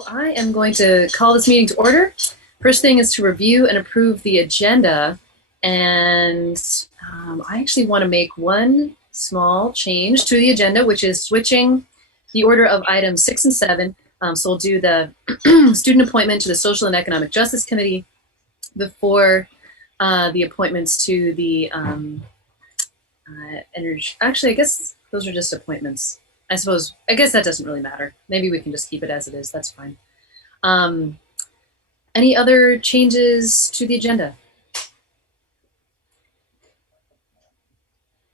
So I am going to call this meeting to order. First thing is to review and approve the agenda. And I actually want to make one small change to the agenda, which is switching the order of items 6 and 7. So we'll do the student appointment to the Social and Economic Justice Committee before the appointments to the energy. Actually, I guess those are just appointments. I guess that doesn't really matter. Maybe we can just keep it as it is. That's fine. Any other changes to the agenda?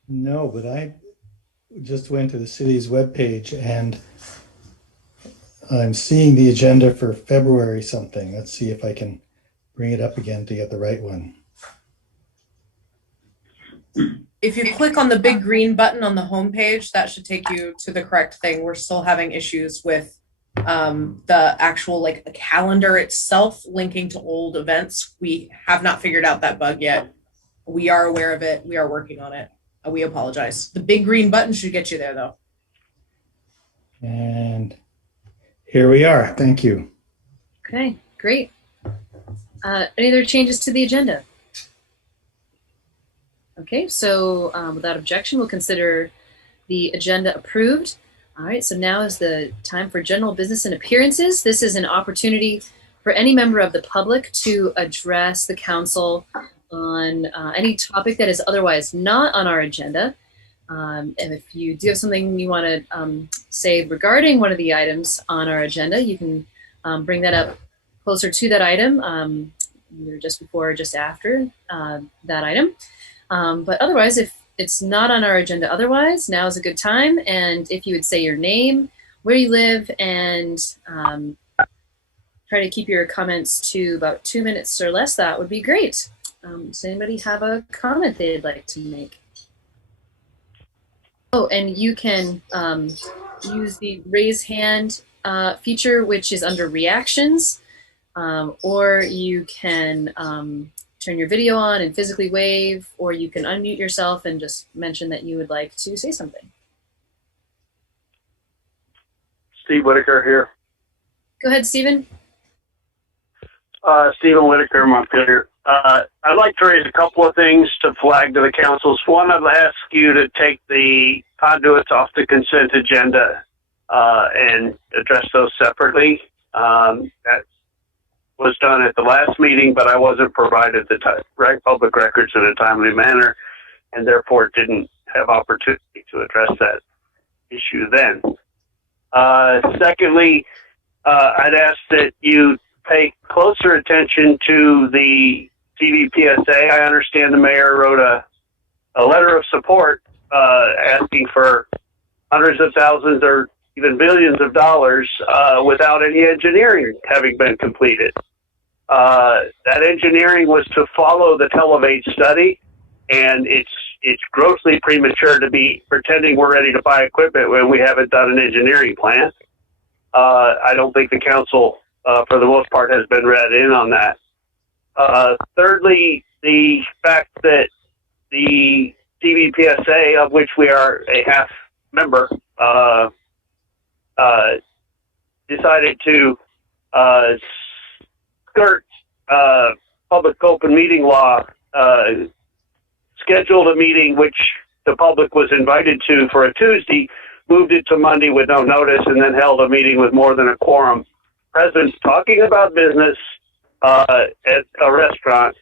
No, but I just went to the city's webpage and I'm seeing the agenda for February something. Let's see if I can bring it up again to get the right one. If you click on the big green button on the home page, that should take you to the correct thing. We're still having issues with the actual the calendar itself linking to old events. We have not figured out that bug yet. We are aware of it. We are working on it. We apologize. The big green button should get you there though. And here we are. Thank you. Okay, great. Any other changes to the agenda? Okay, so without objection, we'll consider the agenda approved. All right, so now is the time for general business and appearances. This is an opportunity for any member of the public to address the council on any topic that is otherwise not on our agenda. And if you do have something you want to say regarding one of the items on our agenda, you can bring that up closer to that item, either just before or just after that item. But otherwise, if it's not on our agenda otherwise, now is a good time. And if you would say your name, where you live, and try to keep your comments to about 2 minutes or less, that would be great. Does anybody have a comment they'd like to make? Oh, and you can use the raise hand feature, which is under reactions, or you can turn your video on and physically wave, or you can unmute yourself and just mention that you would like to say something. Steve Whitaker here. Go ahead, Stephen. Stephen Whitaker, Montpelier. I'd like to raise a couple of things to flag to the councils. One, I'd ask you to take the conduits off the consent agenda and address those separately. That was done at the last meeting, but I wasn't provided the right public records in a timely manner, and therefore didn't have opportunity to address that issue then. Secondly, I'd ask that you pay closer attention to the TVPSA. I understand the mayor wrote a letter of support asking for hundreds of thousands or even billions of dollars without any engineering having been completed. That engineering was to follow the televised study, and it's grossly premature to be pretending we're ready to buy equipment when we haven't done an engineering plan. I don't think the council, for the most part, has been read in on that. Thirdly, the fact that the TVPSA, of which we are a half member, decided to skirt public open meeting law, scheduled a meeting which the public was invited to for a Tuesday, moved it to Monday with no notice, and then held a meeting with more than a quorum present talking about business at a restaurant.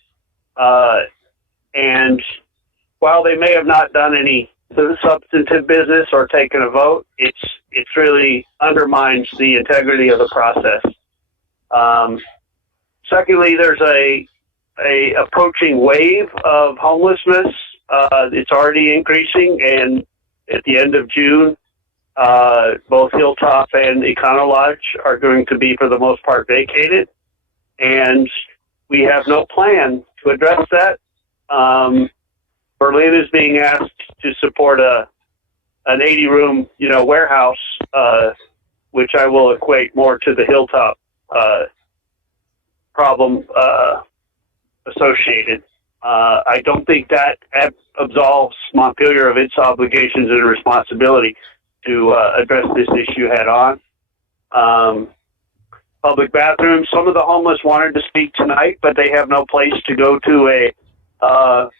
And while they may have not done any substantive business or taken a vote, it really undermines the integrity of the process. Secondly, there's a approaching wave of homelessness. It's already increasing, and at the end of June, both Hilltop and Econo Lodge are going to be, for the most part, vacated, and we have no plan to address that. Berlin is being asked to support an 80-room, warehouse, which I will equate more to the Hilltop problem associated. I don't think that absolves Montpelier of its obligations and responsibility to address this issue head on. public bathrooms. Some of the homeless wanted to speak tonight, but they have no place to go to a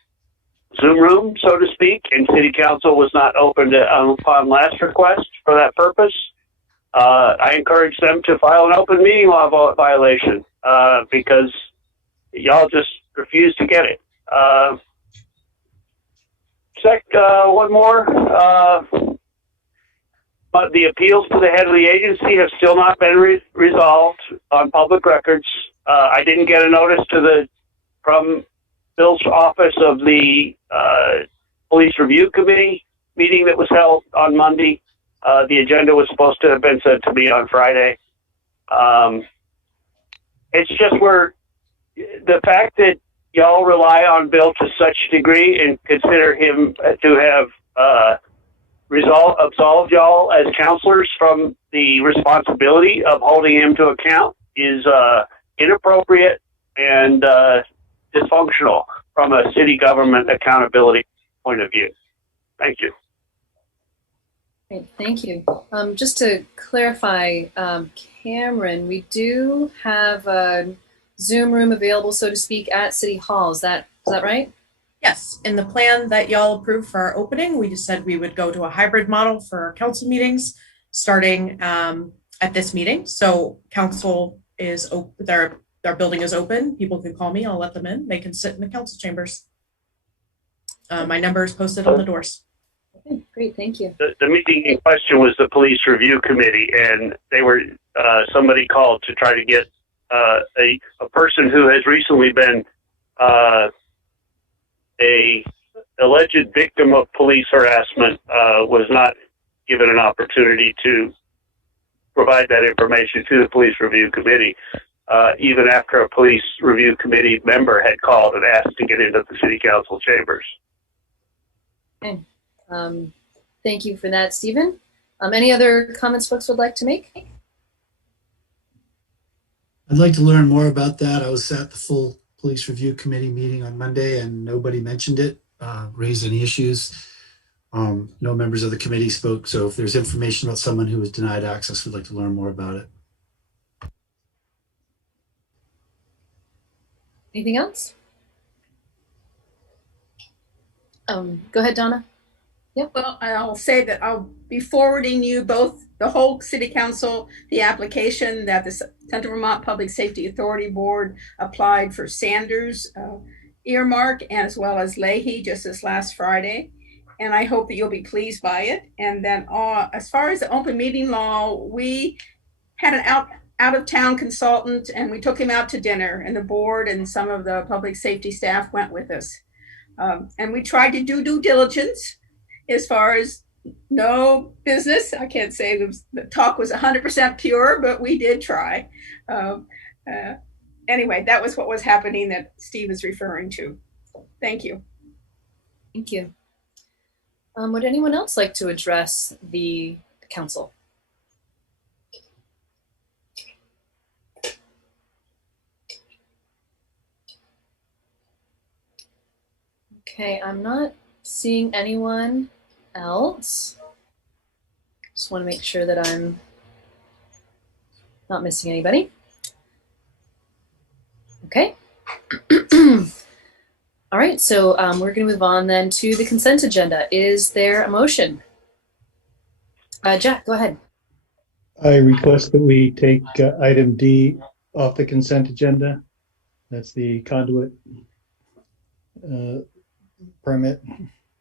Zoom room, so to speak, and City Council was not open upon last request for that purpose. I encourage them to file an open meeting law violation because y'all just refuse to get it. One more. But the appeals to the head of the agency have still not been resolved on public records. I didn't get a notice from Bill's office of the police review committee meeting that was held on Monday. The agenda was supposed to have been sent to me on Friday. It's just the fact that y'all rely on Bill to such a degree and consider him to have absolved y'all as counselors from the responsibility of holding him to account is inappropriate and dysfunctional from a city government accountability point of view. Thank you. Great, thank you. Just to clarify, Cameron, we do have a Zoom room available, so to speak, at City Hall. Is that right? Yes, in the plan that y'all approved for our opening, we just said we would go to a hybrid model for our council meetings starting at this meeting. So council is open, their building is open. People can call me, I'll let them in. They can sit in the council chambers. My number is posted on the doors. Okay, great, thank you. The meeting in question was the police review committee, and they were somebody called to try to get a person who has recently been a alleged victim of police harassment was not given an opportunity to provide that information to the police review committee, even after a police review committee member had called and asked to get into the city council chambers. Okay. Thank you for that, Stephen. Any other comments folks would like to make? I'd like to learn more about that. I was at the full police review committee meeting on Monday and nobody mentioned it, raised any issues. No members of the committee spoke. So if there's information about someone who was denied access, we'd like to learn more about it. Anything else? Go ahead, Donna. Yep. Well, I'll say that I'll be forwarding you both, the whole city council, the application that the Central Vermont Public Safety Authority Board applied for Sanders earmark, as well as Leahy just this last Friday. And I hope that you'll be pleased by it. And then as far as the open meeting law, we had an out of town consultant and we took him out to dinner, and the board and some of the public safety staff went with us. And we tried to do due diligence as far as no business. I can't say the talk was 100% pure, but we did try. Anyway, that was what was happening that Steve is referring to. Thank you. Thank you. Would anyone else like to address the council? Okay, I'm not seeing anyone else. Just want to make sure that I'm not missing anybody. Okay. All right, so we're going to move on then to the consent agenda. Is there a motion? Jack, go ahead. I request that we take item D off the consent agenda. That's the conduit permit.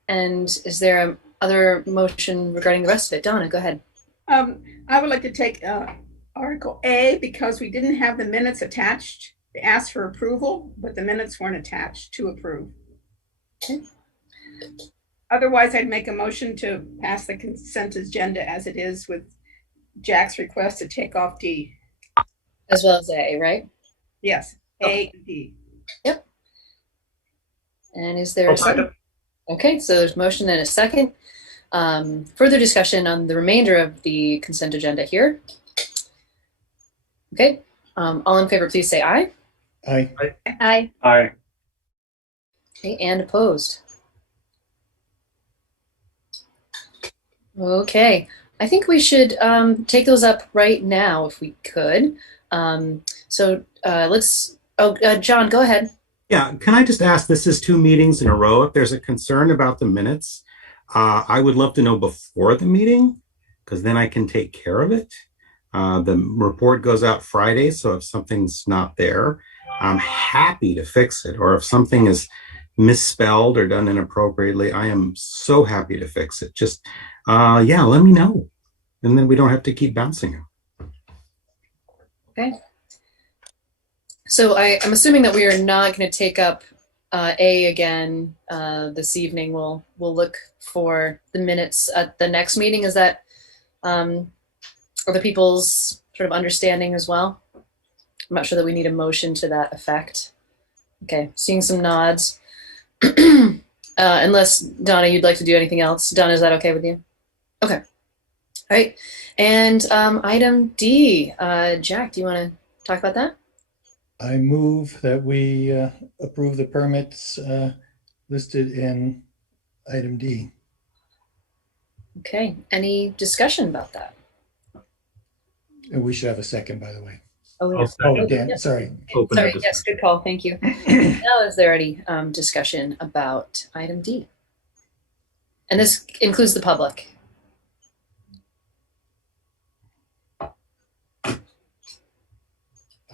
And is there a other motion regarding the rest of it? Donna, go ahead. I would like to take Article A because we didn't have the minutes attached. They asked for approval, but the minutes weren't attached to approve. Okay. Otherwise, I'd make a motion to pass the consent agenda as it is with Jack's request to take off D. As well as A, right? Yes, A and D. Yep. And is there a second? Okay, so there's motion and a second. Further discussion on the remainder of the consent agenda here. Okay, all in favor, please say aye. Aye. Aye. Aye. Okay, and opposed. Okay, I think we should take those up right now if we could. John, go ahead. Yeah, can I just ask, this is 2 meetings in a row. If there's a concern about the minutes, I would love to know before the meeting, because then I can take care of it. The report goes out Friday, so if something's not there, I'm happy to fix it. Or if something is misspelled or done inappropriately, I am so happy to fix it. Just, yeah, let me know. And then we don't have to keep bouncing it. Okay. So I'm assuming that we are not going to take up A again this evening. We'll look for the minutes at the next meeting. Is that other people's sort of understanding as well? I'm not sure that we need a motion to that effect. Okay, seeing some nods. Unless, Donna, you'd like to do anything else. Donna, is that okay with you? Okay. All right. And item D. Jack, do you want to talk about that? I move that we approve the permits listed in item D. Okay. Any discussion about that? And we should have a second, by the way. Oh, Dan, yeah. sorry. Sorry, yes, good call. Thank you. Now, is there any discussion about item D? And this includes the public.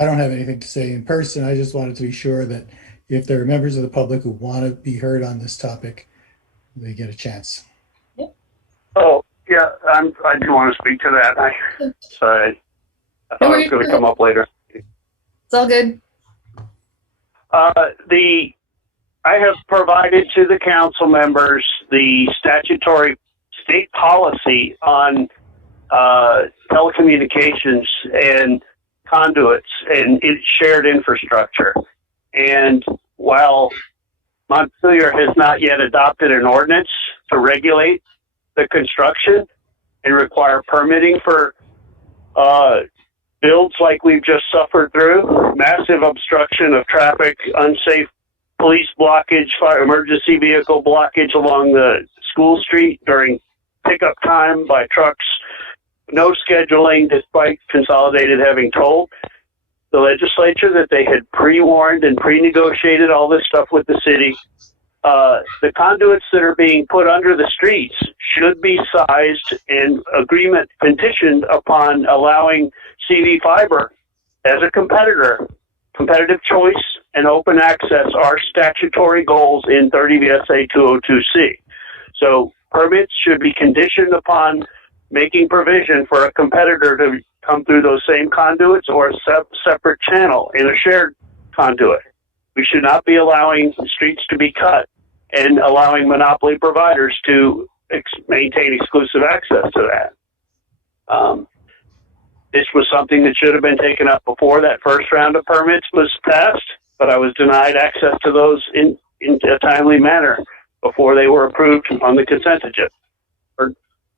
I don't have anything to say in person. I just wanted to be sure that if there are members of the public who want to be heard on this topic, they get a chance. Oh, yeah, I do want to speak to that. Sorry. I thought it was going to come up later. It's all good. I have provided to the council members the statutory state policy on telecommunications and conduits and its shared infrastructure. And while Montpelier has not yet adopted an ordinance to regulate the construction and require permitting for builds like we've just suffered through, massive obstruction of traffic, unsafe police blockage, fire emergency vehicle blockage along the school street during pickup time by trucks, no scheduling despite Consolidated having told the legislature that they had pre-warned and pre-negotiated all this stuff with the city. The conduits that are being put under the streets should be sized and agreement conditioned upon allowing CV fiber as a competitor. Competitive choice and open access are statutory goals in 30 VSA 202C. So permits should be conditioned upon making provision for a competitor to come through those same conduits or a separate channel in a shared conduit. We should not be allowing streets to be cut and allowing monopoly providers to maintain exclusive access to that. This was something that should have been taken up before that first round of permits was passed, but I was denied access to those in a timely manner before they were approved on the consent agenda. Or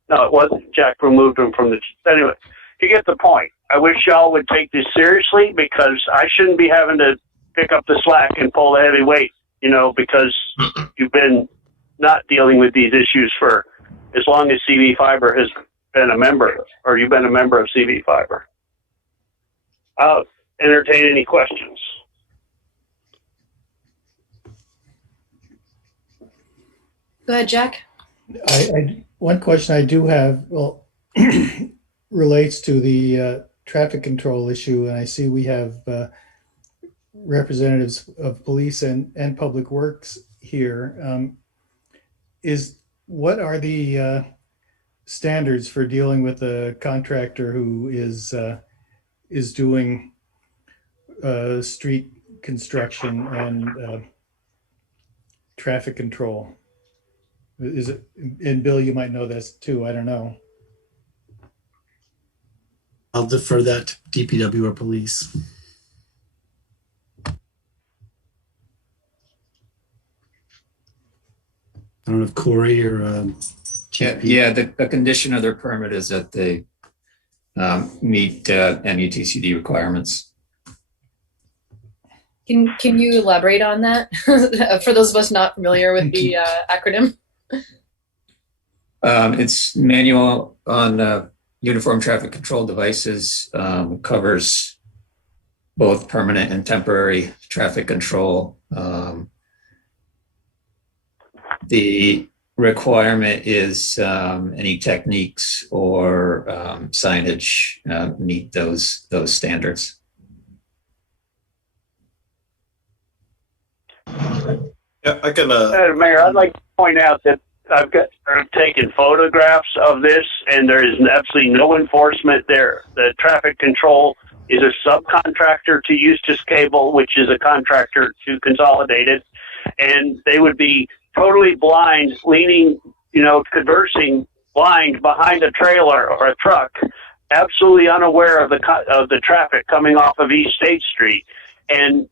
no, it wasn't. Jack removed them from the. Anyway, you get the point. I wish y'all would take this seriously because I shouldn't be having to pick up the slack and pull the heavy weight, because you've been not dealing with these issues for as long as CV Fiber has been a member, or you've been a member of CV Fiber. I'll entertain any questions. Go ahead, Jack. One question I do have, relates to the traffic control issue, and I see we have representatives of police and public works here. What are the standards for dealing with a contractor who is doing street construction and traffic control? Is it, and Bill, you might know this too, I don't know. I'll defer that to DPW or police. I don't know if Corey or Yeah, the condition of their permit is that they meet NUTCD requirements. Can you elaborate on that for those of us not familiar with the acronym? It's manual on uniform traffic control devices, covers both permanent and temporary traffic control. The requirement is any techniques or signage meet those standards. Yeah, I can. Mayor, I'd like to point out that I've taken photographs of this, and there is absolutely no enforcement there. The traffic control is a subcontractor to Eustis Cable, which is a contractor to Consolidated, and they would be totally blind, leaning, conversing blind behind a trailer or a truck, absolutely unaware of the traffic coming off of East State Street, and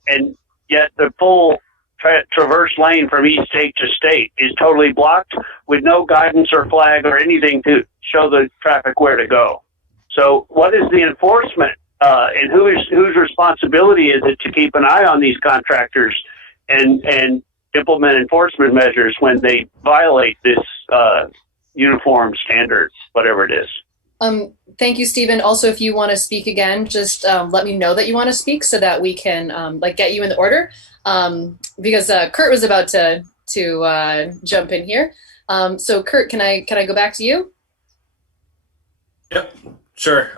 yet the full traverse lane from East State to State is totally blocked with no guidance or flag or anything to show the traffic where to go. So what is the enforcement and whose responsibility is it to keep an eye on these contractors and implement enforcement measures when they violate this uniform standard, whatever it is? Thank you, Stephen. Also, if you want to speak again, just let me know that you want to speak so that we can get you in the order. Because Kurt was about to jump in here. So Kurt, can I go back to you? Yep, sure.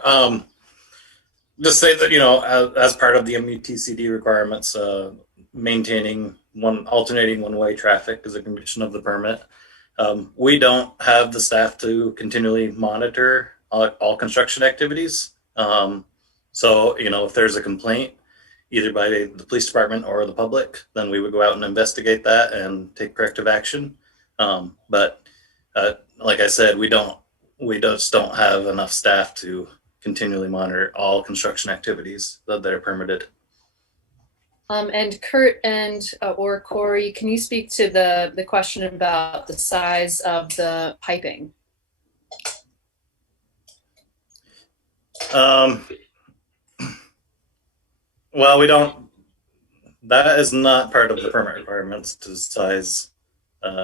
Just say that, as part of the MUTCD requirements, maintaining alternating one-way traffic is a condition of the permit. We don't have the staff to continually monitor all construction activities. So, if there's a complaint, either by the police department or the public, then we would go out and investigate that and take corrective action. But like I said, we just don't have enough staff to continually monitor all construction activities that are permitted. And Kurt or Corey, can you speak to the question about the size of the piping? Well, that is not part of the permit requirements to size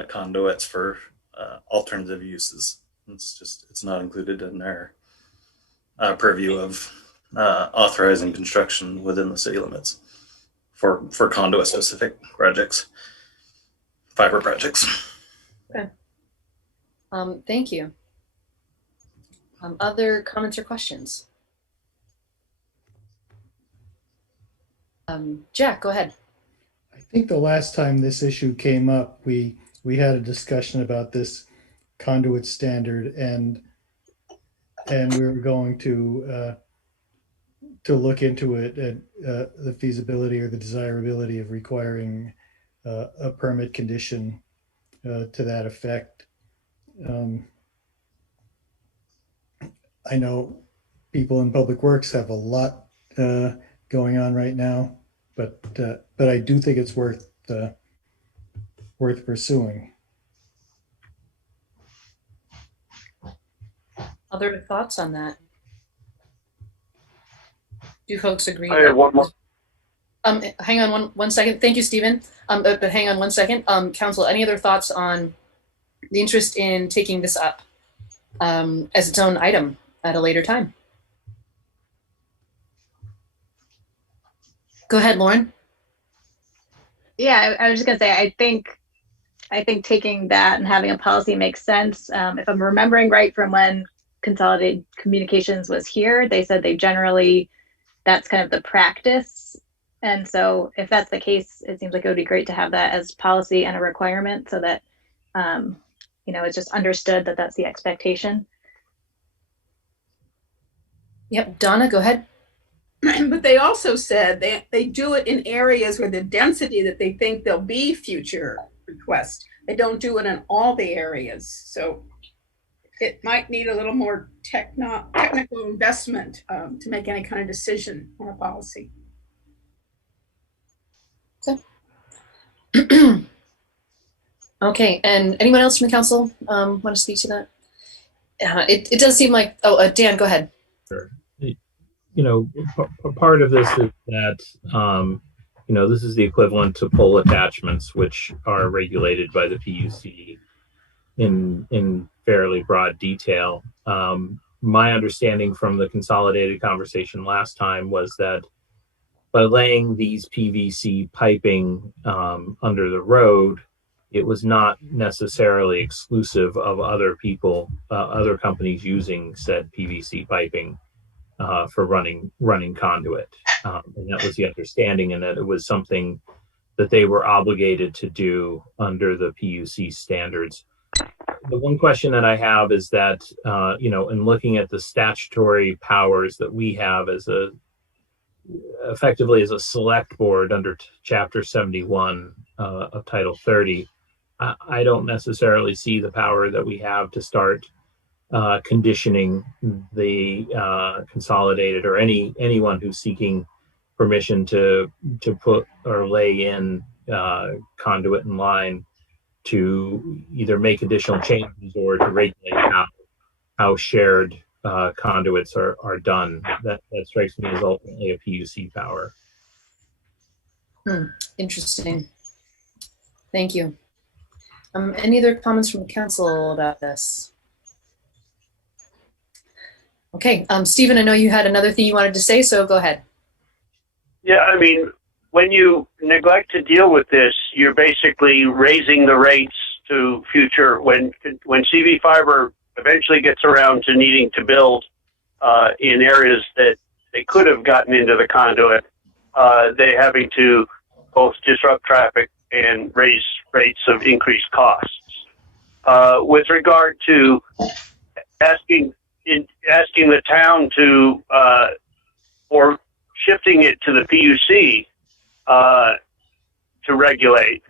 conduits for alternative uses. It's not included in their purview of authorizing construction within the city limits for conduit specific projects, fiber projects. Okay. Thank you. Other comments or questions? Jack, go ahead. I think the last time this issue came up, we had a discussion about this conduit standard, and we were going to look into it and the feasibility or the desirability of requiring a permit condition to that effect. I know people in Public Works have a lot going on right now, but I do think it's worth pursuing. Other thoughts on that? Do folks agree? I have one more. Hang on one second. Thank you, Stephen. But hang on one second. Council, any other thoughts on the interest in taking this up as its own item at a later time? Go ahead, Lauren. Yeah, I was just gonna say, I think taking that and having a policy makes sense. If I'm remembering right from when Consolidated Communications was here, they said that's kind of the practice. And so if that's the case, it seems like it would be great to have that as policy and a requirement so that, it's just understood that that's the expectation. Yep, Donna, go ahead. But they also said they do it in areas where the density that they think there'll be future requests. They don't do it in all the areas. So it might need a little more technical investment to make any kind of decision on a policy. Okay. Okay, and anyone else from the council want to speak to that? It does seem like, Dan, go ahead. Sure. Part of this is that, this is the equivalent to pole attachments, which are regulated by the PUC. in fairly broad detail. My understanding from the consolidated conversation last time was that by laying these PVC piping under the road, it was not necessarily exclusive of other people, other companies using said PVC piping for running conduit. And that was the understanding, and that it was something that they were obligated to do under the PUC standards. The one question that I have is that, in looking at the statutory powers that we have effectively as a select board under Chapter 71 of Title 30, I don't necessarily see the power that we have to start conditioning the consolidated or anyone who's seeking permission to put or lay in conduit and line to either make additional changes or to regulate how shared conduits are done. That strikes me as ultimately a PUC power. Interesting. Thank you. Any other comments from the council about this? Okay, Stephen, I know you had another thing you wanted to say, so go ahead. Yeah, I mean, when you neglect to deal with this, you're basically raising the rates to future, when CV Fiber eventually gets around to needing to build in areas that they could have gotten into the conduit, they having to both disrupt traffic and raise rates of increased costs. With regard to asking the town to, or shifting it to the PUC to regulate,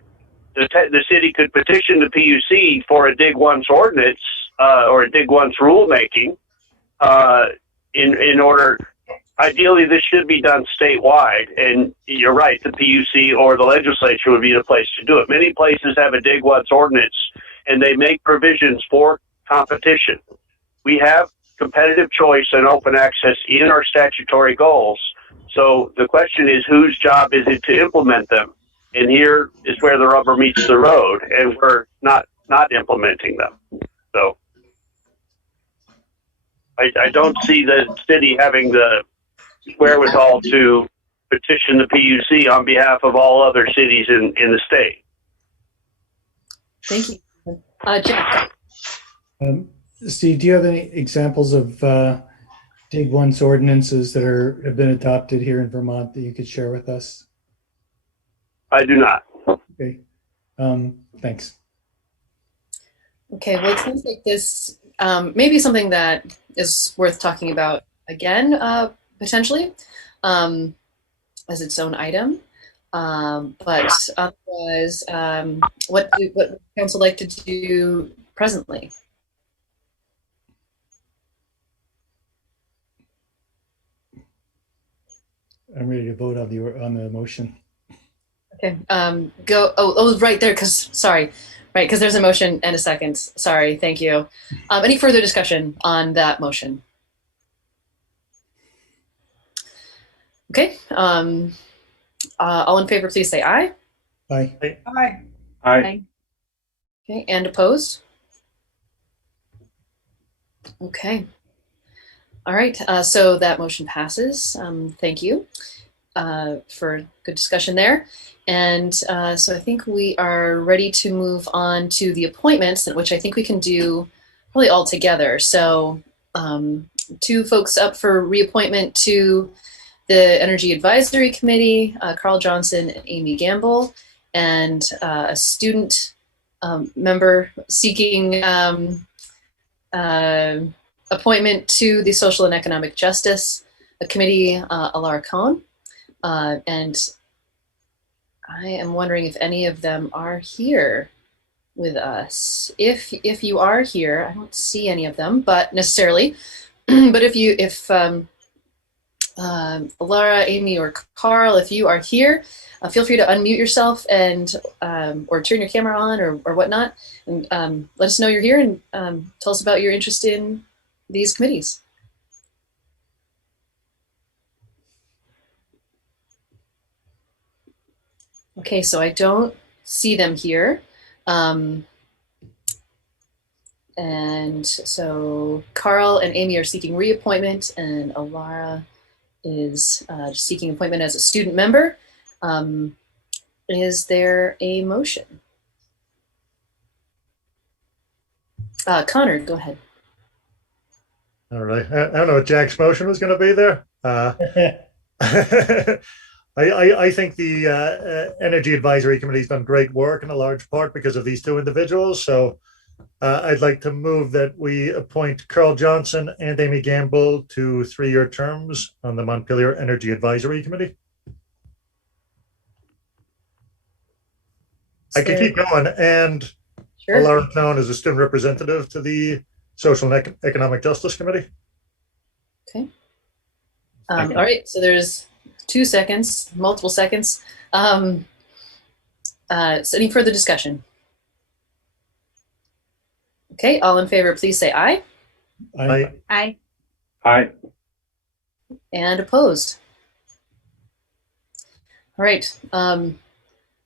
the city could petition the PUC for a dig once ordinance or a dig once rulemaking in order. Ideally, this should be done statewide, and you're right, the PUC or the legislature would be the place to do it. Many places have a dig once ordinance, and they make provisions for competition. We have competitive choice and open access in our statutory goals. So the question is, whose job is it to implement them? And here is where the rubber meets the road, and we're not implementing them. So I don't see the city having the wherewithal to petition the PUC on behalf of all other cities in the state. Thank you. Jack. Steve, do you have any examples of dig once ordinances that have been adopted here in Vermont that you could share with us? I do not. Okay. Thanks. Okay, well, it seems like this may be something that is worth talking about again, potentially, as its own item. But otherwise, what would council like to do presently? I'm ready to vote on the motion. Okay, go. Oh, right there. Because there's a motion and a second. Sorry, thank you. Any further discussion on that motion? Okay. All in favor, please say aye. Aye. Aye. Aye. Okay, and opposed? Okay. All right, so that motion passes. Thank you for good discussion there. And so I think we are ready to move on to the appointments, which I think we can do probably all together. So two folks up for reappointment to the Energy Advisory Committee, Carl Johnson and Amy Gamble, and a student member seeking appointment to the Social and Economic Justice Committee, Alara Cohn. And I am wondering if any of them are here with us. If you are here, I don't see any of them, but necessarily. But if Alara, Amy, or Carl, if you are here, feel free to unmute yourself and or turn your camera on or whatnot, and let us know you're here and tell us about your interest in these committees. Okay, so I don't see them here. And so Carl and Amy are seeking reappointment, and Alara is seeking appointment as a student member. Is there a motion? Connor, go ahead. All right. I don't know what Jack's motion was going to be there. I think the Energy Advisory Committee has done great work in a large part because of these two individuals. So I'd like to move that we appoint Carl Johnson and Amy Gamble to 3-year terms on the Montpelier Energy Advisory Committee. I could keep going, and Sure. Laura Town is a student representative to the Social and Economic Justice Committee. Okay. All right, so there's 2 seconds, multiple seconds. So any further discussion? Okay, all in favor, please say aye. Aye. Aye. Aye. And opposed? All right.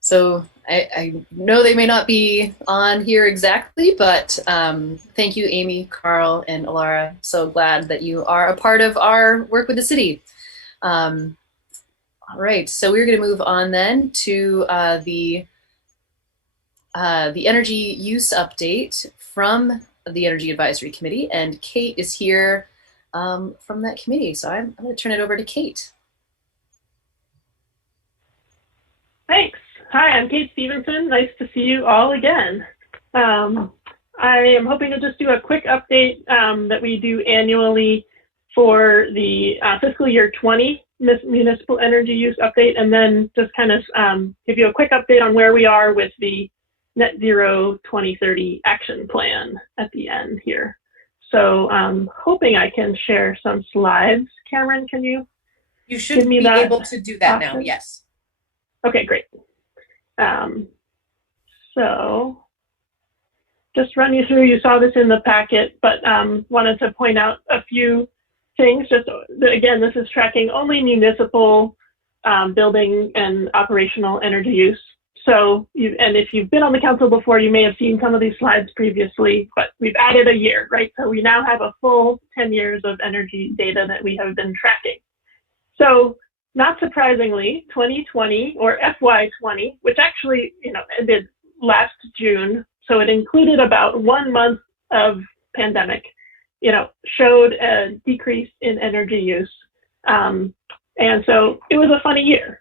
So I know they may not be on here exactly, but thank you, Amy, Carl, and Alara. So glad that you are a part of our work with the city. All right, so we're going to move on then to the energy use update from the Energy Advisory Committee, and Kate is here from that committee. So I'm going to turn it over to Kate. Thanks. Hi, I'm Kate Stevenson. Nice to see you all again. I am hoping to just do a quick update that we do annually for the fiscal year 20 municipal energy use update, and then just kind of give you a quick update on where we are with the Net Zero 2030 action plan at the end here. So I'm hoping I can share some slides. Cameron, can you? You should be able to do that now, yes. Okay, great. So just run you through, you saw this in the packet, but wanted to point out a few things. Just again, this is tracking only municipal building and operational energy use. So and if you've been on the council before, you may have seen some of these slides previously, but we've added a year, right? So we now have a full 10 years of energy data that we have been tracking. So not surprisingly, 2020 or FY20, which actually, ended last June, so it included about 1 month of pandemic, showed a decrease in energy use. And so it was a funny year.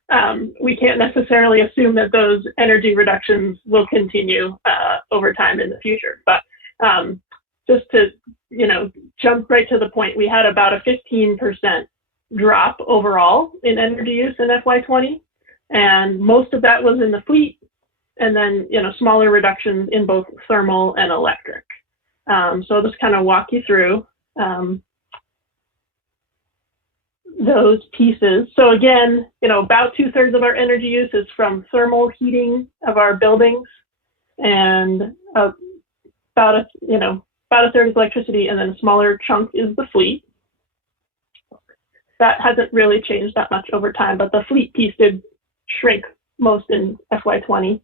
We can't necessarily assume that those energy reductions will continue over time in the future. But just to, jump right to the point, we had about a 15% drop overall in energy use in FY20, and most of that was in the fleet, and then smaller reductions in both thermal and electric. So I'll just kind of walk you through those pieces. So again, about 2/3 of our energy use is from thermal heating of our buildings, and about a third is electricity, and then a smaller chunk is the fleet. That hasn't really changed that much over time, but the fleet piece did shrink most in FY20.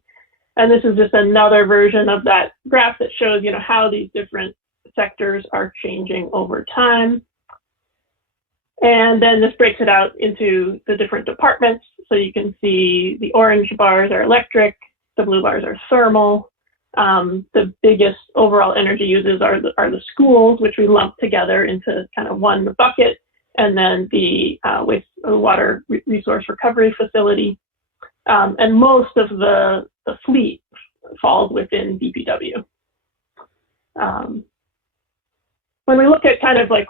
And this is just another version of that graph that shows, how these different sectors are changing over time. And then this breaks it out into the different departments. So you can see the orange bars are electric, the blue bars are thermal. The biggest overall energy users are the schools, which we lump together into kind of one bucket, and then the wastewater resource recovery facility. And most of the fleet falls within DPW. When we look at kind of like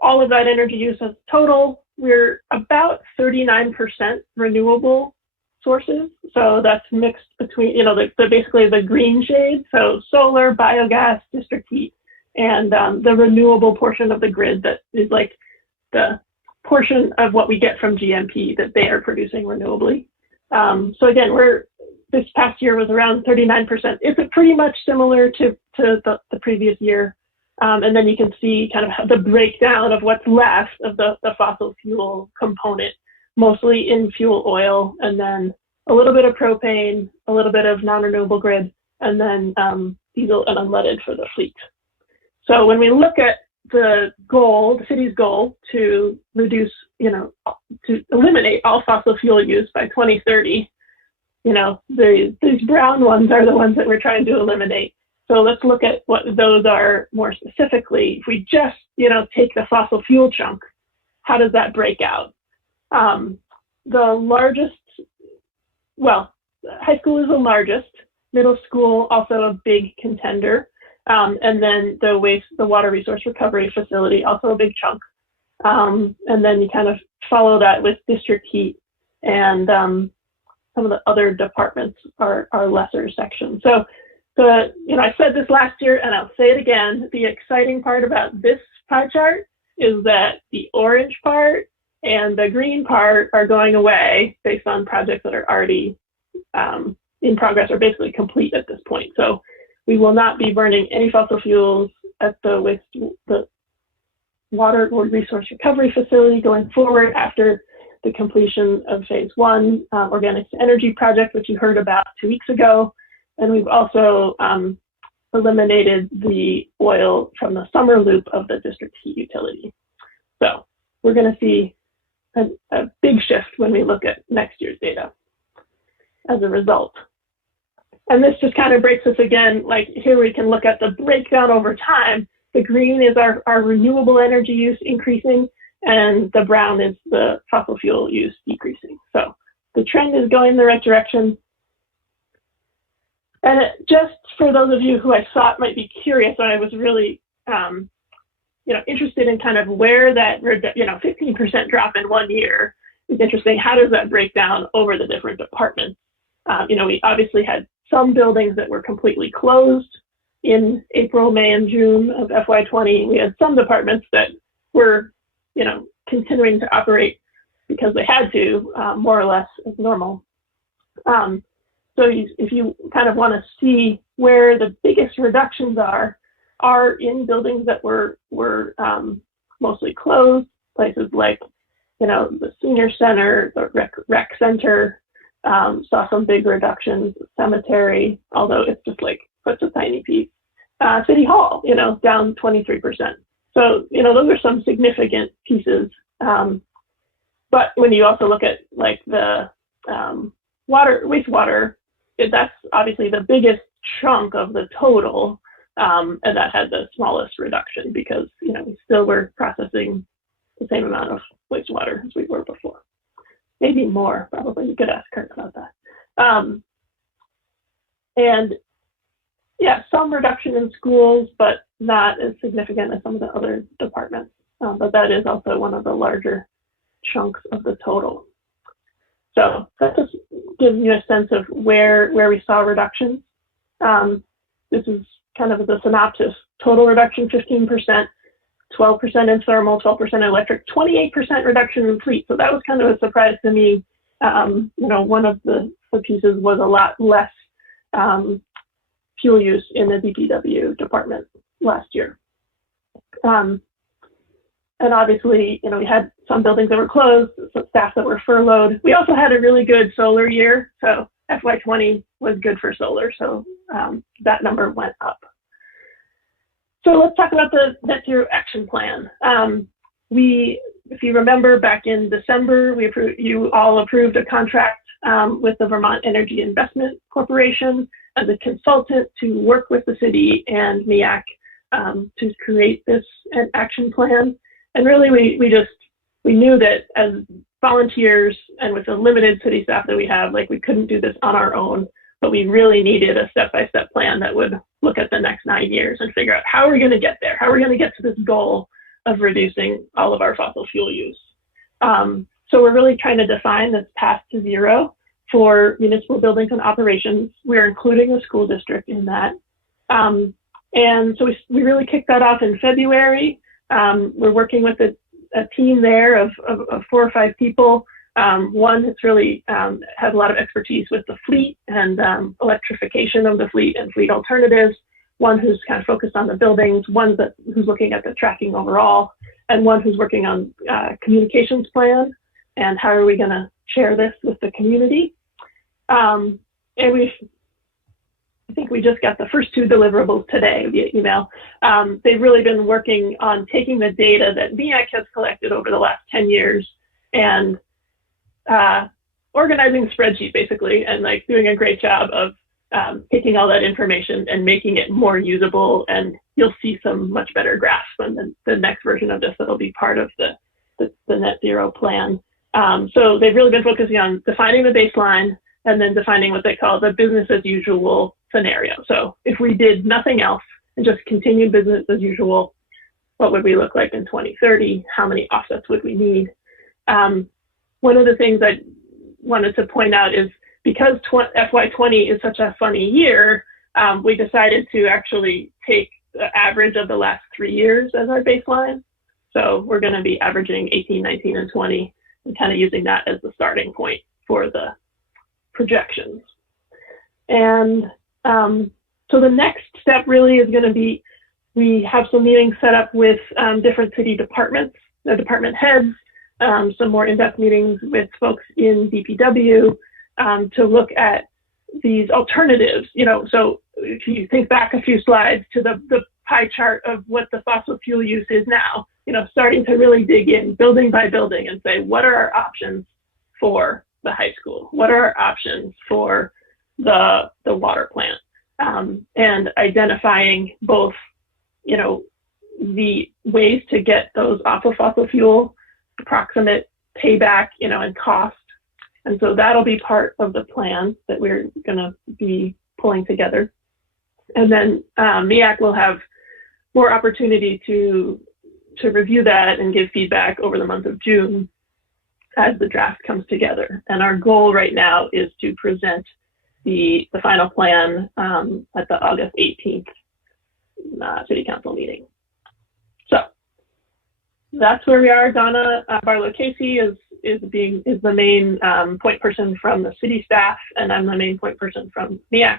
all of that energy use as total, we're about 39% renewable sources. So that's mixed between, basically the green shade, so solar, biogas, district heat, and the renewable portion of the grid that is like the portion of what we get from GMP that they are producing renewably. So again, this past year was around 39%. It's pretty much similar to the previous year. And then you can see kind of the breakdown of what's left of the fossil fuel component, mostly in fuel oil, and then a little bit of propane, a little bit of non-renewable grid, and then diesel and unleaded for the fleet. So when we look at the goal, the city's goal to reduce, to eliminate all fossil fuel use by 2030, these brown ones are the ones that we're trying to eliminate. So let's look at what those are more specifically. If we just, take the fossil fuel chunk, how does that break out? The largest, high school is the largest, middle school also a big contender, and then the water resource recovery facility, also a big chunk. And then you kind of follow that with district heat, and some of the other departments are lesser sections. So I said this last year and I'll say it again, the exciting part about this pie chart is that the orange part and the green part are going away based on projects that are already in progress or basically complete at this point. So we will not be burning any fossil fuels at the water resource recovery facility going forward after the completion of phase 1 organics to energy project, which you heard about 2 weeks ago. And we've also eliminated the oil from the summer loop of the district heat utility. So we're going to see a big shift when we look at next year's data as a result. And this just kind of breaks us again, like here we can look at the breakdown over time. The green is our renewable energy use increasing, and the brown is the fossil fuel use decreasing. So the trend is going in the right direction. And just for those of you who I thought might be curious, I was really interested in kind of where that 15% drop in 1 year is interesting. How does that break down over the different departments? We obviously had some buildings that were completely closed in April, May, and June of FY20. We had some departments that were, continuing to operate because they had to, more or less as normal. So if you kind of want to see where the biggest reductions are in buildings that were mostly closed, places like, the senior center, the rec center, saw some big reductions, cemetery, although it's just like such a tiny piece. City Hall, down 23%. So, those are some significant pieces. But when you also look at like the wastewater, that's obviously the biggest chunk of the total, and that had the smallest reduction because, we still were processing the same amount of wastewater as we were before. Maybe more, probably. You could ask Clerk about that. And yeah, some reduction in schools, but not as significant as some of the other departments. But that is also one of the larger chunks of the total. So that just gives you a sense of where we saw reductions. This is kind of the synopsis. Total reduction, 15%, 12% in thermal, 12% in electric, 28% reduction in fleet. So that was kind of a surprise to me. One of the pieces was a lot less fuel use in the DPW department last year. And obviously, we had some buildings that were closed, some staff that were furloughed. We also had a really good solar year. So FY20 was good for solar. So that number went up. So let's talk about the net zero action plan. If you remember back in December, you all approved a contract with the Vermont Energy Investment Corporation as a consultant to work with the city and MEAC to create this action plan. And really, we knew that as volunteers and with the limited city staff that we have, like we couldn't do this on our own, but we really needed a step-by-step plan that would look at the next 9 years and figure out how are we going to get there? How are we going to get to this goal of reducing all of our fossil fuel use? So we're really trying to define this path to zero for municipal buildings and operations. We're including the school district in that. And so we really kicked that off in February. We're working with a team there of 4 or 5 people. One that's really has a lot of expertise with the fleet and electrification of the fleet and fleet alternatives. One who's kind of focused on the buildings, one who's looking at the tracking overall, and one who's working on communications plan and how are we going to share this with the community. And I think we just got the first 2 deliverables today via email. They've really been working on taking the data that MEAC has collected over the last 10 years and organizing a spreadsheet basically, and like doing a great job of taking all that information and making it more usable. And you'll see some much better graphs when the next version of this that'll be part of the net zero plan. So they've really been focusing on defining the baseline and then defining what they call the business as usual scenario. So if we did nothing else and just continued business as usual, what would we look like in 2030? How many offsets would we need? One of the things I wanted to point out is because FY20 is such a funny year, we decided to actually take the average of the last 3 years as our baseline. So we're going to be averaging 18, 19, and 20, and kind of using that as the starting point for the projections. And so the next step really is going to be, we have some meetings set up with different city departments, the department heads, some more in-depth meetings with folks in DPW to look at these alternatives. You know, so if you think back a few slides to the pie chart of what the fossil fuel use is now, you know, starting to really dig in building by building and say, what are our options for the high school? What are our options for the water plant? And identifying both, you know, the ways to get those off of fossil fuel, approximate payback, you know, and cost. And so that'll be part of the plan that we're going to be pulling together. And then MEAC will have more opportunity to review that and give feedback over the month of June as the draft comes together. And our goal right now is to present the final plan at the August 18th City Council meeting. So that's where we are. Donna Barlow-Casey is the main point person from the city staff, and I'm the main point person from MEAC.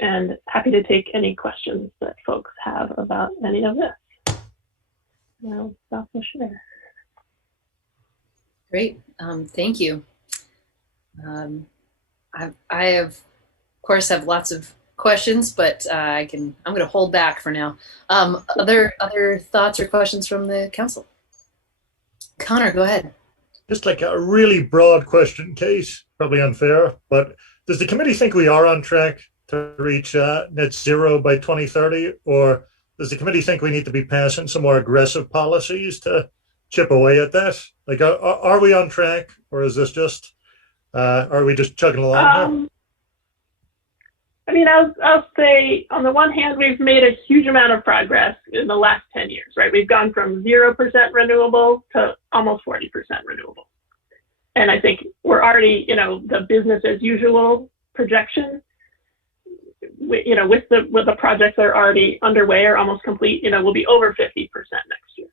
And happy to take any questions that folks have about any of this. Now, stop the share. Great, thank you. I of course have lots of questions, but I'm going to hold back for now. Other thoughts or questions from the council? Connor, go ahead. Just like a really broad question, Kate, probably unfair, but does the committee think we are on track to reach net zero by 2030, or does the committee think we need to be passing some more aggressive policies to chip away at that? Like, are we on track, or is this just, are we just chugging along here? I mean, I'll say on the one hand, we've made a huge amount of progress in the last 10 years, right? We've gone from 0% renewable to almost 40% renewable. And I think we're already, you know, the business as usual projection, you know, with the projects that are already underway or almost complete, you know, we'll be over 50% next year.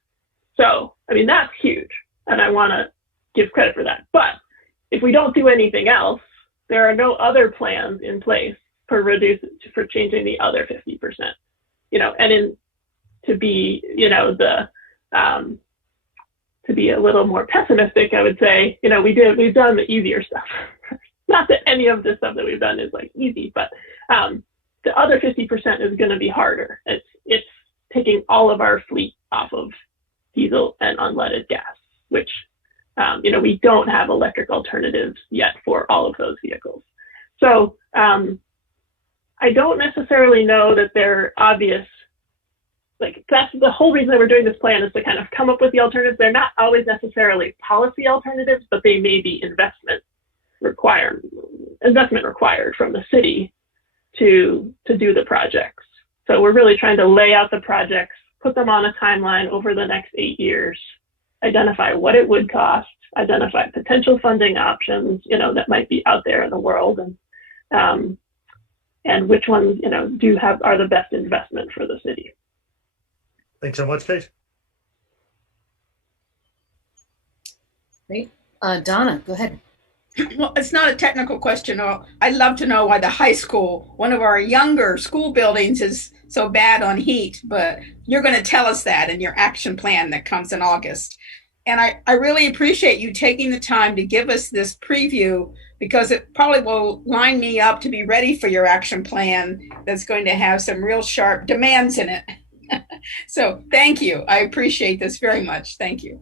So, I mean, that's huge. And I want to give credit for that. But if we don't do anything else, there are no other plans in place for changing the other 50%, you know, and to be, you know, to be a little more pessimistic, I would say, you know, we've done the easier stuff. Not that any of the stuff that we've done is like easy, but the other 50% is going to be harder. It's taking all of our fleet off of diesel and unleaded gas, which, you know, we don't have electric alternatives yet for all of those vehicles. So I don't necessarily know that they're obvious. Like, that's the whole reason that we're doing this plan, is to kind of come up with the alternatives. They're not always necessarily policy alternatives, but they may be investment required from the city to do the projects. So we're really trying to lay out the projects, put them on a timeline over the next 8 years, identify what it would cost, identify potential funding options, you know, that might be out there in the world, and which ones, you know, are the best investment for the city. Thanks so much, Kate. Great. Donna, go ahead. Well, it's not a technical question. I'd love to know why the high school, one of our younger school buildings, is so bad on heat, but you're going to tell us that in your action plan that comes in August. And I really appreciate you taking the time to give us this preview because it probably will line me up to be ready for your action plan that's going to have some real sharp demands in it. So thank you. I appreciate this very much. Thank you.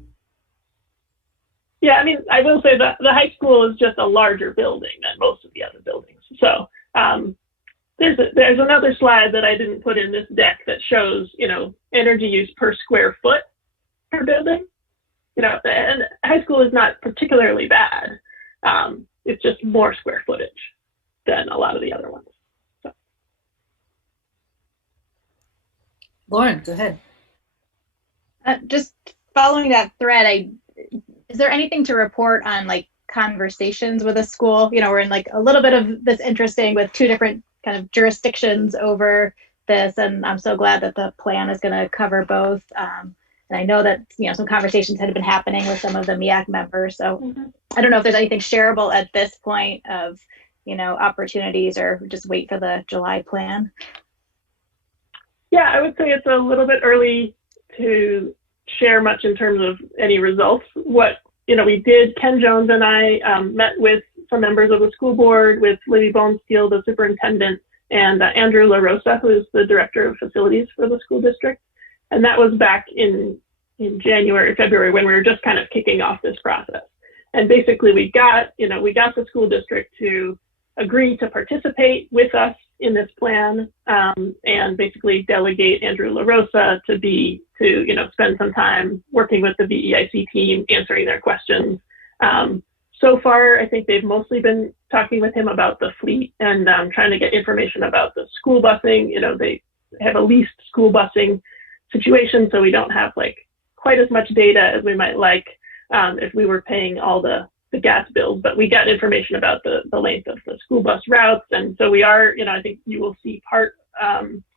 Yeah, I mean, I will say that the high school is just a larger building than most of the other buildings. So there's another slide that I didn't put in this deck that shows, energy use per square foot per building. And high school is not particularly bad. It's just more square footage than a lot of the other ones. So. Lauren, go ahead. Just following that thread, is there anything to report on like conversations with a school? We're in like a little bit of this interesting with two different kind of jurisdictions over this, and I'm so glad that the plan is going to cover both. And I know that some conversations had been happening with some of the MEAC members. So I don't know if there's anything shareable at this point of opportunities, or just wait for the July plan. Yeah, I would say it's a little bit early to share much in terms of any results. What we did, Ken Jones and I met with some members of the school board, with Libby Bonesteel, the superintendent, and Andrew LaRosa, who is the director of facilities for the school district. And that was back in January, February, when we were just kind of kicking off this process. And basically we got the school district to agree to participate with us in this plan, and basically delegate Andrew LaRosa to spend some time working with the BEIC team, answering their questions. So far, I think they've mostly been talking with him about the fleet and trying to get information about the school busing. They have a leased school busing situation, so we don't have like quite as much data as we might like if we were paying all the gas bills, but we got information about the length of the school bus routes. And so we are, I think you will see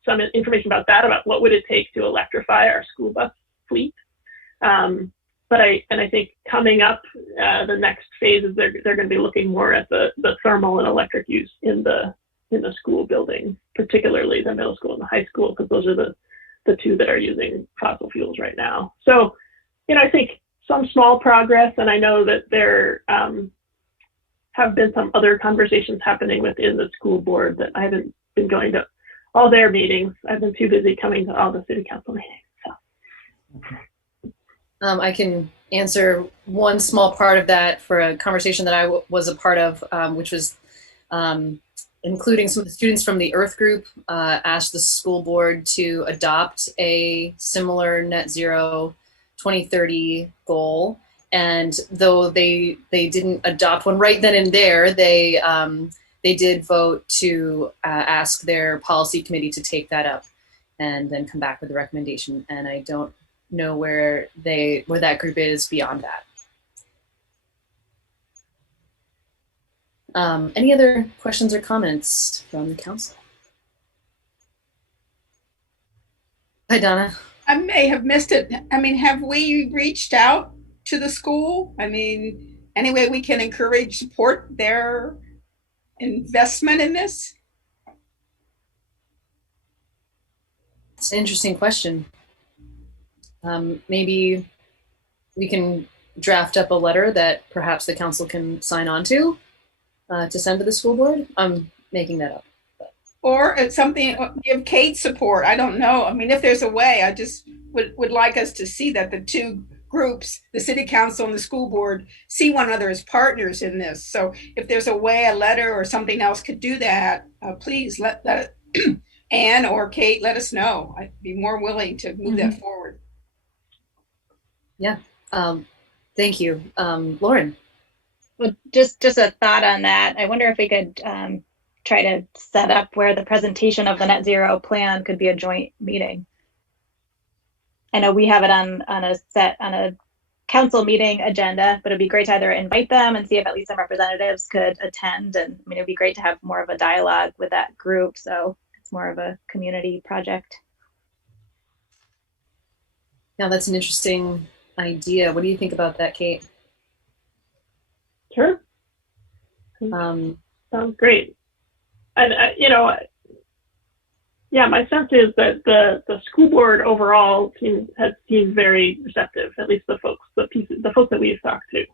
some information about that, about what would it take to electrify our school bus fleet. But I think coming up, the next phase is they're going to be looking more at the thermal and electric use in the school building, particularly the middle school and the high school, because those are the two that are using fossil fuels right now. So, I think some small progress, and I know that there have been some other conversations happening within the school board that I haven't been going to all their meetings. I've been too busy coming to all the city council meetings. So. I can answer one small part of that for a conversation that I was a part of, which was including some of the students from the Earth group asked the school board to adopt a similar net zero 2030 goal. And though they didn't adopt one right then and there, they did vote to ask their policy committee to take that up and then come back with a recommendation. And I don't know where that group is beyond that. Any other questions or comments from the council? Hi, Donna. I may have missed it. I mean, have we reached out to the school? I mean, any way we can encourage, support their investment in this? It's an interesting question. Maybe we can draft up a letter that perhaps the council can sign on to send to the school board. I'm making that up. Or it's something, give Kate support. I don't know. I mean, if there's a way, I just would like us to see that the two groups, the city council and the school board, see one another as partners in this. So if there's a way, a letter or something else could do that, please let Anne or Kate let us know. I'd be more willing to move that forward. Yeah. Thank you. Lauren. Well, just a thought on that. I wonder if we could try to set up where the presentation of the net zero plan could be a joint meeting. I know we have it on a council meeting agenda, but it'd be great to either invite them and see if at least some representatives could attend. And I mean, it'd be great to have more of a dialogue with that group, so it's more of a community project. Yeah, that's an interesting idea. What do you think about that, Kate? Sure. Sounds great. And my sense is that the school board overall has seemed very receptive. At least the folks that we've talked to.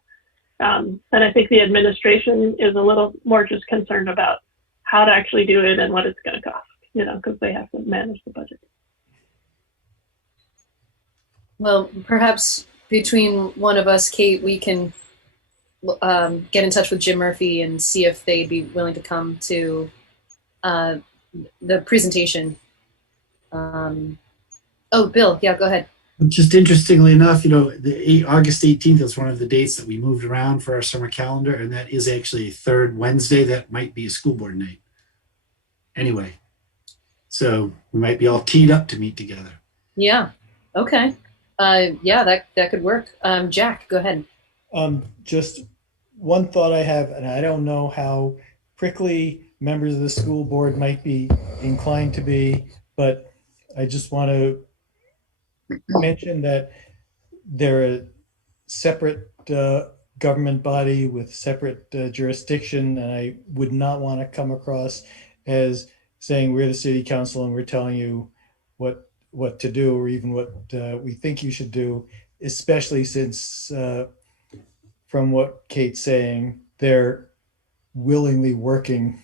And I think the administration is a little more just concerned about how to actually do it and what it's going to cost, because they have to manage the budget. Well, perhaps between one of us, Kate, we can get in touch with Jim Murphy and see if they'd be willing to come to the presentation. Oh, Bill, yeah, go ahead. Just interestingly enough, August 18th is one of the dates that we moved around for our summer calendar, and that is actually a third Wednesday. That might be a school board night. Anyway, so we might be all teed up to meet together. Yeah. Okay. Yeah, that could work. Jack, go ahead. Just one thought I have, and I don't know how prickly members of the school board might be inclined to be, but I just want to mention that they're a separate government body with separate jurisdiction, and I would not want to come across as saying we're the city council and we're telling you what to do, or even what we think you should do, especially since from what Kate's saying, they're willingly working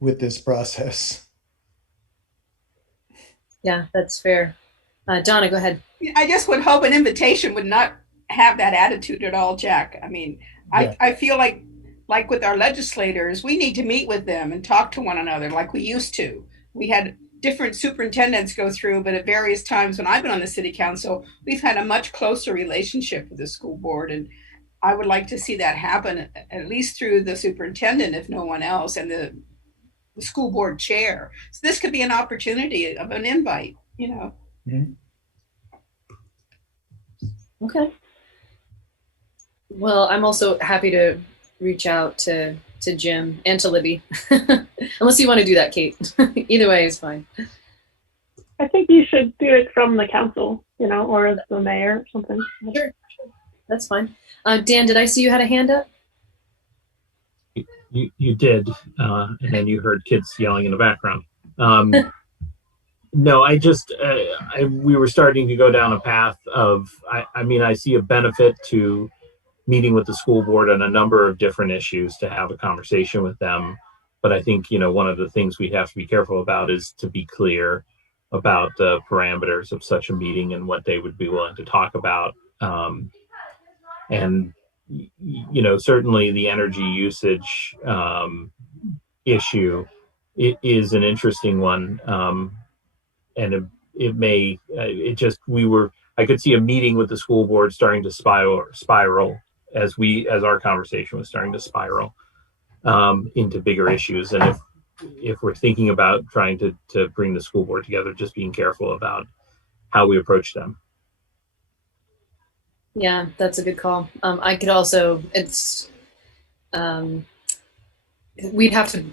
with this process. Yeah, that's fair. Donna, go ahead. I just would hope an invitation would not have that attitude at all, Jack. I mean, Yeah. I feel like with our legislators, we need to meet with them and talk to one another like we used to. We had different superintendents go through, but at various times when I've been on the city council, we've had a much closer relationship with the school board. And I would like to see that happen at least through the superintendent, if no one else, and the school board chair. So this could be an opportunity of an invite, Mm-hmm. Okay. Well, I'm also happy to reach out to Jim and to Libby, unless you want to do that, Kate. Either way is fine. I think you should do it from the council, or as the mayor or something. Sure. That's fine. Dan, did I see you had a hand up? You did, and then you heard kids yelling in the background. No, we were starting to go down a path of, I see a benefit to meeting with the school board on a number of different issues to have a conversation with them. But I think, one of the things we have to be careful about is to be clear about the parameters of such a meeting and what they would be willing to talk about. And certainly the energy usage issue is an interesting one. And I could see a meeting with the school board starting to spiral as our conversation was starting to spiral into bigger issues. And if we're thinking about trying to bring the school board together, just being careful about how we approach them. Yeah, that's a good call. I could also, we'd have to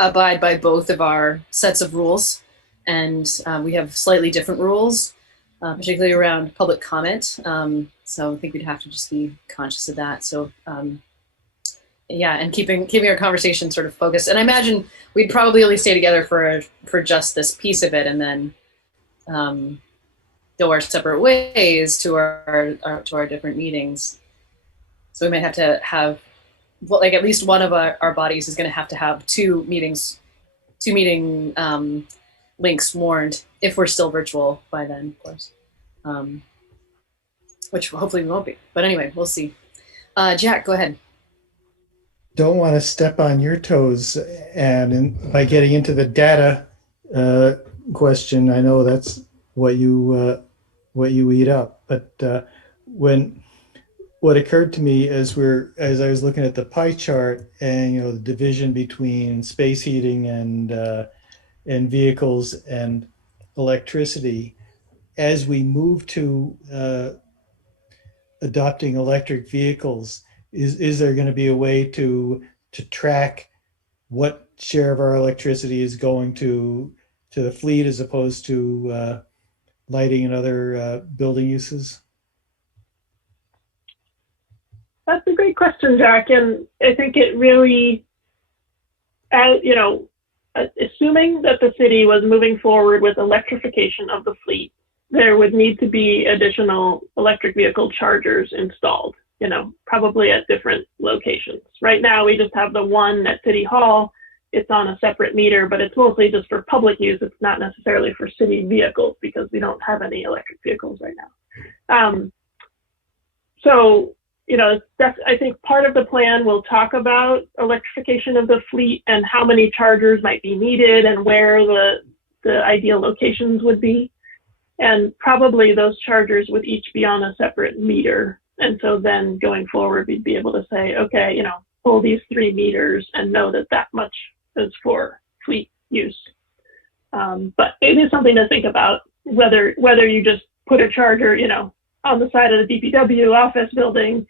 abide by both of our sets of rules. And we have slightly different rules, particularly around public comment. So I think we'd have to just be conscious of that. So yeah, and keeping our conversation sort of focused. And I imagine we'd probably only stay together for just this piece of it, and then go our separate ways to our different meetings. So we might have to have, at least one of our bodies is going to have two meeting links warned, if we're still virtual by then, of course, which hopefully we won't be. But anyway, we'll see. Jack, go ahead. Don't want to step on your toes, and by getting into the data question, I know that's what you eat up. But what occurred to me as I was looking at the pie chart and the division between space heating and vehicles and electricity, as we move to adopting electric vehicles, is there going to be a way to track what share of our electricity is going to the fleet as opposed to lighting and other building uses? That's a great question, Jack. And I think it really, assuming that the city was moving forward with electrification of the fleet, there would need to be additional electric vehicle chargers installed. probably at different locations. Right now, we just have the one at City Hall. It's on a separate meter, but it's mostly just for public use. It's not necessarily for city vehicles because we don't have any electric vehicles right now. So, I think part of the plan will talk about electrification of the fleet and how many chargers might be needed and where the ideal locations would be. And probably those chargers would each be on a separate meter. And so then going forward, we'd be able to say, okay, pull these 3 meters and know that much is for fleet use. But it is something to think about, whether you just put a charger, on the side of the DPW office building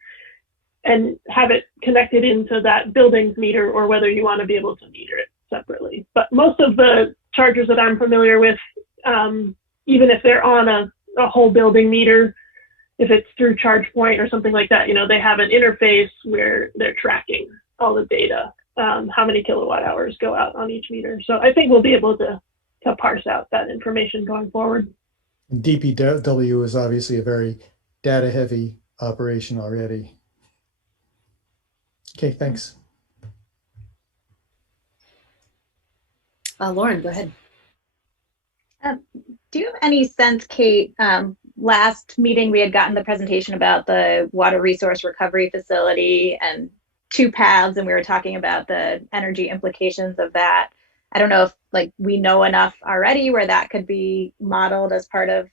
and have it connected into that building's meter, or whether you want to be able to meter it separately. But most of the chargers that I'm familiar with, even if they're on a whole building meter, if it's through ChargePoint or something like that, they have an interface where they're tracking all the data, how many kilowatt hours go out on each meter. So I think we'll be able to parse out that information going forward. DPW is obviously a very data-heavy operation already. Okay, thanks. Lauren, go ahead. Do you have any sense, Kate, last meeting we had gotten the presentation about the water resource recovery facility and 2 paths, and we were talking about the energy implications of that. I don't know if we know enough already where that could be modeled as part of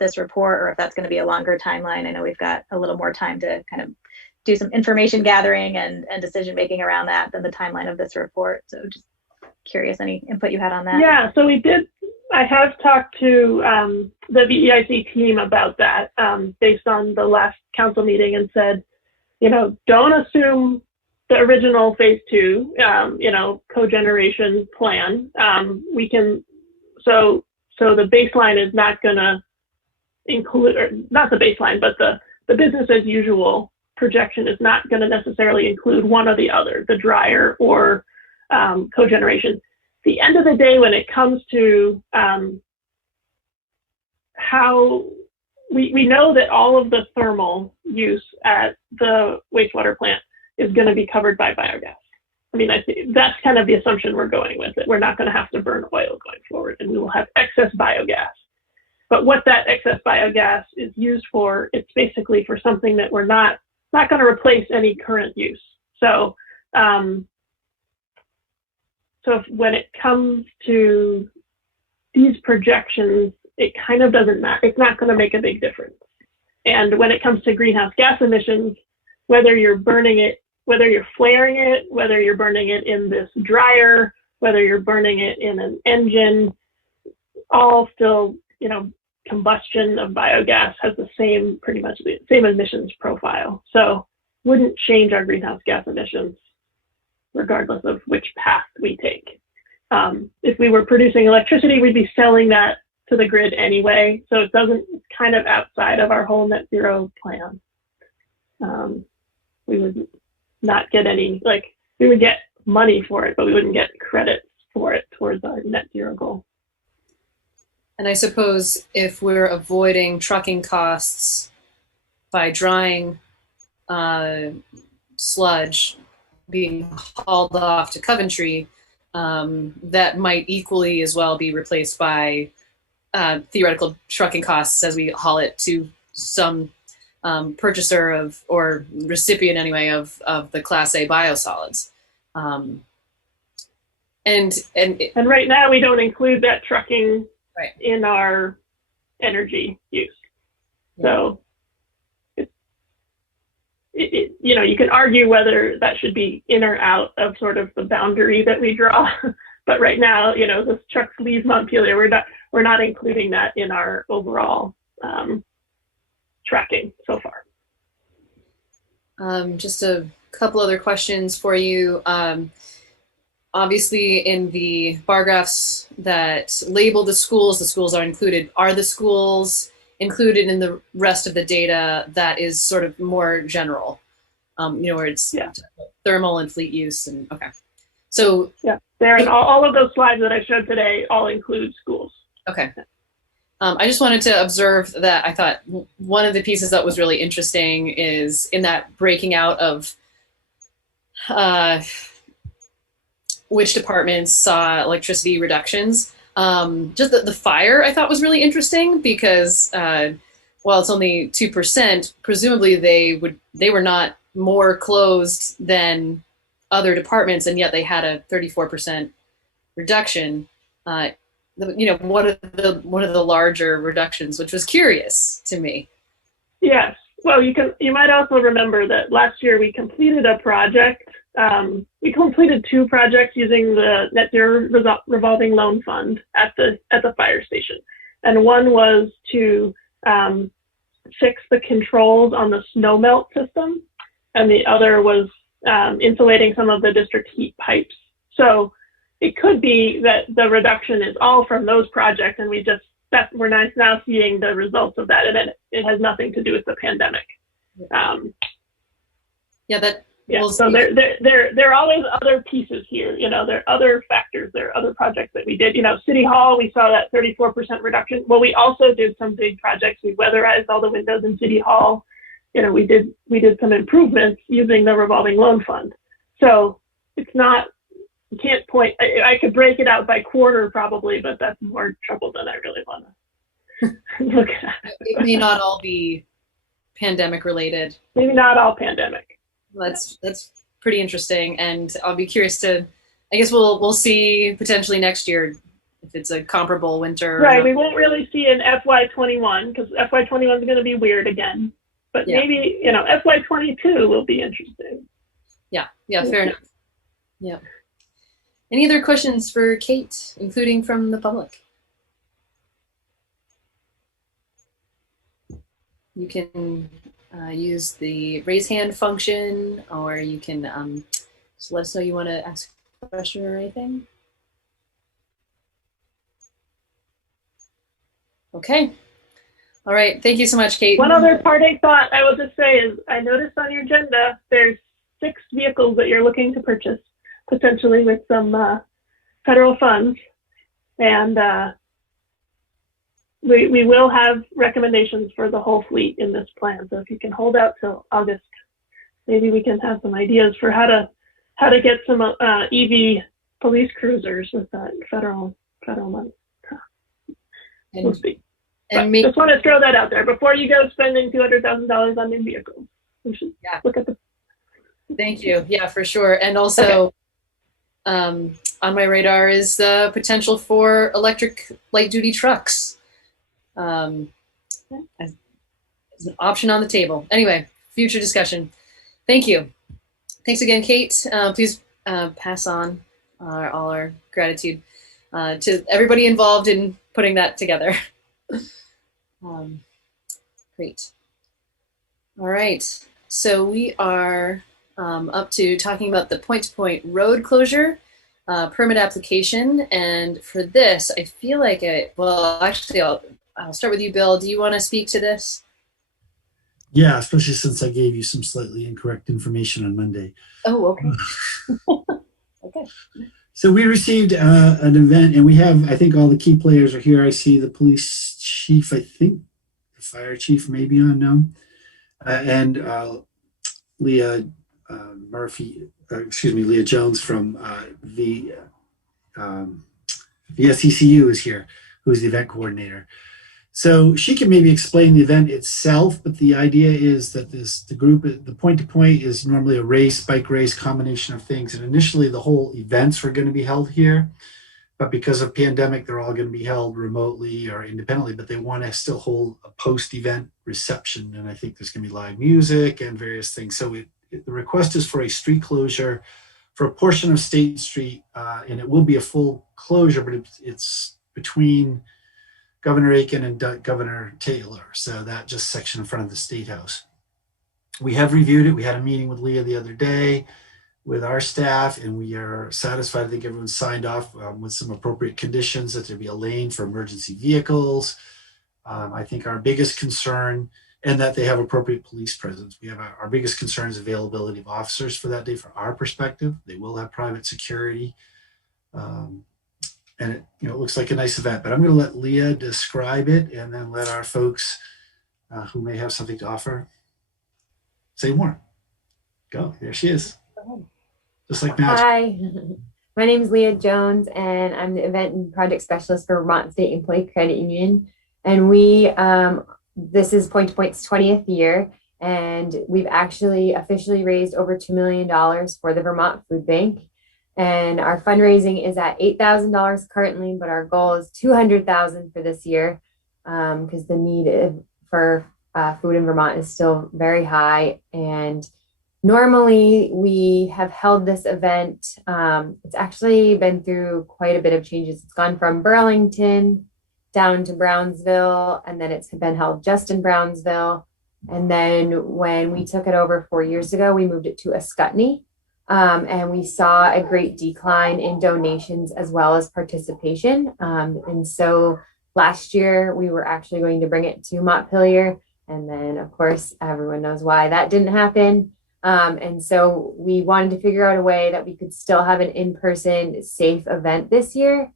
this report, or if that's going to be a longer timeline. I know we've got a little more time to kind of do some information gathering and decision making around that than the timeline of this report. So just curious, any input you had on that? Yeah, so I have talked to the VEIC team about that based on the last council meeting, and said, don't assume the original phase 2, cogeneration plan. So the baseline is not going to include, or not the baseline, but the business as usual projection is not going to necessarily include one or the other, the dryer or cogeneration. The end of the day, when it comes to how we know that all of the thermal use at the wastewater plant is going to be covered by biogas. I think that's kind of the assumption we're going with, that we're not going to have to burn oil going forward, and we will have excess biogas. But what that excess biogas is used for, it's basically for something that we're not going to replace any current use. So when it comes to these projections, it kind of doesn't matter. It's not going to make a big difference. And when it comes to greenhouse gas emissions, whether you're burning it, whether you're flaring it, whether you're burning it in this dryer, whether you're burning it in an engine, all still, combustion of biogas has pretty much the same emissions profile. So wouldn't change our greenhouse gas emissions regardless of which path we take. If we were producing electricity, we'd be selling that to the grid anyway. So it's kind of outside of our whole net zero plan. We would not get any, we would get money for it, but we wouldn't get credits for it towards our net zero goal. And I suppose if we're avoiding trucking costs by drying sludge being hauled off to Coventry, that might equally as well be replaced by theoretical trucking costs as we haul it to some purchaser or recipient anyway of the Class A biosolids. And right now we don't include that trucking right in our energy use. Yeah. So you can argue whether that should be in or out of sort of the boundary that we draw. But right now, this truck leaves Montpelier. We're not including that in our overall tracking so far. Just a couple other questions for you. Obviously, in the bar graphs that label the schools are included. Are the schools included in the rest of the data that is sort of more general, where it's thermal and fleet use? And okay, so yeah, they're in all of those slides that I showed today. All include schools. Okay, I just wanted to observe that I thought one of the pieces that was really interesting is in that breaking out of which departments saw electricity reductions. Just the fire I thought was really interesting because while it's only 2%, presumably they were not more closed than other departments, and yet they had a 34% reduction. One of the larger reductions, which was curious to me. Yes. Well, you might also remember that last year we completed a project. We completed 2 projects using the Net Zero revolving loan fund at the fire station, and one was to fix the controls on the snow melt system, and the other was insulating some of the district heat pipes. So it could be that the reduction is all from those projects, and we're now seeing the results of that, and it has nothing to do with the pandemic. So there are always other pieces here. There are other factors. There are other projects that we did. City Hall, we saw that 34% reduction. Well, we also did some big projects. We weatherized all the windows in City Hall. We did some improvements using the revolving loan fund. So it's not. You can't point. I could break it out by quarter probably, but that's more trouble than I really want to look at. It may not all be pandemic related. Maybe not all pandemic. That's pretty interesting, and I'll be curious to. I guess we'll see potentially next year if it's a comparable winter. Right, we won't really see in FY21 because FY21 is going to be weird again. But maybe FY22 will be interesting. Yeah, fair enough. Yeah. Any other questions for Kate, including from the public? You can use the raise hand function, or you can just let us know you want to ask a question or anything. Okay. All right. Thank you so much, Kate. One other parting thought I will just say is I noticed on your agenda there's 6 vehicles that you're looking to purchase, potentially with some federal funds. And we will have recommendations for the whole fleet in this plan. So if you can hold out till August, maybe we can have some ideas for how to get some EV police cruisers with that federal money. We'll see. Just want to throw that out there before you go spending $200,000 on new vehicles. We should look at the. Thank you. Yeah, for sure. And also, on my radar is the potential for electric light-duty trucks. As an option on the table. Anyway, future discussion. Thank you. Thanks again, Kate. Please pass on all our gratitude to everybody involved in putting that together. Great. All right. So we are up to talking about the point-to-point road closure permit application. And for this, I feel like I'll start with you, Bill. Do you want to speak to this? Yeah, especially since I gave you some slightly incorrect information on Monday. Oh, okay. Okay. So we received an event, and we have, I think all the key players are here. I see the police chief, I think the fire chief may be on now, and Leah Leah Jones from the SECU is here, who's the event coordinator. So she can maybe explain the event itself, but the idea is that the point-to-point is normally a bike race, combination of things. And initially the whole events were going to be held here, but because of pandemic, they're all going to be held remotely or independently, but they want to still hold a post-event reception. And I think there's going to be live music and various things. So the request is for a street closure for a portion of State Street, and it will be a full closure, but it's between Governor Aiken and Governor Taylor. So that just section in front of the State House. We have reviewed it. We had a meeting with Leah the other day with our staff, and we are satisfied. I think everyone signed off with some appropriate conditions, that there be a lane for emergency vehicles. I think our biggest concern, and that they have appropriate police presence. We have our biggest concern is availability of officers for that day. From our perspective, they will have private security. and it, it looks like a nice event. But I'm going to let Leah describe it, and then let our folks who may have something to offer say more. Go, there she is. Just like magic. Hi, my name is Leah Jones, and I'm the event and project specialist for Vermont State Employee Credit Union. And this is Point to Point's 20th year, and we've actually officially raised over $2 million for the Vermont Food Bank. And our fundraising is at $8,000 currently, but our goal is $200,000 for this year, because the need for food in Vermont is still very high. And normally we have held this event. It's actually been through quite a bit of changes. It's gone from Burlington down to Brownsville, and then it's been held just in Brownsville. And then when we took it over 4 years ago, we moved it to Ascutney. And we saw a great decline in donations as well as participation. And so last year we were actually going to bring it to Montpelier. And then of course, everyone knows why that didn't happen. And so we wanted to figure out a way that we could still have an in-person safe event this year.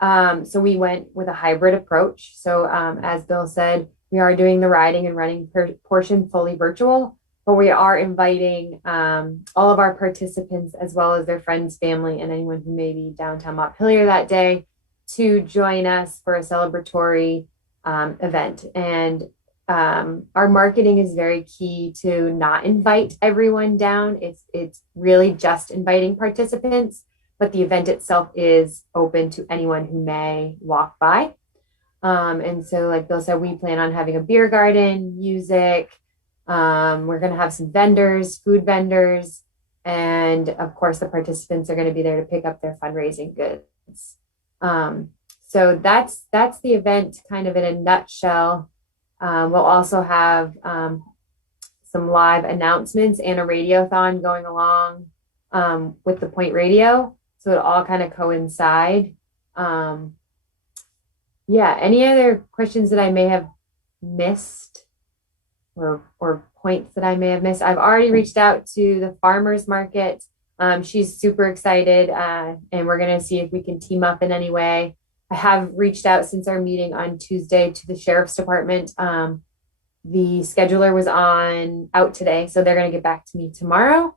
So we went with a hybrid approach. So as Bill said, we are doing the riding and running portion fully virtual, but we are inviting all of our participants as well as their friends, family, and anyone who may be downtown Montpelier that day to join us for a celebratory event. And our marketing is very key to not invite everyone down. It's really just inviting participants, but the event itself is open to anyone who may walk by. And so like Bill said, we plan on having a beer garden, music. We're going to have some vendors, food vendors, and of course the participants are going to be there to pick up their fundraising goods. So that's the event kind of in a nutshell. We'll also have some live announcements and a radiothon going along with the Point Radio. So it'll all kind of coincide. Yeah, any other questions that I may have missed or points that I may have missed? I've already reached out to the farmers market. She's super excited, and we're going to see if we can team up in any way. I have reached out since our meeting on Tuesday to the sheriff's department. The scheduler was out today, so they're going to get back to me tomorrow.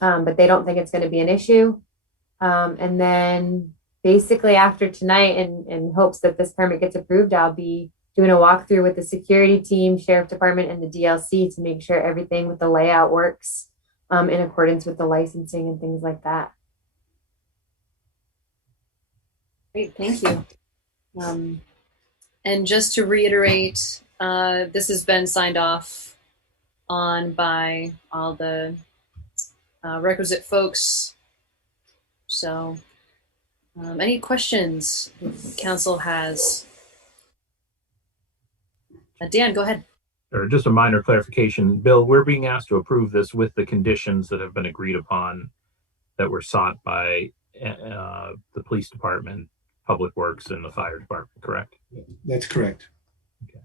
But they don't think it's going to be an issue. And then basically after tonight, in hopes that this permit gets approved, I'll be doing a walkthrough with the security team, sheriff department, and the DLC to make sure everything with the layout works in accordance with the licensing and things like that. Great, thank you. And just to reiterate, this has been signed off on by all the requisite folks. So any questions the council has? Dan, go ahead. Or just a minor clarification. Bill, we're being asked to approve this with the conditions that have been agreed upon that were sought by the police department, public works, and the fire department, correct? That's correct. Okay.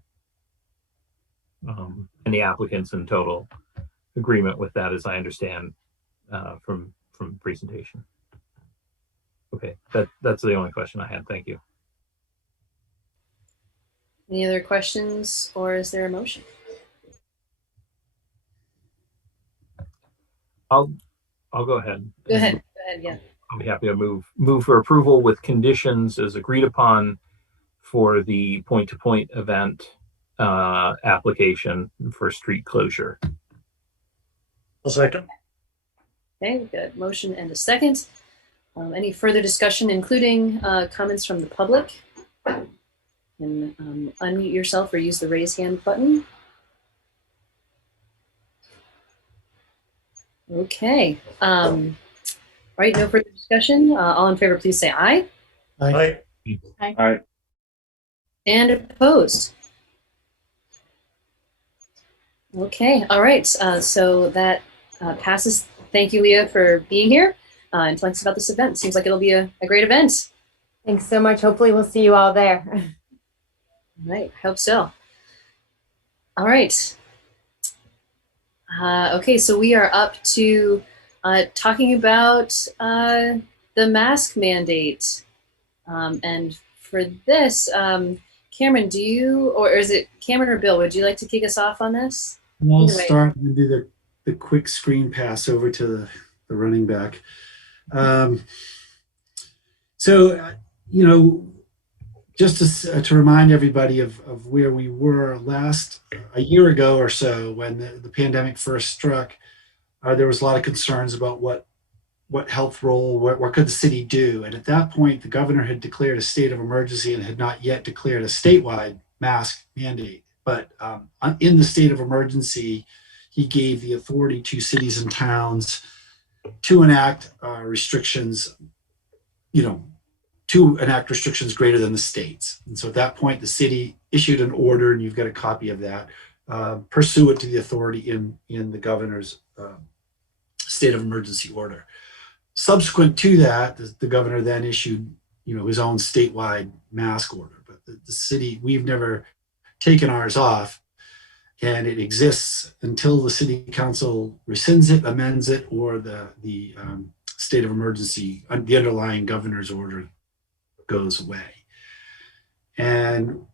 And the applicants in total agreement with that, as I understand from presentation. Okay, that's the only question I had. Thank you. Any other questions, or is there a motion? I'll go ahead. Go ahead, yeah. I'll be happy to move for approval with conditions as agreed upon for the point-to-point event application for street closure. A second. Okay, we've got a motion and a second. Any further discussion, including comments from the public? And unmute yourself or use the raise hand button. Okay. All right, no further discussion. All in favor, please say aye. Aye. Aye. Aye. And opposed? Okay, all right. So that passes. Thank you, Leah, for being here and telling us about this event. Seems like it'll be a great event. Thanks so much. Hopefully we'll see you all there. All right, hope so. All right. Okay, so we are up to talking about the mask mandate. And for this, Cameron, do you, or is it Cameron or Bill? Would you like to kick us off on this? I'll Either way. start and do the quick screen pass over to the running back. So, you know, just to remind everybody of where we were a year ago or so when the pandemic first struck, there was a lot of concerns about what health role, what could the city do? And at that point, the governor had declared a state of emergency and had not yet declared a statewide mask mandate. But in the state of emergency, he gave the authority to cities and towns to enact restrictions, to enact restrictions greater than the states. And so at that point, the city issued an order, and you've got a copy of that, pursuant to the authority in the governor's state of emergency order. Subsequent to that, the governor then issued, his own statewide mask order. But the city, we've never taken ours off, and it exists until the city council rescinds it, amends it, or the state of emergency, the underlying governor's order goes away. And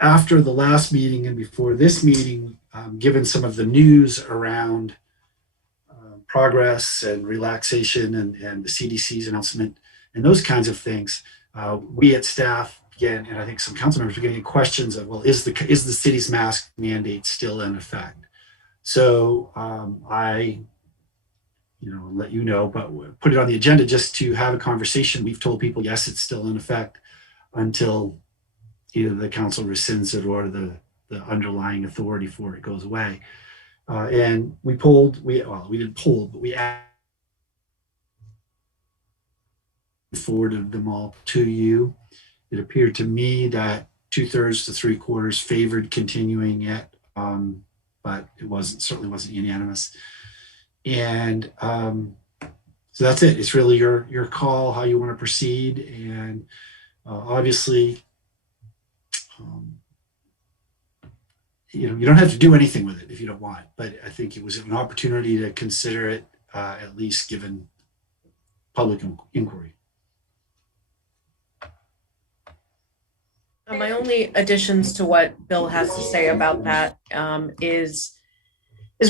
after the last meeting and before this meeting, given some of the news around progress and relaxation and the CDC's announcement and those kinds of things, we at staff began, and I think some council members were getting questions of, well, is the city's mask mandate still in effect? So I let you know, but put it on the agenda just to have a conversation. We've told people, yes, it's still in effect until either the council rescinds it or the underlying authority for it goes away. And we didn't poll, but we forwarded them all to you. It appeared to me that 2/3 to 3/4 favored continuing it, but it certainly wasn't unanimous. And so that's it. It's really your call how you want to proceed. And obviously, you don't have to do anything with it if you don't want. But I think it was an opportunity to consider it, at least given public inquiry. My only additions to what Bill has to say about that is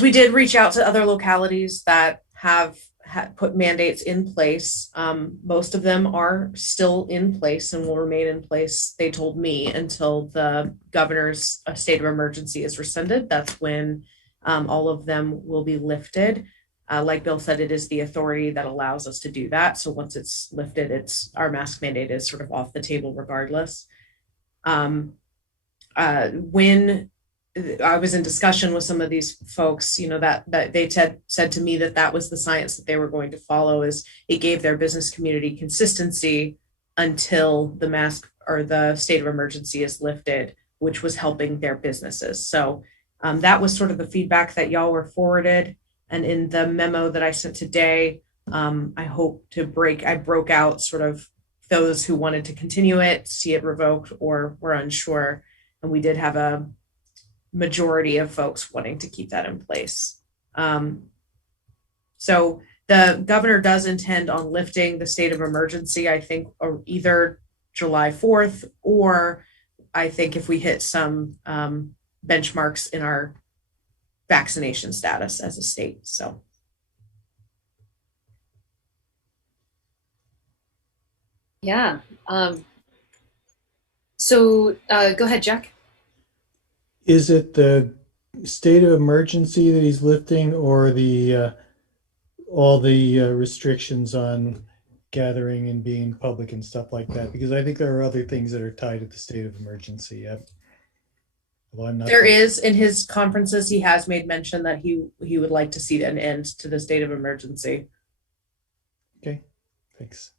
we did reach out to other localities that have put mandates in place. Most of them are still in place and will remain in place, they told me, until the governor's state of emergency is rescinded. That's when all of them will be lifted. Like Bill said, it is the authority that allows us to do that. So once it's lifted, our mask mandate is sort of off the table regardless. When I was in discussion with some of these folks, that they said to me that was the science that they were going to follow, is it gave their business community consistency until the mask or the state of emergency is lifted, which was helping their businesses. So that was sort of the feedback that y'all were forwarded. And in the memo that I sent today, I broke out sort of those who wanted to continue it, see it revoked, or were unsure. And we did have a majority of folks wanting to keep that in place. So the governor does intend on lifting the state of emergency, I think, or either July 4th, or I think if we hit some benchmarks in our vaccination status as a state. So. Yeah. So go ahead, Jack. Is it the state of emergency that he's lifting, or the all the restrictions on gathering and being public and stuff like that? Because I think there are other things that are tied to the state of emergency. There is, in his conferences, he has made mention that he would like to see an end to the state of emergency. Okay, thanks.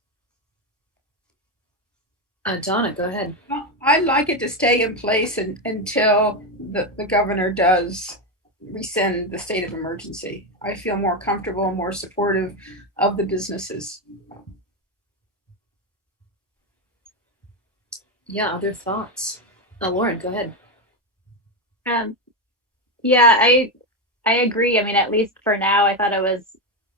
Donna, go ahead. Well, I'd like it to stay in place until the governor does rescind the state of emergency. I feel more comfortable and more supportive of the businesses. Yeah, other thoughts? Lauren, go ahead. Yeah, I agree. I mean, at least for now, I thought it was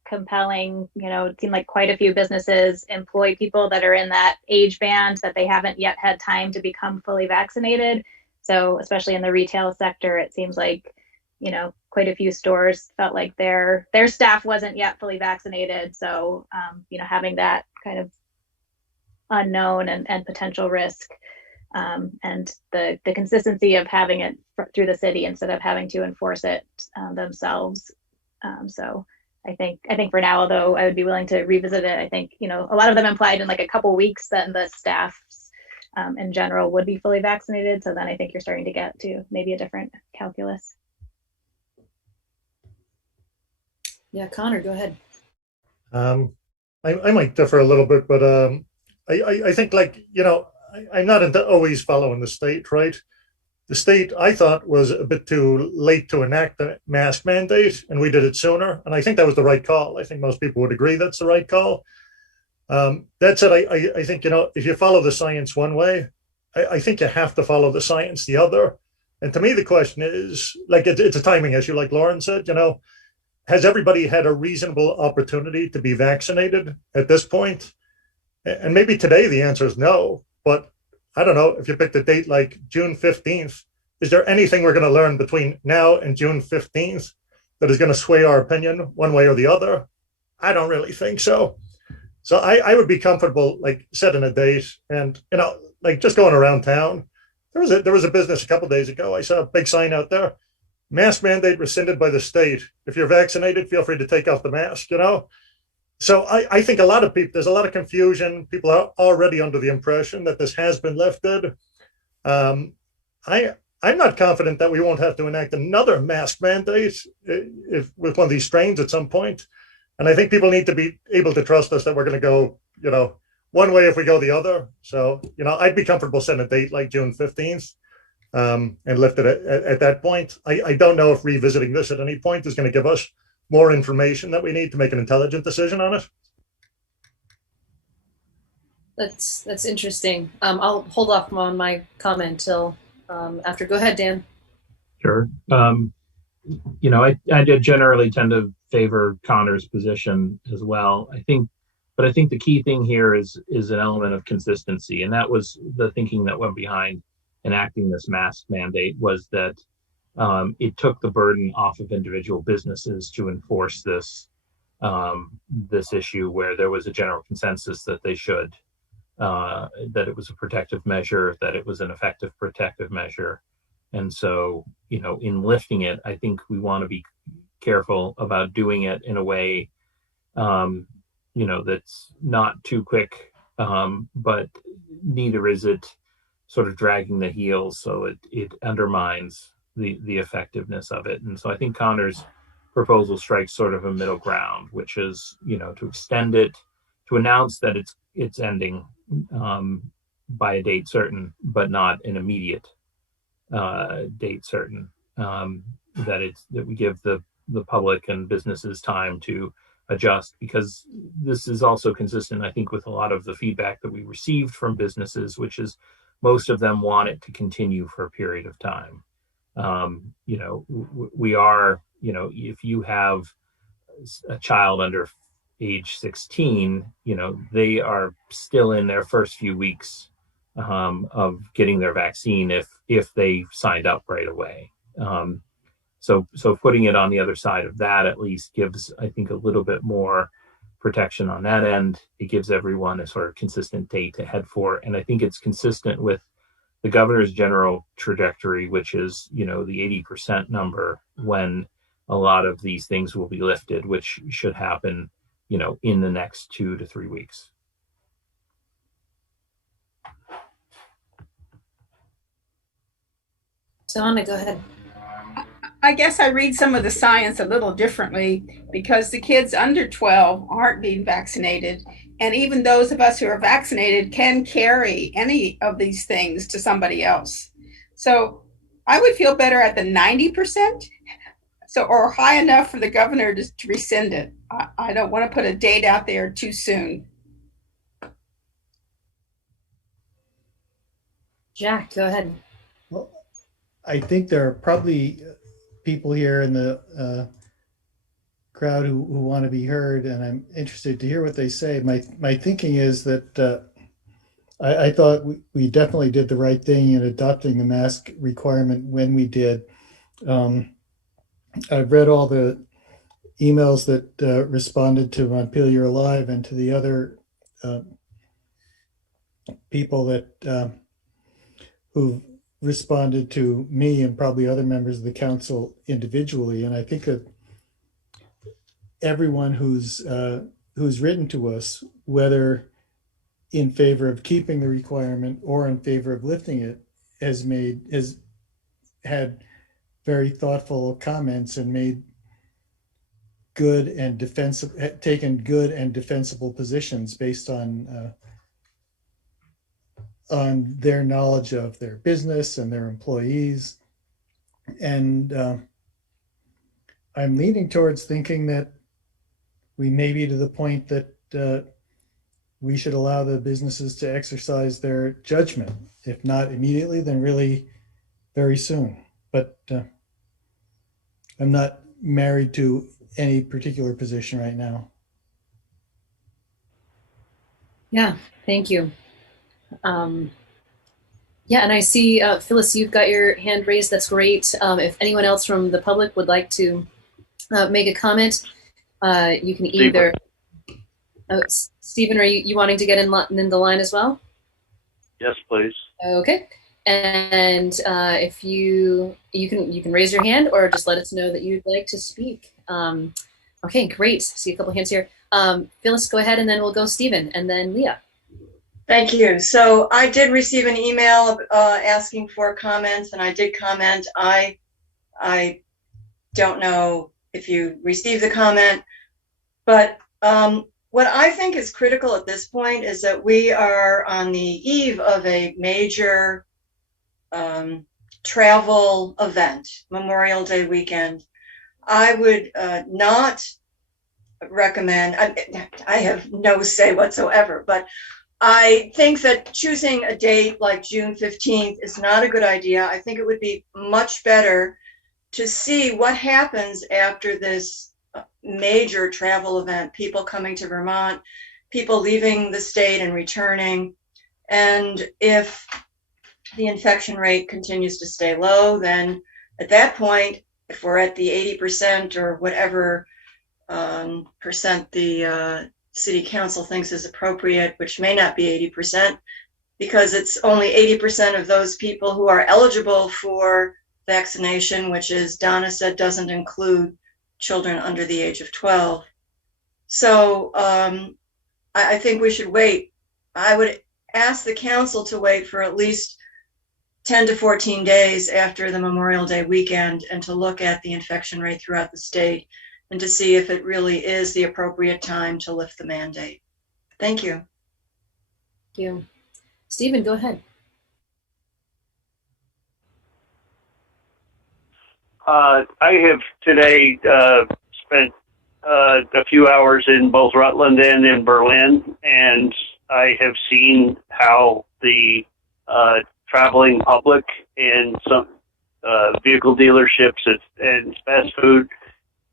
compelling. It seemed like quite a few businesses employ people that are in that age band that they haven't yet had time to become fully vaccinated. So especially in the retail sector, it seems like, quite a few stores felt like their staff wasn't yet fully vaccinated. So, having that kind of unknown and potential risk, and the consistency of having it through the city instead of having to enforce it themselves. So I think for now, although I would be willing to revisit it, I think, a lot of them implied in like a couple weeks that the staff in general would be fully vaccinated. So then I think you're starting to get to maybe a different calculus. Yeah, Connor, go ahead. I might differ a little bit, but I think, like, I'm not into always following the state, right? The state, I thought, was a bit too late to enact the mask mandate, and we did it sooner. And I think that was the right call. I think most people would agree that's the right call. That said, I think, if you follow the science one way, I think you have to follow the science the other. And to me, the question is, like, it's a timing issue, like Lauren said, has everybody had a reasonable opportunity to be vaccinated at this point? And maybe today the answer is no, but I don't know, if you picked a date like June 15th, is there anything we're going to learn between now and June 15th that is going to sway our opinion one way or the other? I don't really think so. So I would be comfortable, like, setting a date and, like, just going around town. There was a business a couple of days ago. I saw a big sign out there: mask mandate rescinded by the state. If you're vaccinated, feel free to take off the mask, So I think there's a lot of confusion. People are already under the impression that this has been lifted. I'm not confident that we won't have to enact another mask mandate with one of these strains at some point. And I think people need to be able to trust us that we're going to go, one way if we go the other. So, I'd be comfortable setting a date like June 15th. And lift it at that point. I don't know if revisiting this at any point is going to give us more information that we need to make an intelligent decision on it. That's interesting. I'll hold off on my comment till after. Go ahead, Dan. Sure. I generally tend to favor Connor's position as well. I think the key thing here is an element of consistency, and that was the thinking that went behind enacting this mask mandate, was that it took the burden off of individual businesses to enforce this issue, where there was a general consensus that they should, that it was a protective measure, that it was an effective protective measure. And so, in lifting it, I think we want to be careful about doing it in a way, that's not too quick, but neither is it sort of dragging the heels, so it undermines the effectiveness of it. And so I think Connor's proposal strikes sort of a middle ground, which is, to extend it, to announce that it's ending by a date certain, but not an immediate date certain. That we give the public and businesses time to adjust, because this is also consistent, I think, with a lot of the feedback that we received from businesses, which is most of them want it to continue for a period of time. We are, if you have a child under age 16, they are still in their first few weeks of getting their vaccine if they signed up right away. So putting it on the other side of that at least gives, I think, a little bit more protection on that end. It gives everyone a sort of consistent date to head for. And I think it's consistent with the governor's general trajectory, which is, the 80% number when a lot of these things will be lifted, which should happen, in the next 2 to 3 weeks. Donna, go ahead. I guess I read some of the science a little differently, because the kids under 12 aren't being vaccinated. And even those of us who are vaccinated can carry any of these things to somebody else. So I would feel better at the 90%, or high enough for the governor to rescind it. I don't want to put a date out there too soon. Jack, go ahead. Well, I think there are probably people here in the crowd who want to be heard, and I'm interested to hear what they say. My thinking is that I thought we definitely did the right thing in adopting the mask requirement when we did. I've read all the emails that responded to Montpelier Alive and to the other people that who've responded to me and probably other members of the council individually. And I think that everyone who's written to us, whether in favor of keeping the requirement or in favor of lifting it, has had very thoughtful comments and made good and defensive, taken good and defensible positions based on their knowledge of their business and their employees. And I'm leaning towards thinking that we may be to the point that we should allow the businesses to exercise their judgment, if not immediately, then really very soon. But I'm not married to any particular position right now. Yeah, thank you. Yeah, and I see, Phyllis, you've got your hand raised. That's great. If anyone else from the public would like to make a comment, you can either... Stephen, are you wanting to get in the line as well? Yes, please. Okay. And if you can raise your hand or just let us know that you'd like to speak. Okay, great. See a couple hands here. Phyllis, go ahead, and then we'll go Stephen, and then Leah. Thank you. So I did receive an email asking for comments, and I did comment. I don't know if you received the comment, but what I think is critical at this point is that we are on the eve of a major travel event, Memorial Day weekend. I would not recommend, I have no say whatsoever, but I think that choosing a date like June 15th is not a good idea. I think it would be much better to see what happens after this major travel event, people coming to Vermont, people leaving the state and returning. And if the infection rate continues to stay low, then at that point, if we're at the 80% or whatever percent the city council thinks is appropriate, which may not be 80%, because it's only 80% of those people who are eligible for vaccination, which, as Donna said, doesn't include children under the age of 12. So I think we should wait. I would ask the council to wait for at least 10 to 14 days after the Memorial Day weekend and to look at the infection rate throughout the state and to see if it really is the appropriate time to lift the mandate. Thank you. Thank you. Stephen, go ahead. I have today spent a few hours in both Rutland and in Berlin, and I have seen how the traveling public and some vehicle dealerships and fast food,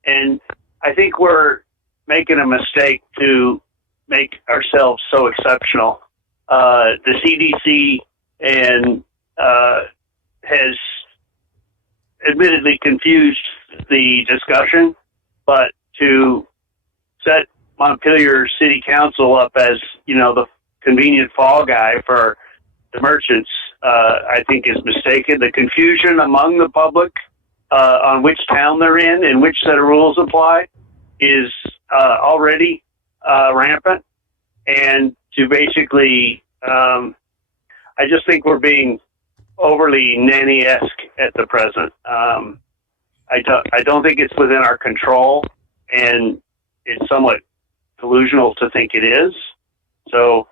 and I think we're making a mistake to make ourselves so exceptional. The CDC has admittedly confused the discussion, but to set Montpelier City Council up as, the convenient fall guy for the merchants, I think is mistaken. The confusion among the public on which town they're in and which set of rules apply is already rampant. And to basically, I just think we're being overly nanny-esque at the present. I don't think it's within our control, and it's somewhat delusional to think it is. So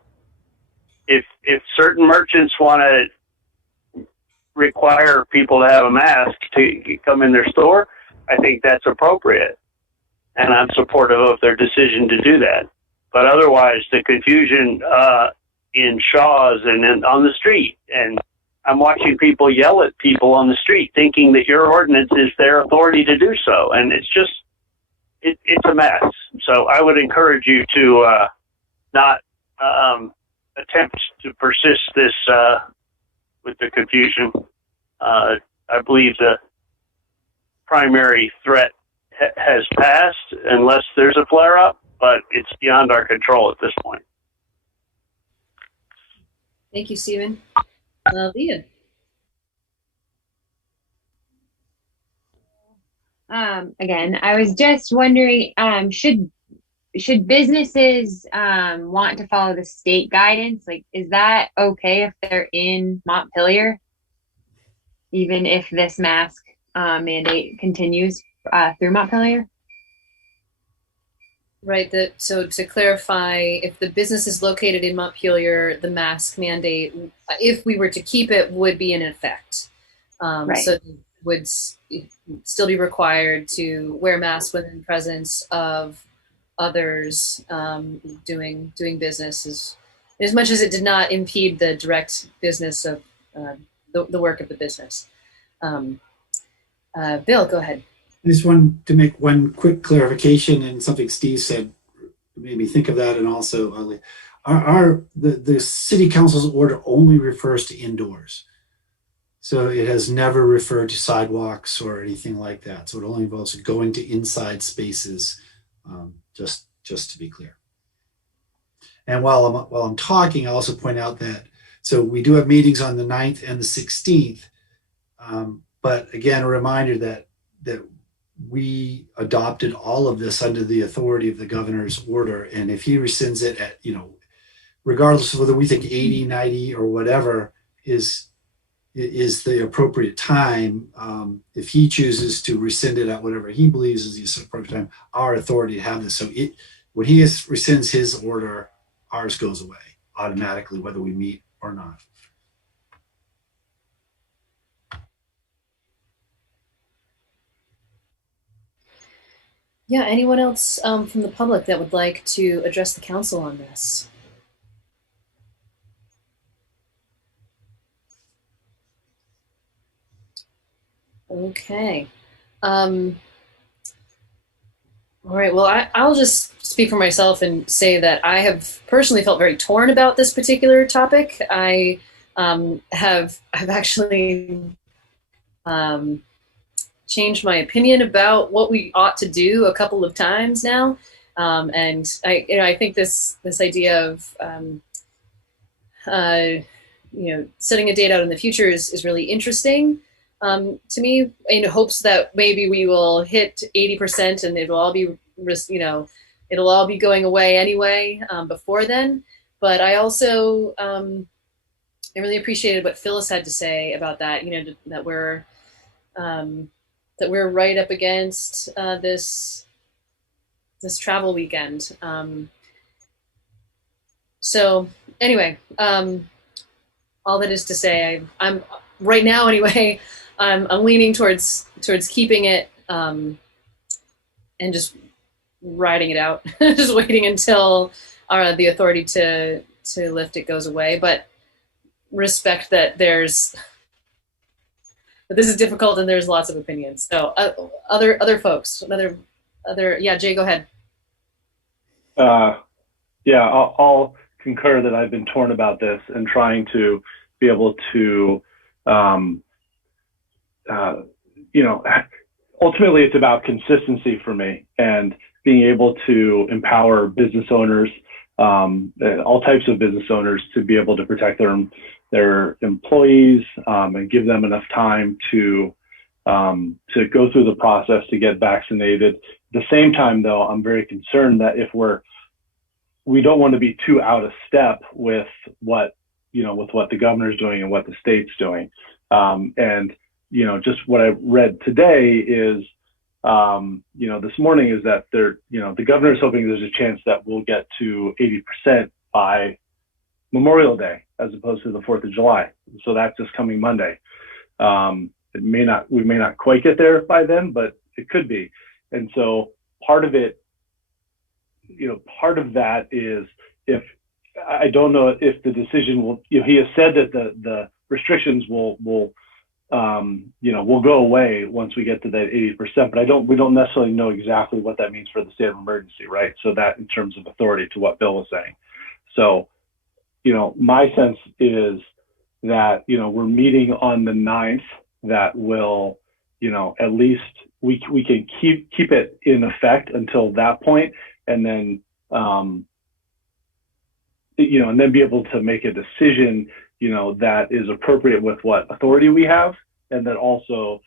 if certain merchants want to require people to have a mask to come in their store, I think that's appropriate, and I'm supportive of their decision to do that. But otherwise, the confusion in Shaw's and on the street, and I'm watching people yell at people on the street thinking that your ordinance is their authority to do so. And it's it's a mess. So I would encourage you to not attempt to persist this with the confusion. I believe the primary threat has passed unless there's a flare-up, but it's beyond our control at this point. Thank you, Stephen. Leah. Again, I was just wondering, should businesses want to follow the state guidance? Like, is that okay if they're in Montpelier, even if this mask mandate continues through Montpelier? Right. So to clarify, if the business is located in Montpelier, the mask mandate, if we were to keep it, would be in effect. Right. So would still be required to wear masks within the presence of others doing business, as much as it did not impede the direct business of the work of the business. Bill, go ahead. I just wanted to make one quick clarification, and something Steve said made me think of that. And also, the city council's order only refers to indoors. So it has never referred to sidewalks or anything like that. So it only involves going to inside spaces, just to be clear. And while I'm talking, I'll also point out that, so we do have meetings on the 9th and the 16th. But again, a reminder that we adopted all of this under the authority of the governor's order. And if he rescinds it at, regardless of whether we think 80, 90 or whatever is the appropriate time, if he chooses to rescind it at whatever he believes is the appropriate time, our authority to have this. So when he rescinds his order, ours goes away automatically, whether we meet or not. Yeah, anyone else from the public that would like to address the council on this? Okay. All right, well, I'll just speak for myself and say that I have personally felt very torn about this particular topic. I have actually changed my opinion about what we ought to do a couple of times now, and I think this idea of setting a date out in the future is really interesting to me, in hopes that maybe we will hit 80% and it'll all be going away anyway before then. But I also I really appreciated what Phyllis had to say about that. That we're right up against this travel weekend. So anyway, all that is to say, I'm right now anyway. I'm leaning towards keeping it and just riding it out, just waiting until the authority to lift it goes away. But respect that this is difficult and there's lots of opinions. So other folks, yeah, Jay, go ahead. Yeah, I'll concur that I've been torn about this and trying to be able to, ultimately it's about consistency for me and being able to empower business owners, all types of business owners, to be able to protect their employees and give them enough time to go through the process to get vaccinated. At the same time, though, I'm very concerned that if we don't want to be too out of step with what the governor's doing and what the state's doing. And just what I read today is, this morning is that the governor's hoping there's a chance that we'll get to 80% by Memorial Day, as opposed to the 4th of July. So that's this coming Monday. We may not quite get there by then, but it could be. And so part of that is, I don't know if the decision will, he has said that the restrictions will will go away once we get to that 80%, but we don't necessarily know exactly what that means for the state of emergency, right? So that in terms of authority to what Bill was saying. So, my sense is that, we're meeting on the 9th that will, at least we can keep it in effect until that point, and then, and then be able to make a decision, that is appropriate with what authority we have, and that also,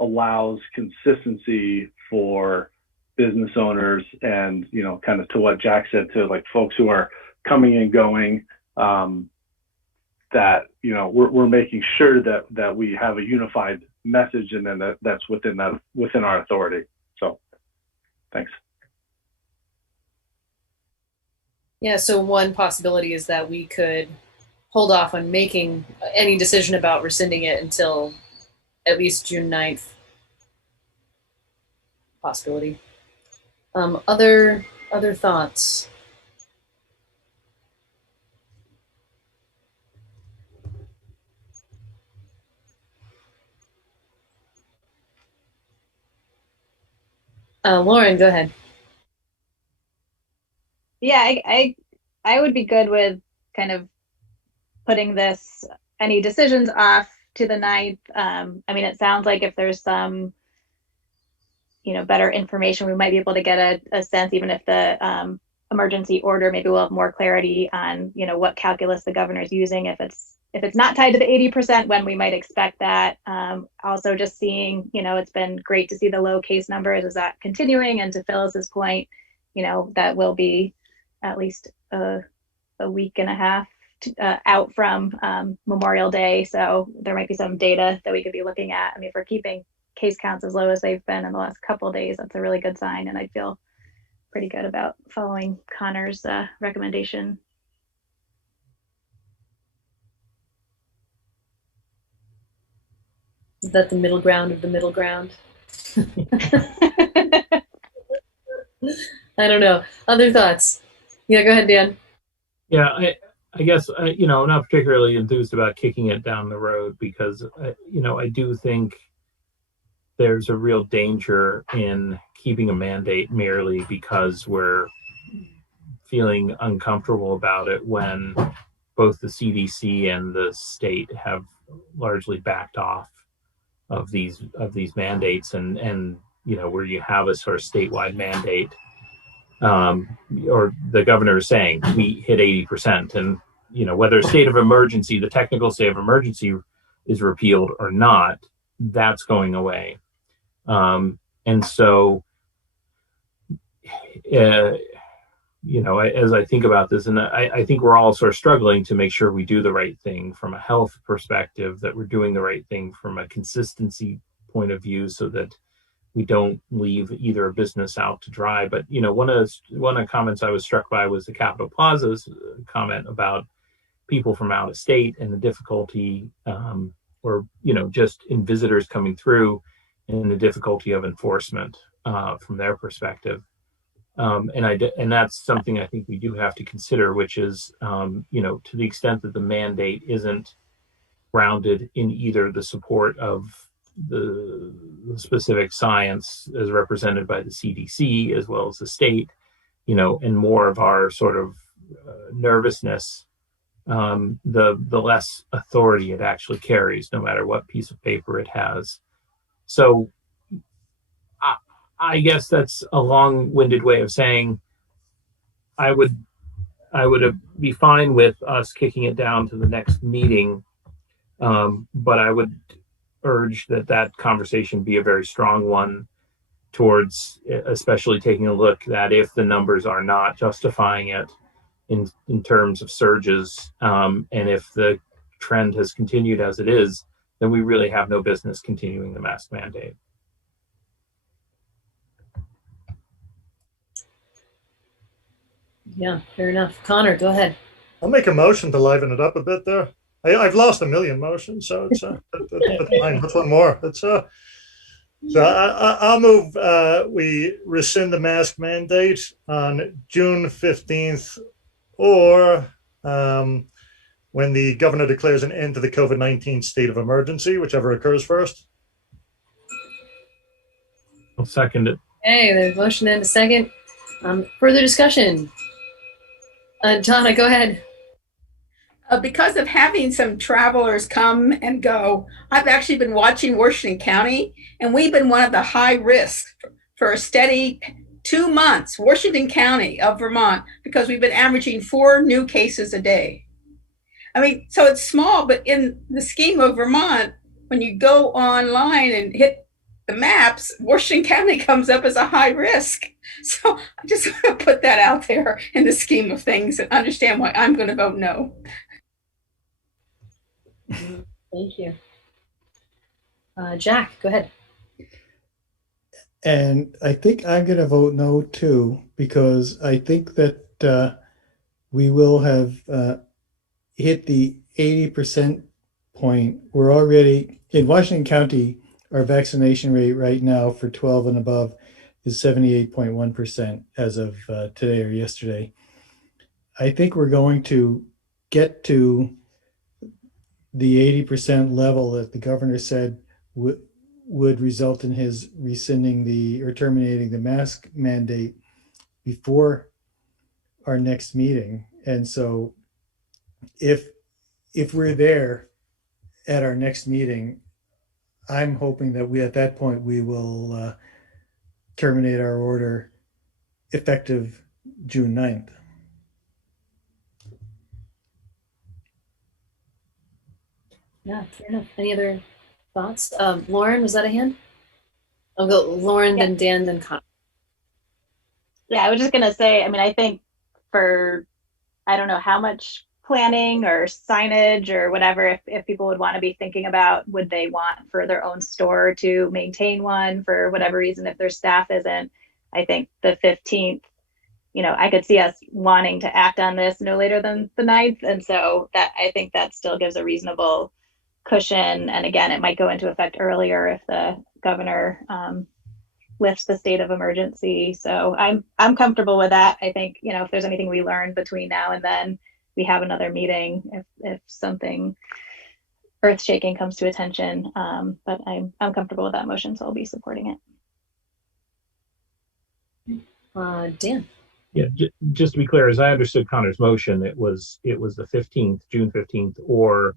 allows consistency for business owners and, kind of to what Jack said, to like folks who are coming and going, that, we're making sure that we have a unified message, and then that's within our authority. So thanks. Yeah, so one possibility is that we could hold off on making any decision about rescinding it until at least June 9th. Possibility. Other thoughts? Lauren, go ahead. Yeah, I would be good with kind of putting any decisions off to the 9th. I mean, it sounds like if there's some, better information, we might be able to get a sense, even if the emergency order, maybe we'll have more clarity on, what calculus the governor's using. If it's not tied to the 80%, when we might expect that. Also just seeing, it's been great to see the low case numbers. Is that continuing? And to Phyllis's point, that will be at least a week and a half out from Memorial Day. So there might be some data that we could be looking at. I mean, if we're keeping case counts as low as they've been in the last couple of days, that's a really good sign. And I feel pretty good about following Connor's recommendation. Is that the middle ground of the middle ground? I don't know. Other thoughts? Yeah, go ahead, Dan. Yeah, I guess, I'm not particularly enthused about kicking it down the road because, I do think there's a real danger in keeping a mandate merely because we're feeling uncomfortable about it when both the CDC and the state have largely backed off of these mandates, and where you have a sort of statewide mandate, or the governor is saying we hit 80%, and whether state of emergency, the technical state of emergency is repealed or not, that's going away. And so, as I think about this, and I think we're all sort of struggling to make sure we do the right thing from a health perspective, that we're doing the right thing from a consistency point of view, so that we don't leave either a business out to dry. But one of the comments I was struck by was the Capitol Plaza's comment about people from out of state and the difficulty, or just in visitors coming through, and the difficulty of enforcement from their perspective. And that's something I think we do have to consider, which is, to the extent that the mandate isn't grounded in either the support of the specific science as represented by the CDC as well as the state, and more of our sort of nervousness, the less authority it actually carries, no matter what piece of paper it has. So I guess that's a long-winded way of saying I would be fine with us kicking it down to the next meeting, but I would urge that conversation be a very strong one towards especially taking a look that if the numbers are not justifying it in terms of surges, and if the trend has continued as it is, then we really have no business continuing the mask mandate. Yeah, fair enough. Connor, go ahead. I'll make a motion to liven it up a bit there. I've lost a million motions, so it's that's fine. That's one more. So I'll move. We rescind the mask mandate on June 15th, or when the governor declares an end to the COVID-19 state of emergency, whichever occurs first. I'll second it. Okay, there's a motion and a second. Further discussion? Donna, go ahead. Because of having some travelers come and go, I've actually been watching Washington County, and we've been one of the high risk for a steady 2 months, Washington County of Vermont, because we've been averaging 4 new cases a day. I mean, so it's small, but in the scheme of Vermont, when you go online and hit the maps, Washington County comes up as a high risk. So I just want to put that out there in the scheme of things and understand why I'm going to vote no. Thank you. Jack, go ahead. And I think I'm going to vote no too, because I think that we will have hit the 80% point. We're already in Washington County. Our vaccination rate right now for 12 and above is 78.1% as of today or yesterday. I think we're going to get to the 80% level that the governor said would result in his rescinding or terminating the mask mandate before our next meeting. And so if we're there at our next meeting, I'm hoping that at that point we will terminate our order effective June 9th. Yeah, fair enough. Any other thoughts? Lauren, was that a hand? I'll go Lauren, then Dan, then Connor. Yeah, I was just going to say, I mean, I think I don't know how much planning or signage or whatever, if people would want to be thinking about, would they want for their own store to maintain one for whatever reason, if their staff isn't. I think the 15th, I could see us wanting to act on this no later than the 9th. And so I think that still gives a reasonable cushion. And again, it might go into effect earlier if the governor lifts the state of emergency. So I'm comfortable with that. I think, if there's anything we learn between now and then, we have another meeting if something earth-shaking comes to attention. But I'm comfortable with that motion, so I'll be supporting it. Dan. Yeah, just to be clear, as I understood Connor's motion, it was the 15th, June 15th, or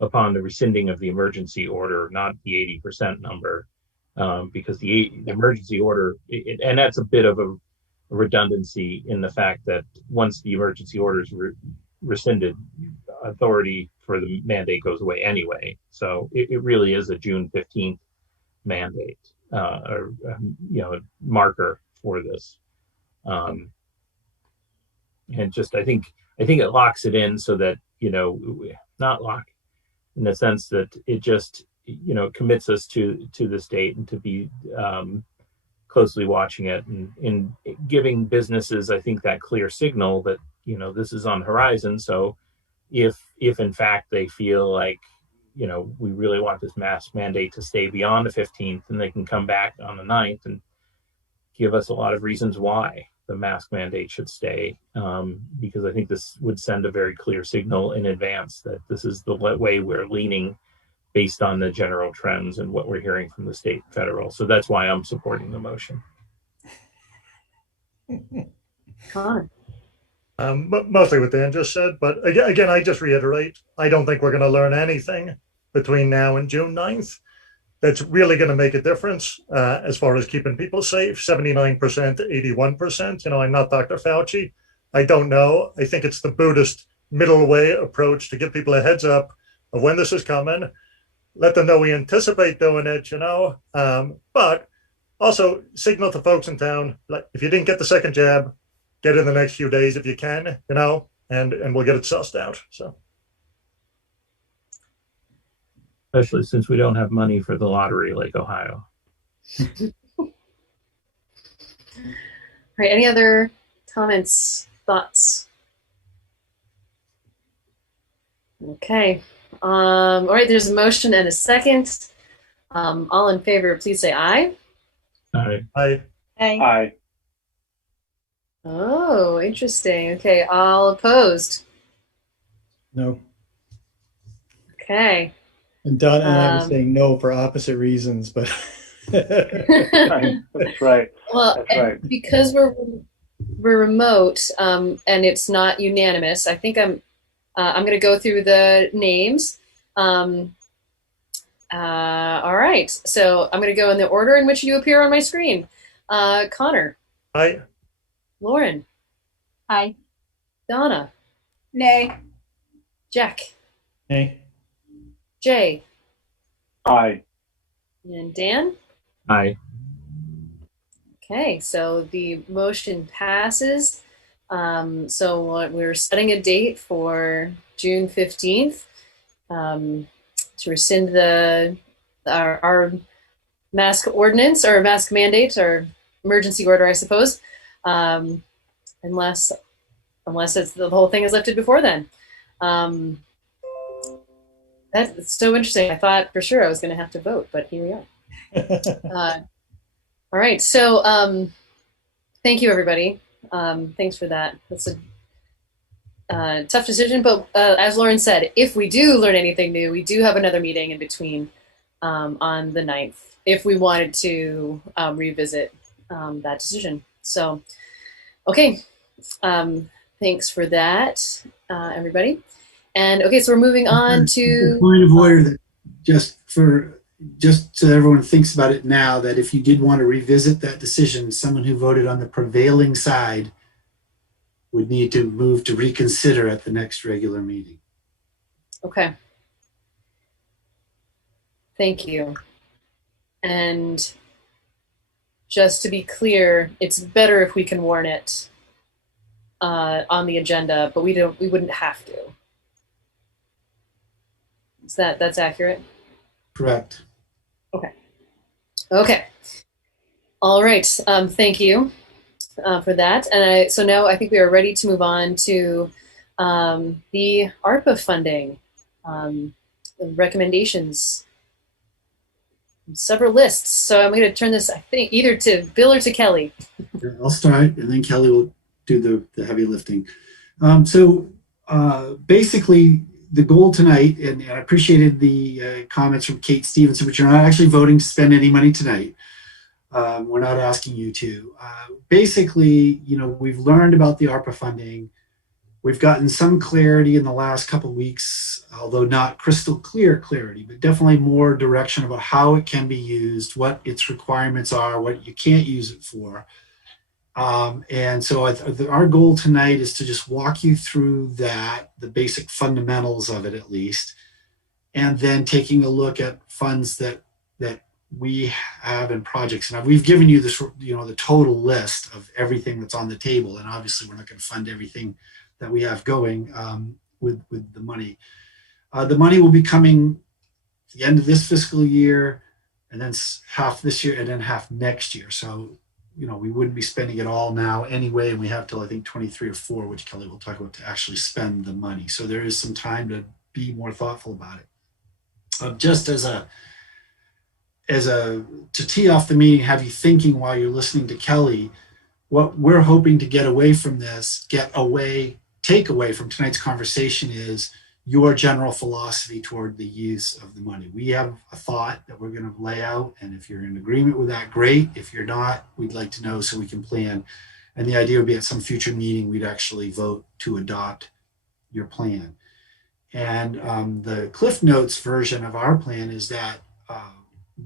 upon the rescinding of the emergency order, not the 80% number, because the emergency order, and that's a bit of a redundancy in the fact that once the emergency order is rescinded, authority for the mandate goes away anyway. So it really is a June 15th mandate, or marker for this. And just I think it locks it in so that not lock in the sense that it just commits us to this date and to be closely watching it and giving businesses, I think, that clear signal that this is on the horizon. So if in fact they feel like we really want this mask mandate to stay beyond the 15th, and they can come back on the 9th and give us a lot of reasons why the mask mandate should stay, because I think this would send a very clear signal in advance that this is the way we're leaning based on the general trends and what we're hearing from the state and federal. So that's why I'm supporting the motion. Connor. Mostly what Dan just said, but again, I just reiterate, I don't think we're going to learn anything between now and June 9th that's really going to make a difference as far as keeping people safe. 79% to 81%. I'm not Dr. Fauci. I don't know. I think it's the Buddhist middle way approach to give people a heads up of when this is coming. Let them know we anticipate doing it, but also signal to folks in town, like, if you didn't get the second jab, get it in the next few days if you can, and we'll get it sussed out. So, especially since we don't have money for the lottery like Ohio. All right, any other comments, thoughts? Okay. All right, there's a motion and a second. All in favor, please say aye. Aye. Aye. Aye. Oh, interesting. Okay, all opposed? No. Okay. And Don and I were saying no for opposite reasons, but That's right. Well, That's right. because we're remote, and it's not unanimous, I think I'm going to go through the names. All right. So I'm going to go in the order in which you appear on my screen. Connor. Aye. Lauren. Aye. Donna. Nay. Jack. Nay. Jay. Aye. And Dan. Aye. Okay, so the motion passes. So we're setting a date for June 15th to rescind our mask ordinance or mask mandate or emergency order, I suppose, unless it's the whole thing is lifted before then. That's so interesting. I thought for sure I was going to have to vote, but here we are. All right. So thank you, everybody. Thanks for that. That's a tough decision. But as Lauren said, if we do learn anything new, we do have another meeting in between on the 9th if we wanted to revisit that decision. So, okay. Thanks for that, everybody. And okay, so we're moving on to point of order that just so everyone thinks about it now, that if you did want to revisit that decision, someone who voted on the prevailing side would need to move to reconsider at the next regular meeting. Okay. Thank you. And just to be clear, it's better if we can warn it on the agenda, but we wouldn't have to. Is that's accurate? Correct. Okay. Okay. All right. Thank you for that. And so now I think we are ready to move on to the ARPA funding recommendations. Several lists. So I'm going to turn this, I think, either to Bill or to Kelly. I'll start, and then Kelly will do the heavy lifting. Basically, the goal tonight, and I appreciated the comments from Kate Stevenson, but you're not actually voting to spend any money tonight. We're not asking you to. Basically, we've learned about the ARPA funding. We've gotten some clarity in the last couple of weeks, although not crystal clear clarity, but definitely more direction about how it can be used, what its requirements are, what you can't use it for. And so our goal tonight is to just walk you through that, the basic fundamentals of it at least, and then taking a look at funds that we have in projects. And we've given you this, the total list of everything that's on the table. And obviously we're not going to fund everything that we have going with the money. The money will be coming at the end of this fiscal year, and then half this year, and then half next year. So we wouldn't be spending it all now anyway, and we have till I think 23 or 4, which Kelly will talk about, to actually spend the money. So there is some time to be more thoughtful about it. Just to tee off the meeting, have you thinking while you're listening to Kelly, what we're hoping to take away from tonight's conversation is your general philosophy toward the use of the money. We have a thought that we're going to lay out, and if you're in agreement with that, great. If you're not, we'd like to know so we can plan. And the idea would be at some future meeting, we'd actually vote to adopt your plan. And the Cliff Notes version of our plan is that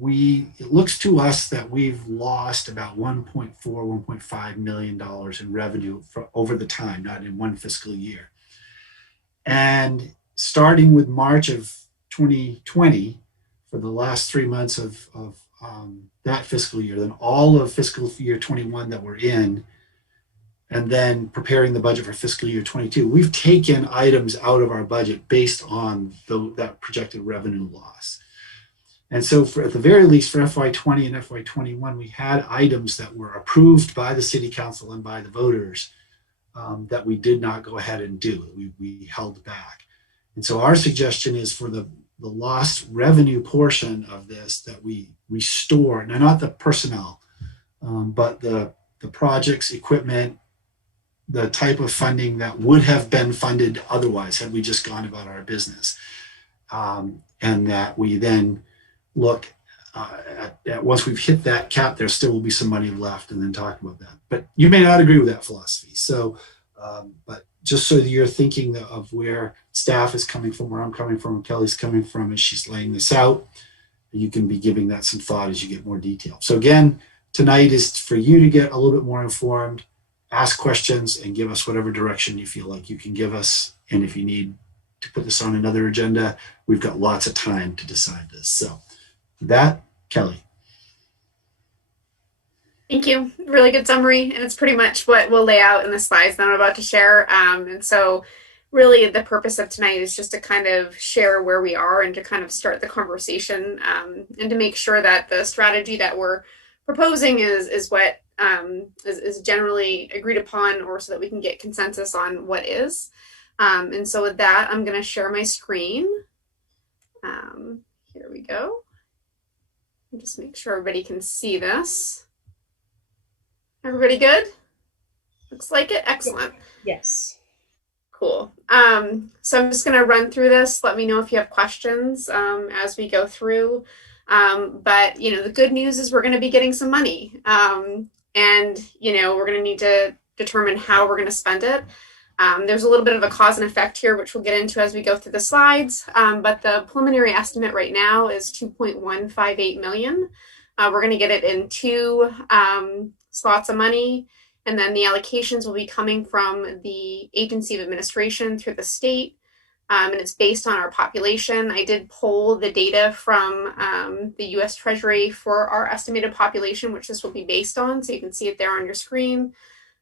it looks to us that we've lost about $1.5 million in revenue over the time, not in one fiscal year. And starting with March of 2020, for the last 3 months of that fiscal year, then all of fiscal year 21 that we're in, and then preparing the budget for fiscal year 22, we've taken items out of our budget based on that projected revenue loss. And so at the very least for FY20 and FY21, we had items that were approved by the city council and by the voters that we did not go ahead and do. We held back. And so our suggestion is for the lost revenue portion of this that we restore, now not the personnel, but the projects, equipment, the type of funding that would have been funded otherwise had we just gone about our business. and that we then look at once we've hit that cap, there still will be some money left, and then talk about that. But you may not agree with that philosophy. So, but just so that you're thinking of where staff is coming from, where I'm coming from, where Kelly's coming from as she's laying this out, you can be giving that some thought as you get more detail. So again, tonight is for you to get a little bit more informed, ask questions, and give us whatever direction you feel like you can give us. And if you need to put this on another agenda, we've got lots of time to decide this. So that, Kelly. Thank you. Really good summary. And it's pretty much what we'll lay out in the slides that I'm about to share. And so really the purpose of tonight is just to kind of share where we are and to kind of start the conversation, and to make sure that the strategy that we're proposing is what is generally agreed upon, or so that we can get consensus on what is. And so with that, I'm going to share my screen. Here we go. Just make sure everybody can see this. Everybody good? Looks like it. Excellent. Yes. Cool. So I'm just going to run through this. Let me know if you have questions as we go through. But, you know, the good news is we're going to be getting some money. And, you know, we're going to need to determine how we're going to spend it. There's a little bit of a cause and effect here, which we'll get into as we go through the slides. But the preliminary estimate right now is $2.158 million. We're going to get it in two slots of money. And then the allocations will be coming from the Agency of Administration through the state. And it's based on our population. I did pull the data from the US Treasury for our estimated population, which this will be based on. So you can see it there on your screen.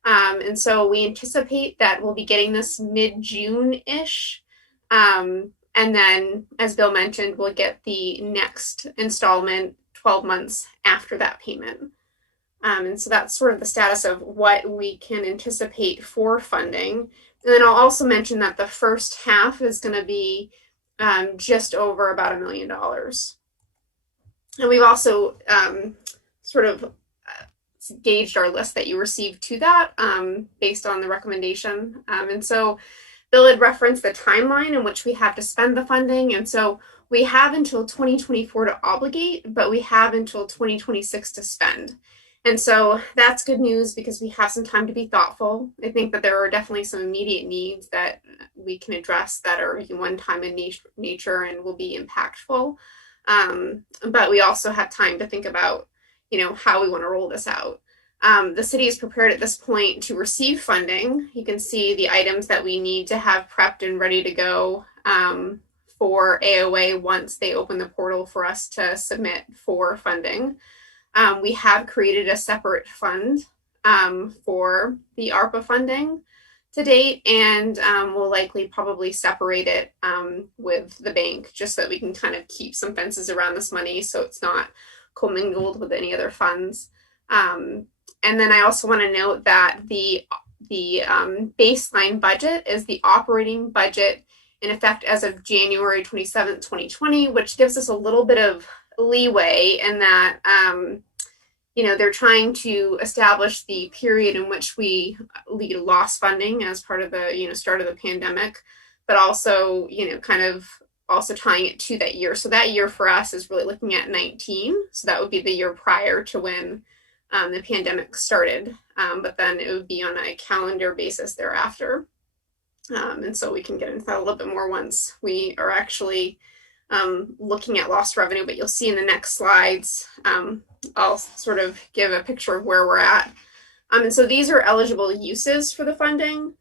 And so we anticipate that we'll be getting this mid-June-ish. And then, as Bill mentioned, we'll get the next installment 12 months after that payment. And so that's sort of the status of what we can anticipate for funding. And then I'll also mention that the first half is going to be just over about $1 million. And we've also sort of gauged our list that you received to that based on the recommendation. And so Bill had referenced the timeline in which we have to spend the funding. And so we have until 2024 to obligate, but we have until 2026 to spend. And so that's good news because we have some time to be thoughtful. I think that there are definitely some immediate needs that we can address that are one-time in nature and will be impactful. But we also have time to think about, you know, how we want to roll this out. The city is prepared at this point to receive funding. You can see the items that we need to have prepped and ready to go for AOA once they open the portal for us to submit for funding. We have created a separate fund for the ARPA funding to date, and we'll likely probably separate it with the bank just so that we can kind of keep some fences around this money so it's not commingled with any other funds. And then I also want to note that the baseline budget is the operating budget in effect as of January 27th, 2020, which gives us a little bit of leeway in that, you know, they're trying to establish the period in which we lost funding as part of the, you know, start of the pandemic, but also, you know, kind of also tying it to that year. So that year for us is really looking at 19. So that would be the year prior to when the pandemic started. But then it would be on a calendar basis thereafter. And so we can get into that a little bit more once we are actually looking at lost revenue, but you'll see in the next slides, I'll sort of give a picture of where we're at. And so these are eligible uses for the funding.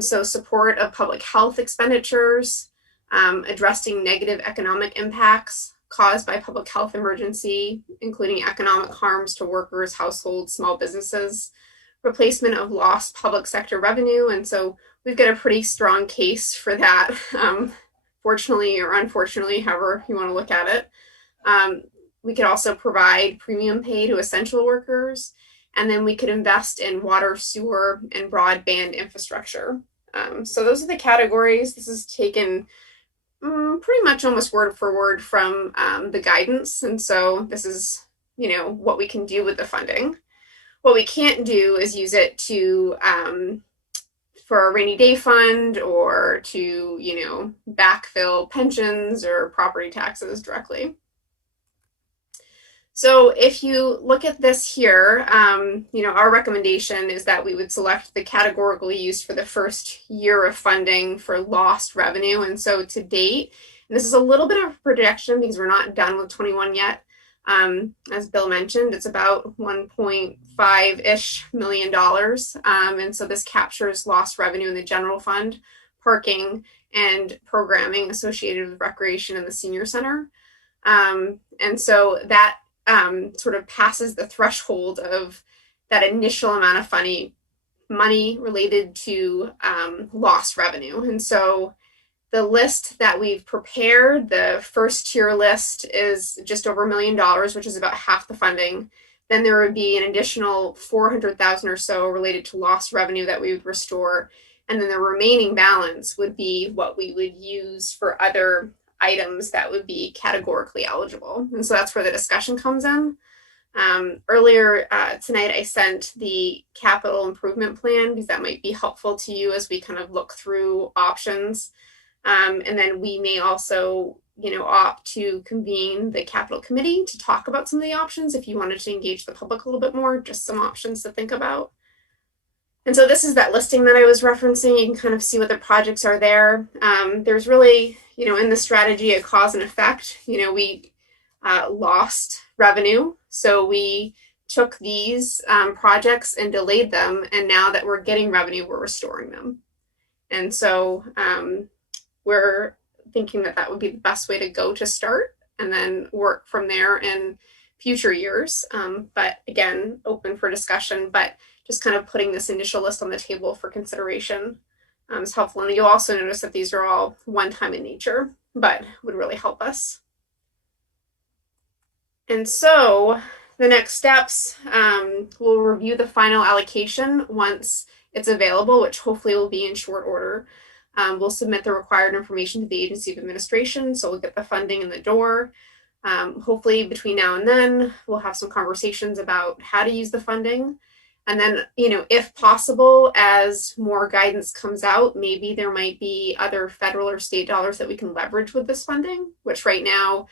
So support of public health expenditures, addressing negative economic impacts caused by public health emergency, including economic harms to workers, households, small businesses, replacement of lost public sector revenue. And so we've got a pretty strong case for that. Fortunately or unfortunately, however you want to look at it. We could also provide premium pay to essential workers, and then we could invest in water, sewer, and broadband infrastructure. So those are the categories. This is taken pretty much almost word for word from the guidance. And so this is, you know, what we can do with the funding. What we can't do is use it to for a rainy day fund or to, backfill pensions or property taxes directly. So if you look at this here, our recommendation is that we would select the categorical use for the first year of funding for lost revenue. And so to date, and this is a little bit of a projection because we're not done with 21 yet. As Bill mentioned, it's about $1.5-ish million. And so this captures lost revenue in the general fund, parking, and programming associated with recreation in the senior center. And so that sort of passes the threshold of that initial amount of money related to lost revenue. And so the list that we've prepared, the first tier list, is just over $1 million, which is about half the funding. Then there would be an additional $400,000 or so related to lost revenue that we would restore. And then the remaining balance would be what we would use for other items that would be categorically eligible. And so that's where the discussion comes in. Earlier tonight, I sent the capital improvement plan because that might be helpful to you as we kind of look through options. And then we may also, opt to convene the capital committee to talk about some of the options if you wanted to engage the public a little bit more, just some options to think about. And so this is that listing that I was referencing. You can kind of see what the projects are there. There's really, in the strategy, a cause and effect. We lost revenue. So we took these projects and delayed them. And now that we're getting revenue, we're restoring them. And so we're thinking that would be the best way to go to start and then work from there in future years. But again, open for discussion, but just kind of putting this initial list on the table for consideration is helpful. And you'll also notice that these are all one-time in nature, but would really help us. And so the next steps, we'll review the final allocation once it's available, which hopefully will be in short order. We'll submit the required information to the Agency of Administration, so we'll get the funding in the door. Hopefully between now and then, we'll have some conversations about how to use the funding. And then, if possible, as more guidance comes out, maybe there might be other federal or state dollars that we can leverage with this funding, which right now,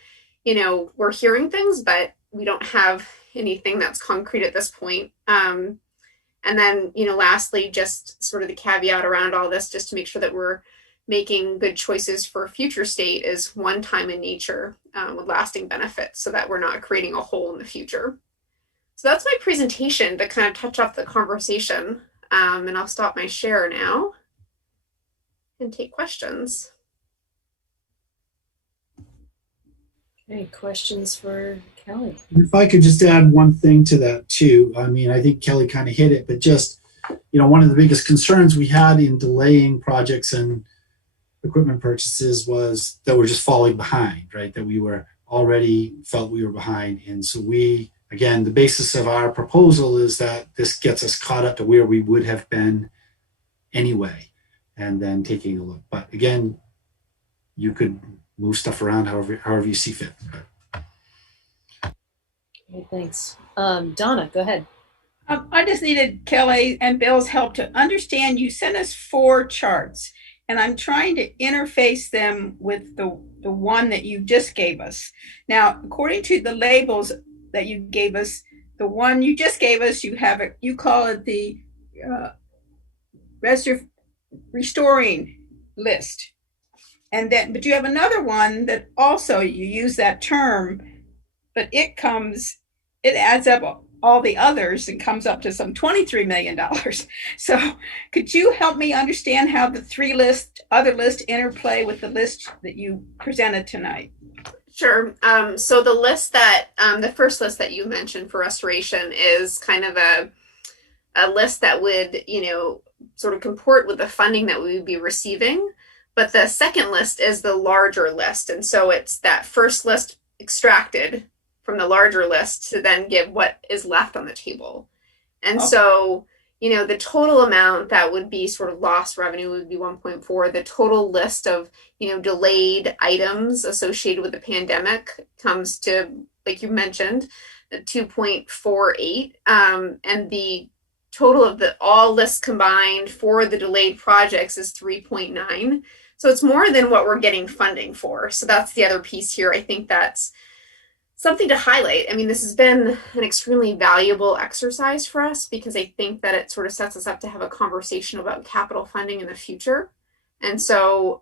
we're hearing things, but we don't have anything that's concrete at this point. And then, lastly, just sort of the caveat around all this, just to make sure that we're making good choices for future state, is one time in nature with lasting benefits so that we're not creating a hole in the future. So that's my presentation to kind of touch off the conversation. And I'll stop my share now and take questions. Any questions for Kelly? If I could just add one thing to that too. I mean, I think Kelly kind of hit it, but just, one of the biggest concerns we had in delaying projects and equipment purchases was that we're just falling behind, right? That we were already felt we were behind. And so again, the basis of our proposal is that this gets us caught up to where we would have been anyway, and then taking a look. But again, you could move stuff around however you see fit. Okay, thanks. Donna, go ahead. I just needed Kelly and Bill's help to understand. You sent us 4 charts, and I'm trying to interface them with the one that you just gave us. Now, according to the labels that you gave us, the one you just gave us, you call it the restoring list. And then, but you have another one that also you use that term, but it adds up all the others and comes up to some $23 million. So could you help me understand how the other list interplay with the list that you presented tonight? Sure. So the list the first list that you mentioned for restoration is kind of a list that would, sort of comport with the funding that we would be receiving. But the second list is the larger list. And so it's that first list extracted from the larger list to then give what is left on the table. And so, the total amount that would be sort of lost revenue would be 1.4. The total list of, delayed items associated with the pandemic comes to, like you mentioned, 2.48. And the total of the all lists combined for the delayed projects is 3.9. So it's more than what we're getting funding for. So that's the other piece here. I think that's something to highlight. I mean, this has been an extremely valuable exercise for us because I think that it sort of sets us up to have a conversation about capital funding in the future. And so,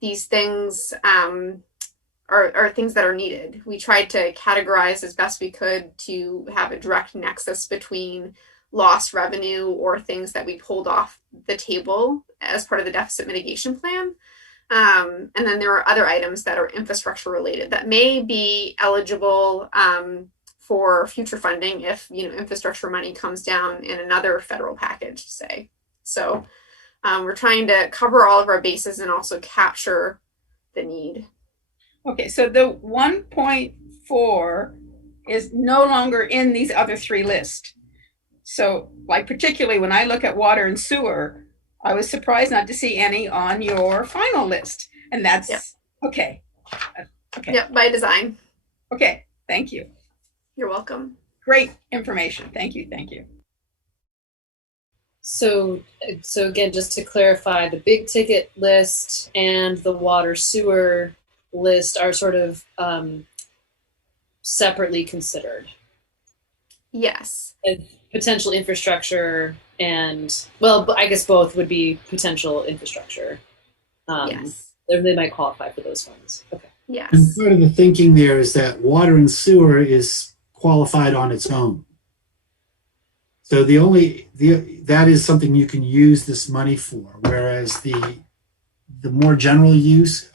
these things are things that are needed. We tried to categorize as best we could to have a direct nexus between lost revenue or things that we pulled off the table as part of the deficit mitigation plan. And then there are other items that are infrastructure related that may be eligible for future funding if infrastructure money comes down in another federal package, say. So we're trying to cover all of our bases and also capture the need. Okay, so the 1.4 is no longer in these other three lists. So, like, particularly when I look at water and sewer, I was surprised not to see any on your final list. And that's okay. Okay. Yep, by design. Okay, thank you. You're welcome. Great information. Thank you. Thank you. So again, just to clarify, the big ticket list and the water sewer list are sort of separately considered. Yes. Potential infrastructure and, well, I guess both would be potential infrastructure. Yes. They might qualify for those funds. Okay. Yes. And part of the thinking there is that water and sewer is qualified on its own. So that is something you can use this money for, whereas the more general use,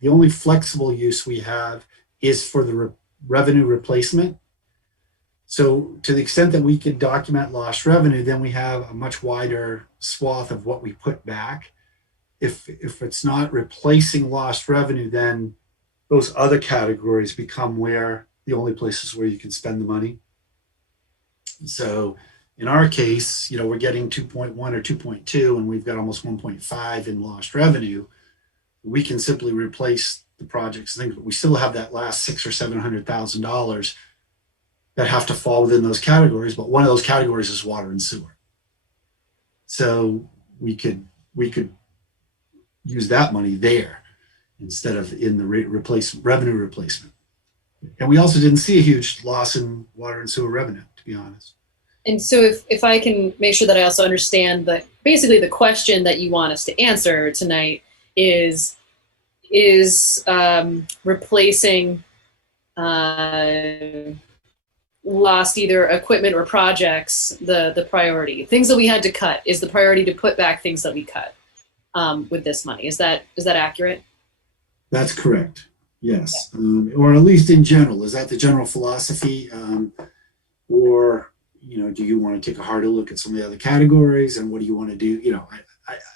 the only flexible use we have is for the revenue replacement. So to the extent that we can document lost revenue, then we have a much wider swath of what we put back. If it's not replacing lost revenue, then those other categories become the only places where you can spend the money. So in our case, we're getting 2.1 or 2.2, and we've got almost 1.5 in lost revenue. We can simply replace the projects and things, but we still have that last $600,000 or $700,000 that have to fall within those categories. But one of those categories is water and sewer. So we could use that money there instead of in the revenue replacement. And we also didn't see a huge loss in water and sewer revenue, to be honest. And so if I can make sure that I also understand that basically the question that you want us to answer tonight is replacing lost either equipment or projects the priority. Things that we had to cut, is the priority to put back things that we cut with this money. Is that accurate? That's correct. Yes. Or at least in general. Is that the general philosophy? Or do you want to take a harder look at some of the other categories, and what do you want to do?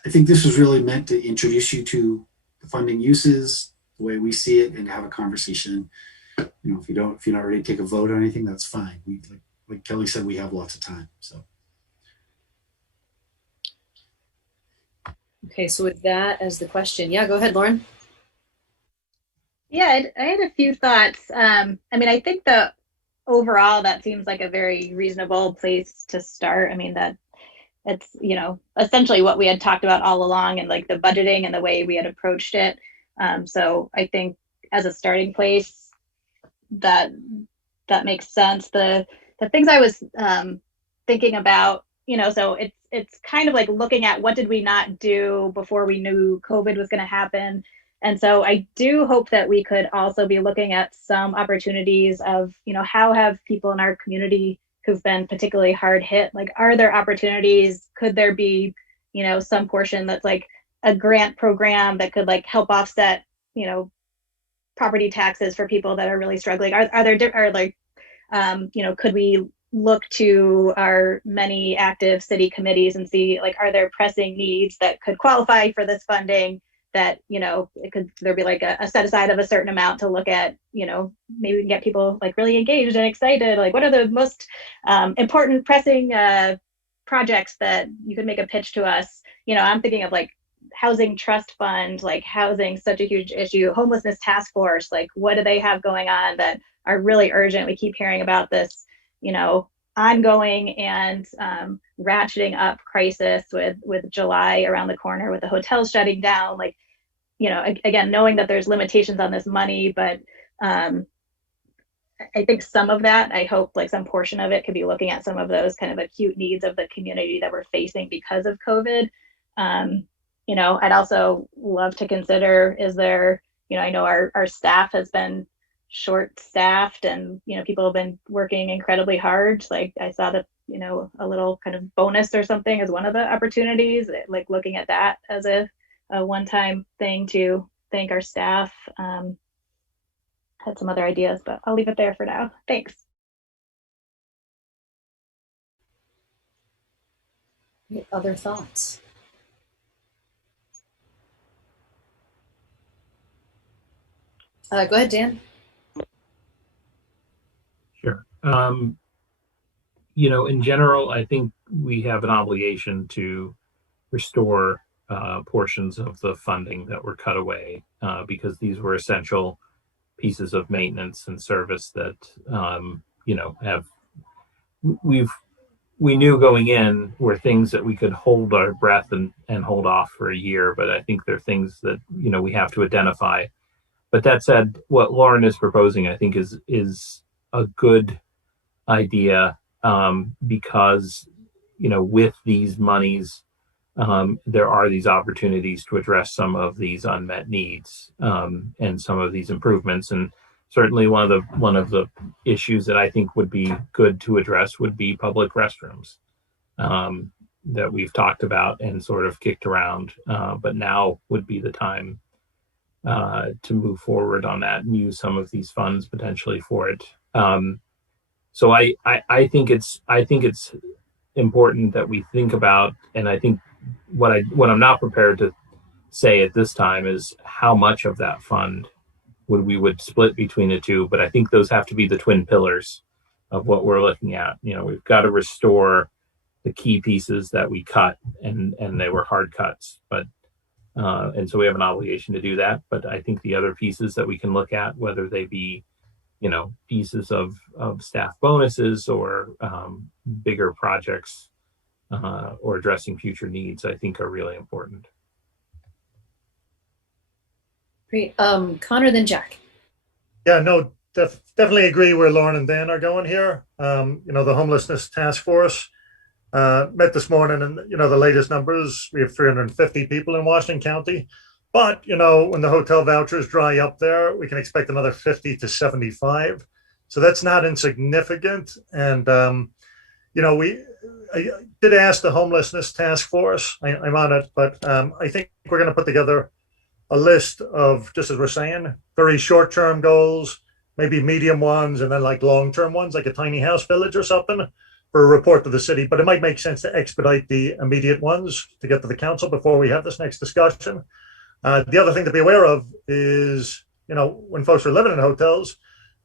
I think this was really meant to introduce you to the funding uses, the way we see it, and have a conversation. If you're not ready to take a vote on anything, that's fine. Like Kelly said, we have lots of time. So. Okay, so with that as the question, go ahead, Lauren. Yeah, I had a few thoughts. I think overall that seems like a very reasonable place to start. That it's, essentially what we had talked about all along, and like the budgeting and the way we had approached it. So I think as a starting place, that makes sense. The things I was thinking about, so it's kind of like looking at what did we not do before we knew COVID was going to happen. And so I do hope that we could also be looking at some opportunities of, how have people in our community who've been particularly hard hit, like, are there opportunities? Could there be, some portion that's like a grant program that could like help offset, property taxes for people that are really struggling? Could we look to our many active city committees and see, like, are there pressing needs that could qualify for this funding? That there'd be like a set aside of a certain amount to look at, maybe we can get people like really engaged and excited. Like, what are the most important pressing projects that you could make a pitch to us? I'm thinking of like housing trust fund, like housing, such a huge issue, homelessness task force. Like, what do they have going on that are really urgent? We keep hearing about this, ongoing and ratcheting up crisis with July around the corner with the hotels shutting down, like, you know, again, knowing that there's limitations on this money, but I think some of that, I hope like some portion of it could be looking at some of those kind of acute needs of the community that we're facing because of COVID. You know, I'd also love to consider, is there, you know, I know our staff has been short staffed and, you know, people have been working incredibly hard. Like I saw that, you know, a little kind of bonus or something as one of the opportunities, like looking at that as a one-time thing to thank our staff. Had some other ideas, but I'll leave it there for now. Thanks. Other thoughts? Go ahead, Dan. Sure. You know, in general, I think we have an obligation to restore portions of the funding that were cut away because these were essential pieces of maintenance and service that you know, we knew going in were things that we could hold our breath and hold off for a year, but I think they're things that, you know, we have to identify. But that said, what Lauren is proposing, I think, is a good idea because, you know, with these monies, there are these opportunities to address some of these unmet needs and some of these improvements. And certainly one of the issues that I think would be good to address would be public restrooms that we've talked about and sort of kicked around. But now would be the time to move forward on that and use some of these funds potentially for it. So I think it's important that we think about, and I think what I'm not prepared to say at this time is how much of that fund we would split between the two, but I think those have to be the twin pillars of what we're looking at. You know, we've got to restore the key pieces that we cut, and they were hard cuts, but and so we have an obligation to do that. But I think the other pieces that we can look at, whether they be, you know, pieces of staff bonuses or bigger projects or addressing future needs, I think are really important. Great. Connor, then Jack. Yeah, no, definitely agree where Lauren and Dan are going here. You know, the homelessness task force met this morning, and, you know, the latest numbers, we have 350 people in Washington County. But, you know, when the hotel vouchers dry up there, we can expect another 50 to 75. So that's not insignificant. And, you know, I did ask the homelessness task force, I'm on it, but I think we're going to put together a list of, just as we're saying, very short-term goals, maybe medium ones, and then like long-term ones, like a tiny house village or something, for a report to the city. But it might make sense to expedite the immediate ones to get to the council before we have this next discussion. The other thing to be aware of is, you know, when folks were living in hotels,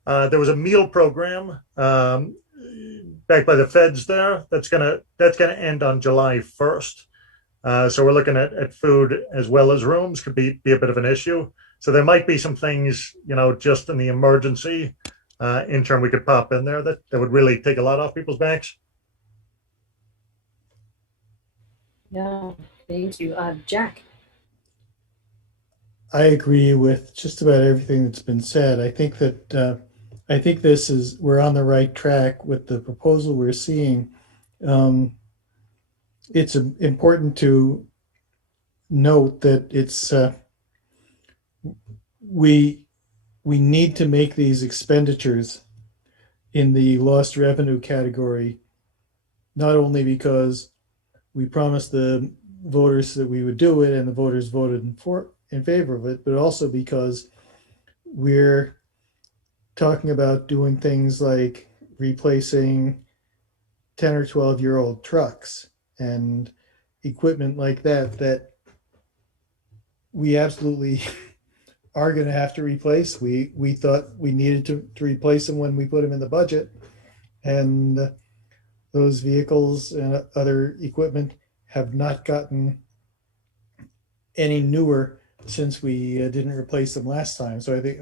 there was a meal program backed by the feds there that's gonna end on July 1st. So we're looking at food as well as rooms could be a bit of an issue. So there might be some things, you know, just in the emergency interim we could pop in there that would really take a lot off people's backs. Yeah, thank you. Jack. I agree with just about everything that's been said. I think that we're on the right track with the proposal we're seeing. It's important to note that it's we need to make these expenditures in the lost revenue category, not only because we promised the voters that we would do it and the voters voted in favor of it, but also because we're talking about doing things like replacing 10 or 12-year-old trucks and equipment like that we absolutely are going to have to replace. We thought we needed to replace them when we put them in the budget, and those vehicles and other equipment have not gotten any newer since we didn't replace them last time. So I think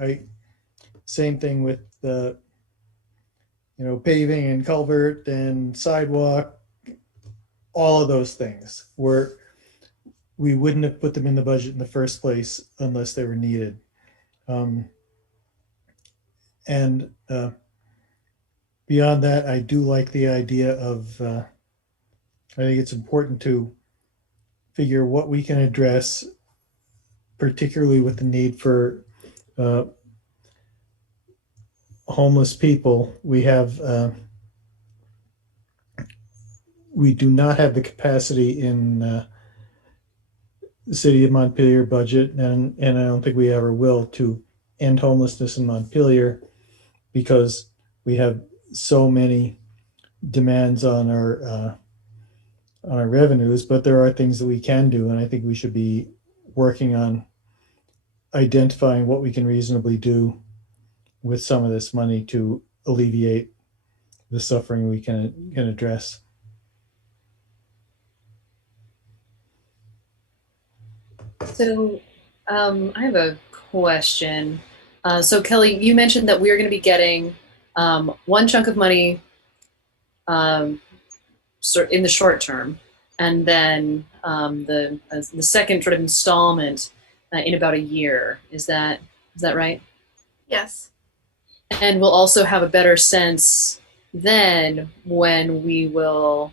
same thing with the paving and culvert and sidewalk, all of those things were, we wouldn't have put them in the budget in the first place unless they were needed. And beyond that, I do like the idea of, I think it's important to figure what we can address, particularly with the need for homeless people. We do not have the capacity in the city of Montpelier budget, and I don't think we ever will, to end homelessness in Montpelier, because we have so many demands on our revenues. But there are things that we can do, and I think we should be working on identifying what we can reasonably do with some of this money to alleviate the suffering we can address. So I have a question. So Kelly, you mentioned that we're going to be getting one chunk of money in the short term, and then the second sort of installment in about a year. Is that right? Yes. And we'll also have a better sense then when we will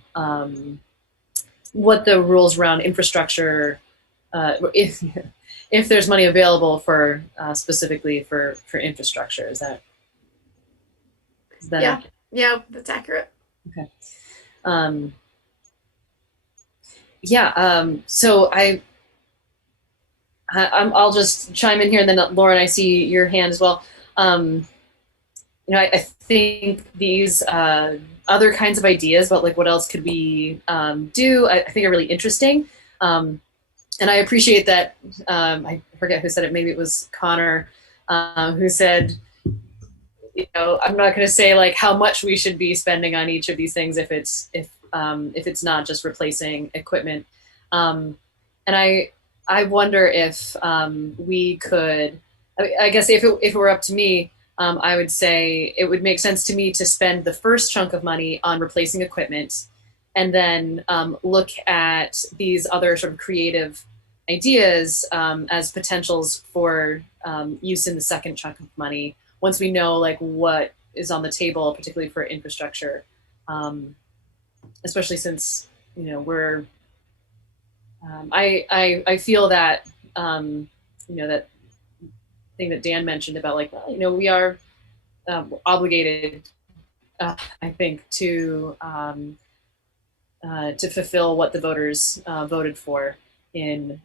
what the rules around infrastructure, if there's money available for specifically for infrastructure. Is that yeah accurate? Yeah, that's accurate. Okay. So I'll just chime in here, and then Lauren, I see your hand as well. I think these other kinds of ideas about like what else could we do, I think are really interesting. And I appreciate that. I forget who said it. Maybe it was Connor who said, I'm not going to say like how much we should be spending on each of these things if it's not just replacing equipment. And I wonder if we could. I guess if it were up to me, I would say it would make sense to me to spend the first chunk of money on replacing equipment, and then look at these other sort of creative ideas as potentials for use in the second chunk of money once we know like what is on the table, particularly for infrastructure, especially since we're. I feel that that thing that Dan mentioned about like we are obligated, I think, to fulfill what the voters voted for in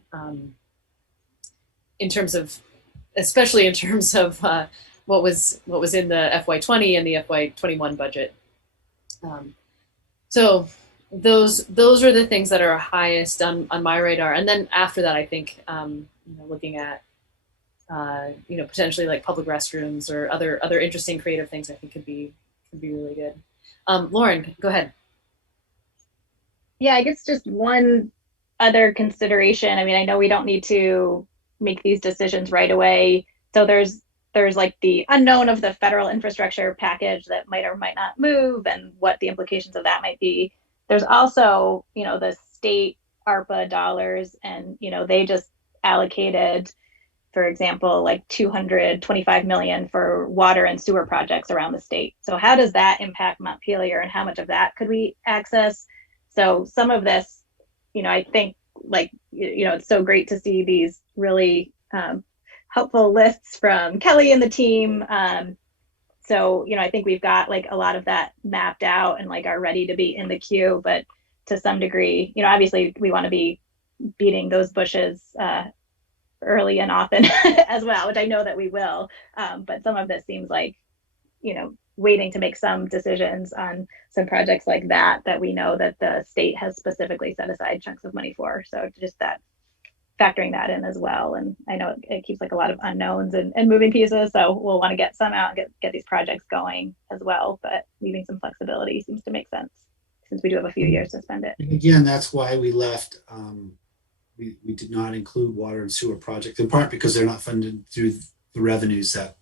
terms of, especially in terms of what was in the FY20 and the FY21 budget. So those are the things that are highest on my radar. And then after that, I think looking at potentially like public restrooms or other interesting creative things, I think could be really good. Lauren, go ahead. Yeah, I guess just one other consideration. I mean, I know we don't need to make these decisions right away. So there's like the unknown of the federal infrastructure package that might or might not move, and what the implications of that might be. There's also, the state ARPA dollars, and, they just allocated, for example, like $225 million for water and sewer projects around the state. So how does that impact Montpelier, and how much of that could we access? So some of this, I think it's so great to see these really helpful lists from Kelly and the team. So, I think we've got like a lot of that mapped out and like are ready to be in the queue, but to some degree, obviously we want to be beating those bushes early and often as well, which I know that we will. But some of this seems like, waiting to make some decisions on some projects like that we know that the state has specifically set aside chunks of money for. So just that, factoring that in as well. And I know it keeps like a lot of unknowns and moving pieces. So we'll want to get some out and get these projects going as well, but leaving some flexibility seems to make sense since we do have a few years to spend it. And again, that's why we left, we did not include water and sewer projects, in part because they're not funded through the revenues that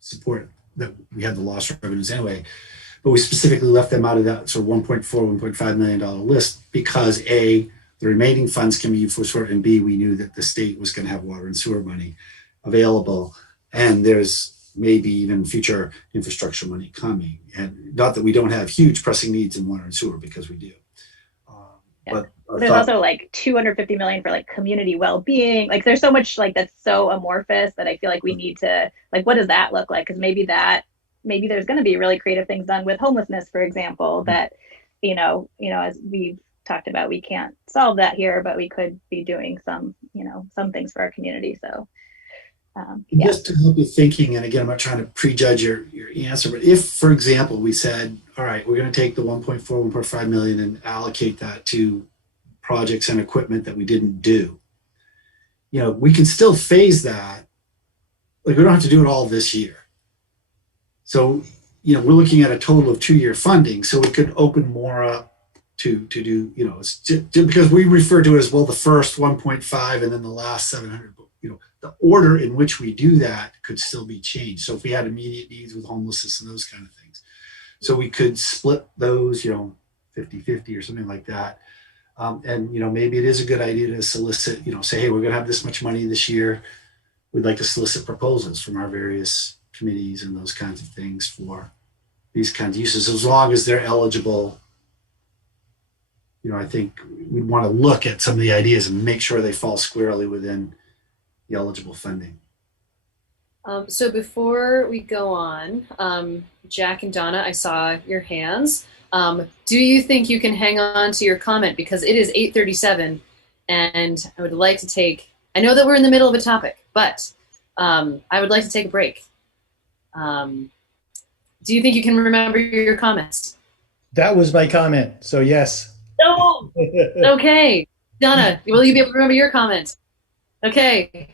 support, that we had the lost revenues anyway. but we specifically left them out of that sort of $1.4, $1.5 million list because A, the remaining funds can be used for sort, and B, we knew that the state was going to have water and sewer money available, and there's maybe even future infrastructure money coming. And not that we don't have huge pressing needs in water and sewer, because we do. Yeah. But there's also like 250 million for like community well-being. Like there's so much like that's so amorphous that I feel like we need to like, what does that look like? Because maybe there's going to be really creative things done with homelessness, for example, that as we've talked about, we can't solve that here, but we could be doing some things for our community. So just to help you thinking, and again, I'm not trying to prejudge your answer, but if, for example, we said, all right, we're going to take the 1.4, 1.5 million and allocate that to projects and equipment that we didn't do, we can still phase that. Like, we don't have to do it all this year. So, we're looking at a total of 2-year funding, so we could open more up to do, it's just because we refer to it as, well, the first 1.5 and then the last 700, the order in which we do that could still be changed. So if we had immediate needs with homelessness and those kind of things, so we could split those, 50-50 or something like that. And, maybe it is a good idea to solicit, say, hey, we're going to have this much money this year. We'd like to solicit proposals from our various committees and those kinds of things for these kinds of uses, as long as they're eligible. I think we'd want to look at some of the ideas and make sure they fall squarely within the eligible funding. So before we go on, Jack and Donna, I saw your hands. Do you think you can hang on to your comment, because it is 8:37 and I would like to take, I know that we're in the middle of a topic, but I would like to take a break. Do you think you can remember your comments? That was my comment, so yes. No. Okay. Donna, will you be able to remember your comment? Okay.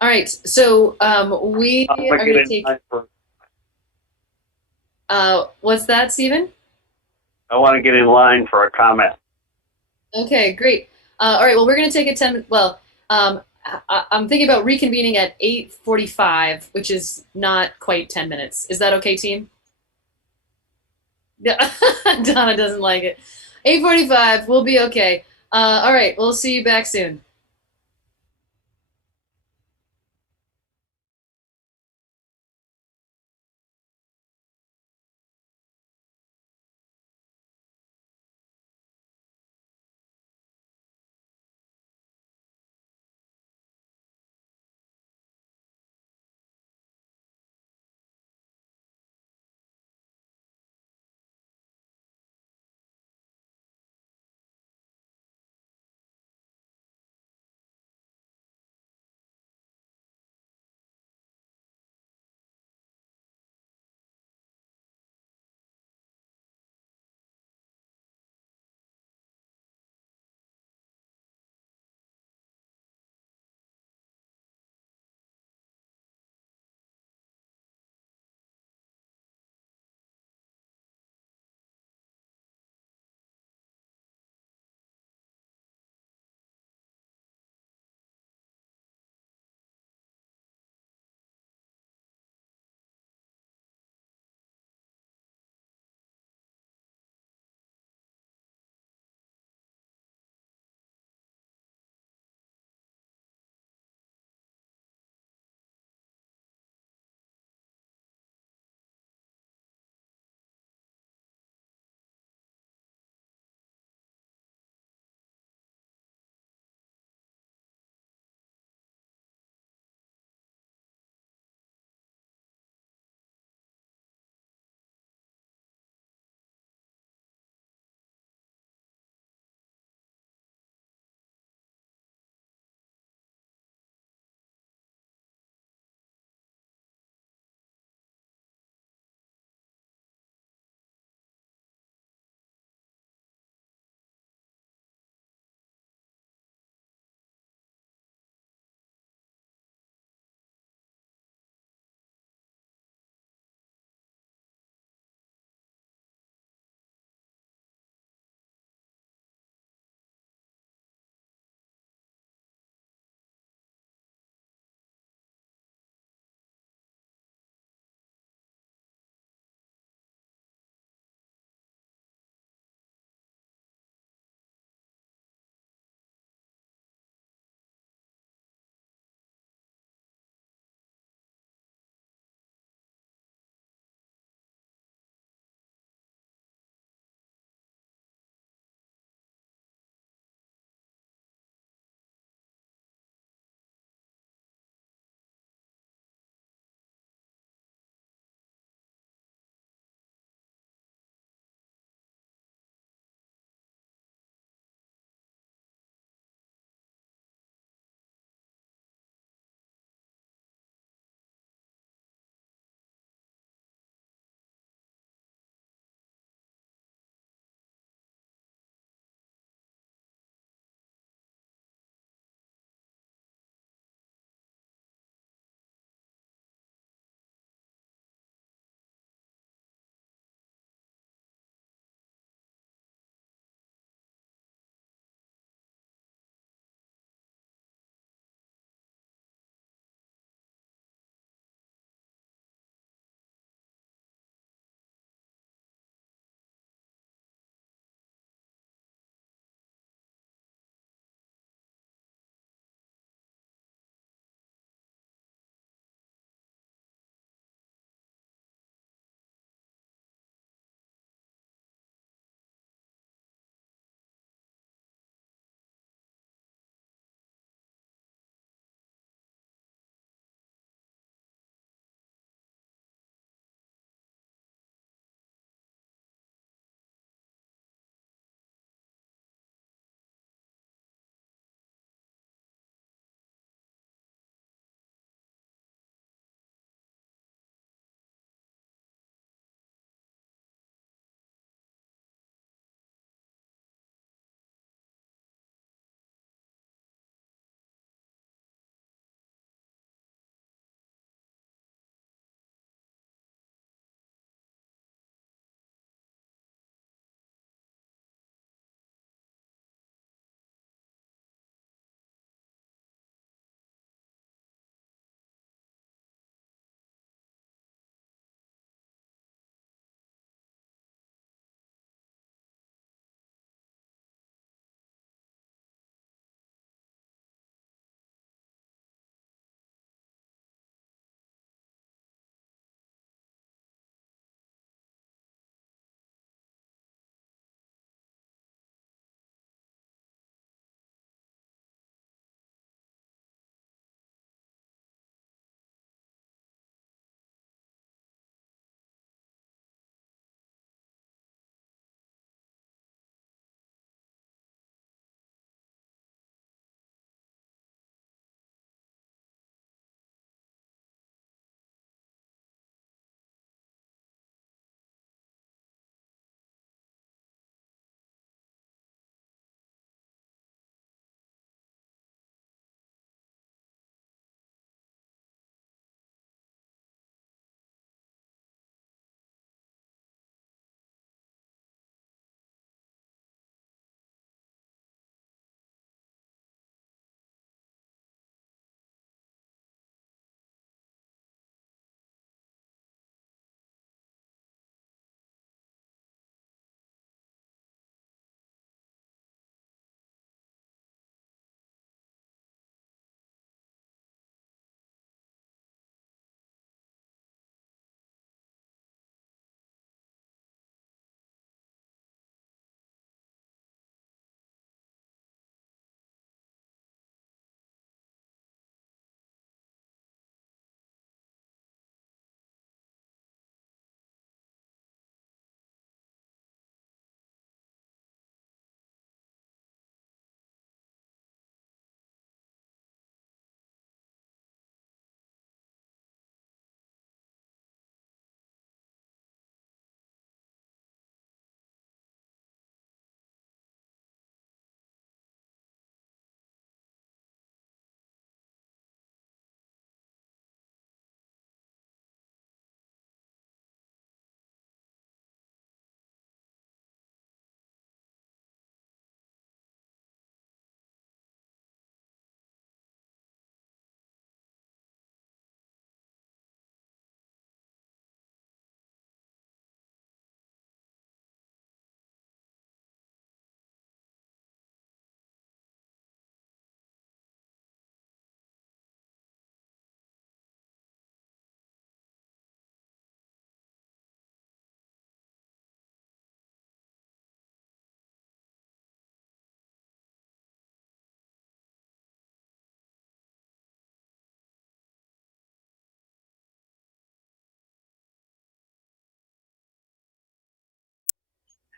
All right. So we are going to take. What's that, Stephen? I want to get in line for a comment. Okay, great. All right. Well, we're going to take a 10. Well, I'm thinking about reconvening at 8:45, which is not quite 10 minutes. Is that okay, team? Yeah. Donna doesn't like it. 8:45. We'll be okay. All right. We'll see you back soon.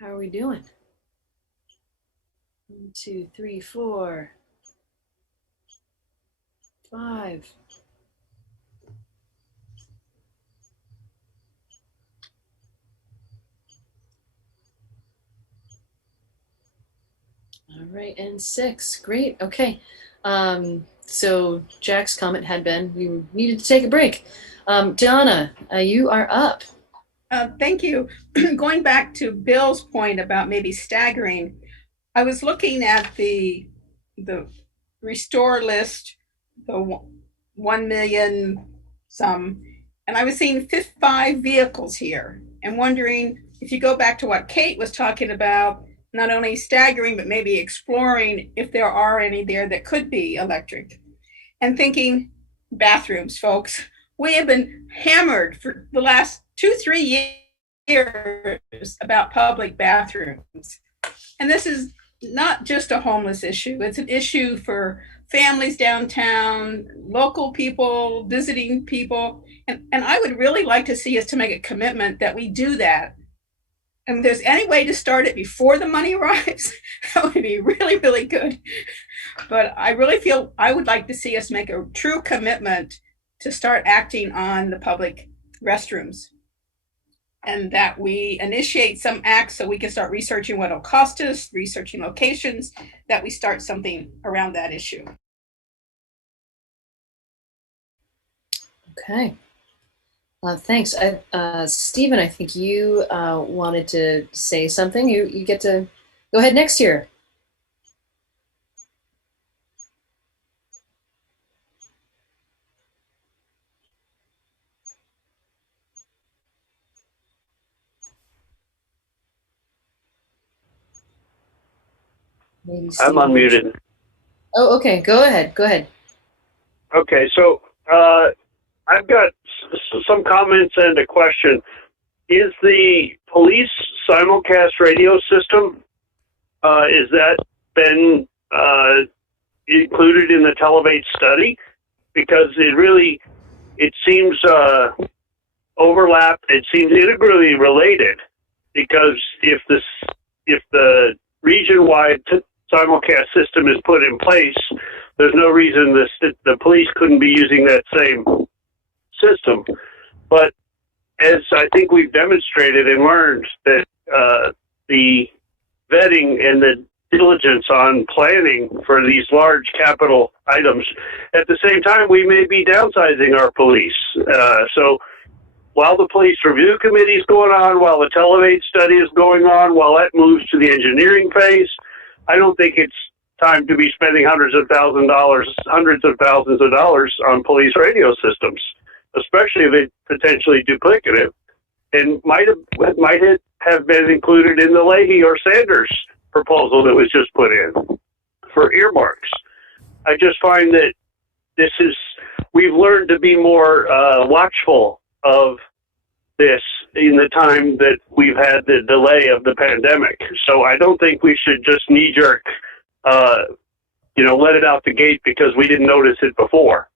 How are we doing? 1, 2, 3, 4, 5. All right, and 6. Great. Okay. So Jack's comment had been we needed to take a break. Donna, you are up. Thank you. Going back to Bill's point about maybe staggering, I was looking at the restore list, the 1 million some, and I was seeing 5 vehicles here and wondering if you go back to what Kate was talking about, not only staggering, but maybe exploring if there are any there that could be electric. And thinking, bathrooms, folks, we have been hammered for the last 2-3 years about public bathrooms. And this is not just a homeless issue, it's an issue for families downtown, local people, visiting people. And I would really like to see us to make a commitment that we do that. And if there's any way to start it before the money arrives, that would be really, really good. But I really feel I would like to see us make a true commitment to start acting on the public restrooms, and that we initiate some acts so we can start researching what it'll cost us, researching locations, that we start something around that issue. Okay. Thanks. Stephen, I think you wanted to say something. You get to go ahead next year. Maybe Stephen. I'm unmuted. Oh, okay. Go ahead. Go ahead. Okay, so I've got some comments and a question. Is the police simulcast radio system, is that been included in the televised study? Because it seems overlap, it seems integrally related, because if the region-wide simulcast system is put in place, there's no reason the police couldn't be using that same system. But as I think we've demonstrated and learned, that the vetting and the diligence on planning for these large capital items, at the same time, we may be downsizing our police. So while the police review committee is going on, while the televised study is going on, while that moves to the engineering phase, I don't think it's time to be spending hundreds of thousands of dollars on police radio systems, especially if it's potentially duplicative, and might have been included in the Leahy or Sanders proposal that was just put in for earmarks. I just find that we've learned to be more watchful of this in the time that we've had the delay of the pandemic. So I don't think we should just knee-jerk, let it out the gate because we didn't notice it before.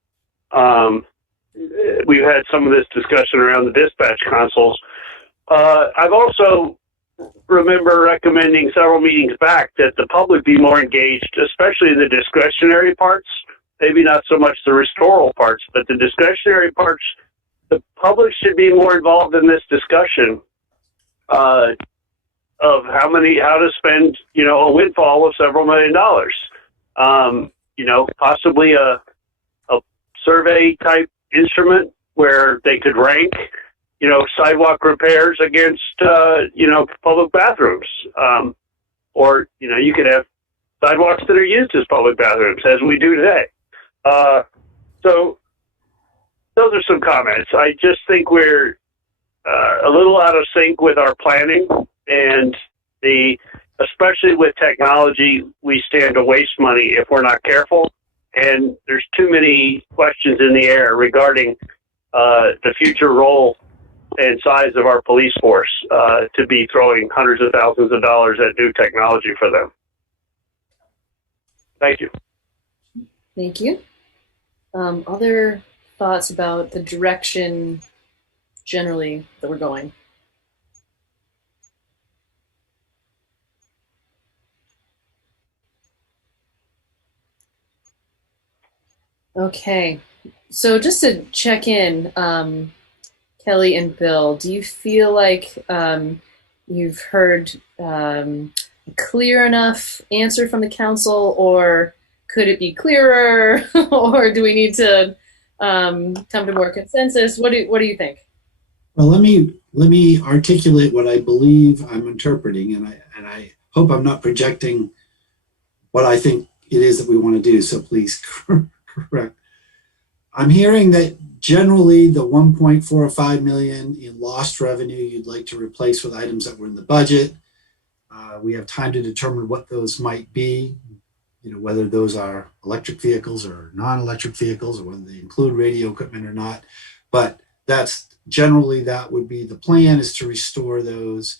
We've had some of this discussion around the dispatch consoles. I've also remember recommending several meetings back that the public be more engaged, especially in the discretionary parts, maybe not so much the restoral parts, but the discretionary parts. The public should be more involved in this discussion of how to spend, a windfall of several $1 million. Possibly a survey type instrument where they could rank, sidewalk repairs against, public bathrooms. Or, you could have sidewalks that are used as public bathrooms, as we do today. So those are some comments. I just think we're a little out of sync with our planning, and especially with technology, we stand to waste money if we're not careful. And there's too many questions in the air regarding the future role and size of our police force to be throwing hundreds of thousands of dollars at new technology for them. Thank you. Thank you. Other thoughts about the direction generally that we're going? Okay. So just to check in, Kelly and Bill, do you feel like you've heard a clear enough answer from the council, or could it be clearer, or do we need to come to more consensus? What do you think? Well, let me articulate what I believe I'm interpreting, and I hope I'm not projecting what I think it is that we want to do. So please correct. I'm hearing that generally the 1.45 million in lost revenue you'd like to replace with items that were in the budget. We have time to determine what those might be, whether those are electric vehicles or non-electric vehicles, or whether they include radio equipment or not. But that's generally, that would be the plan, is to restore those.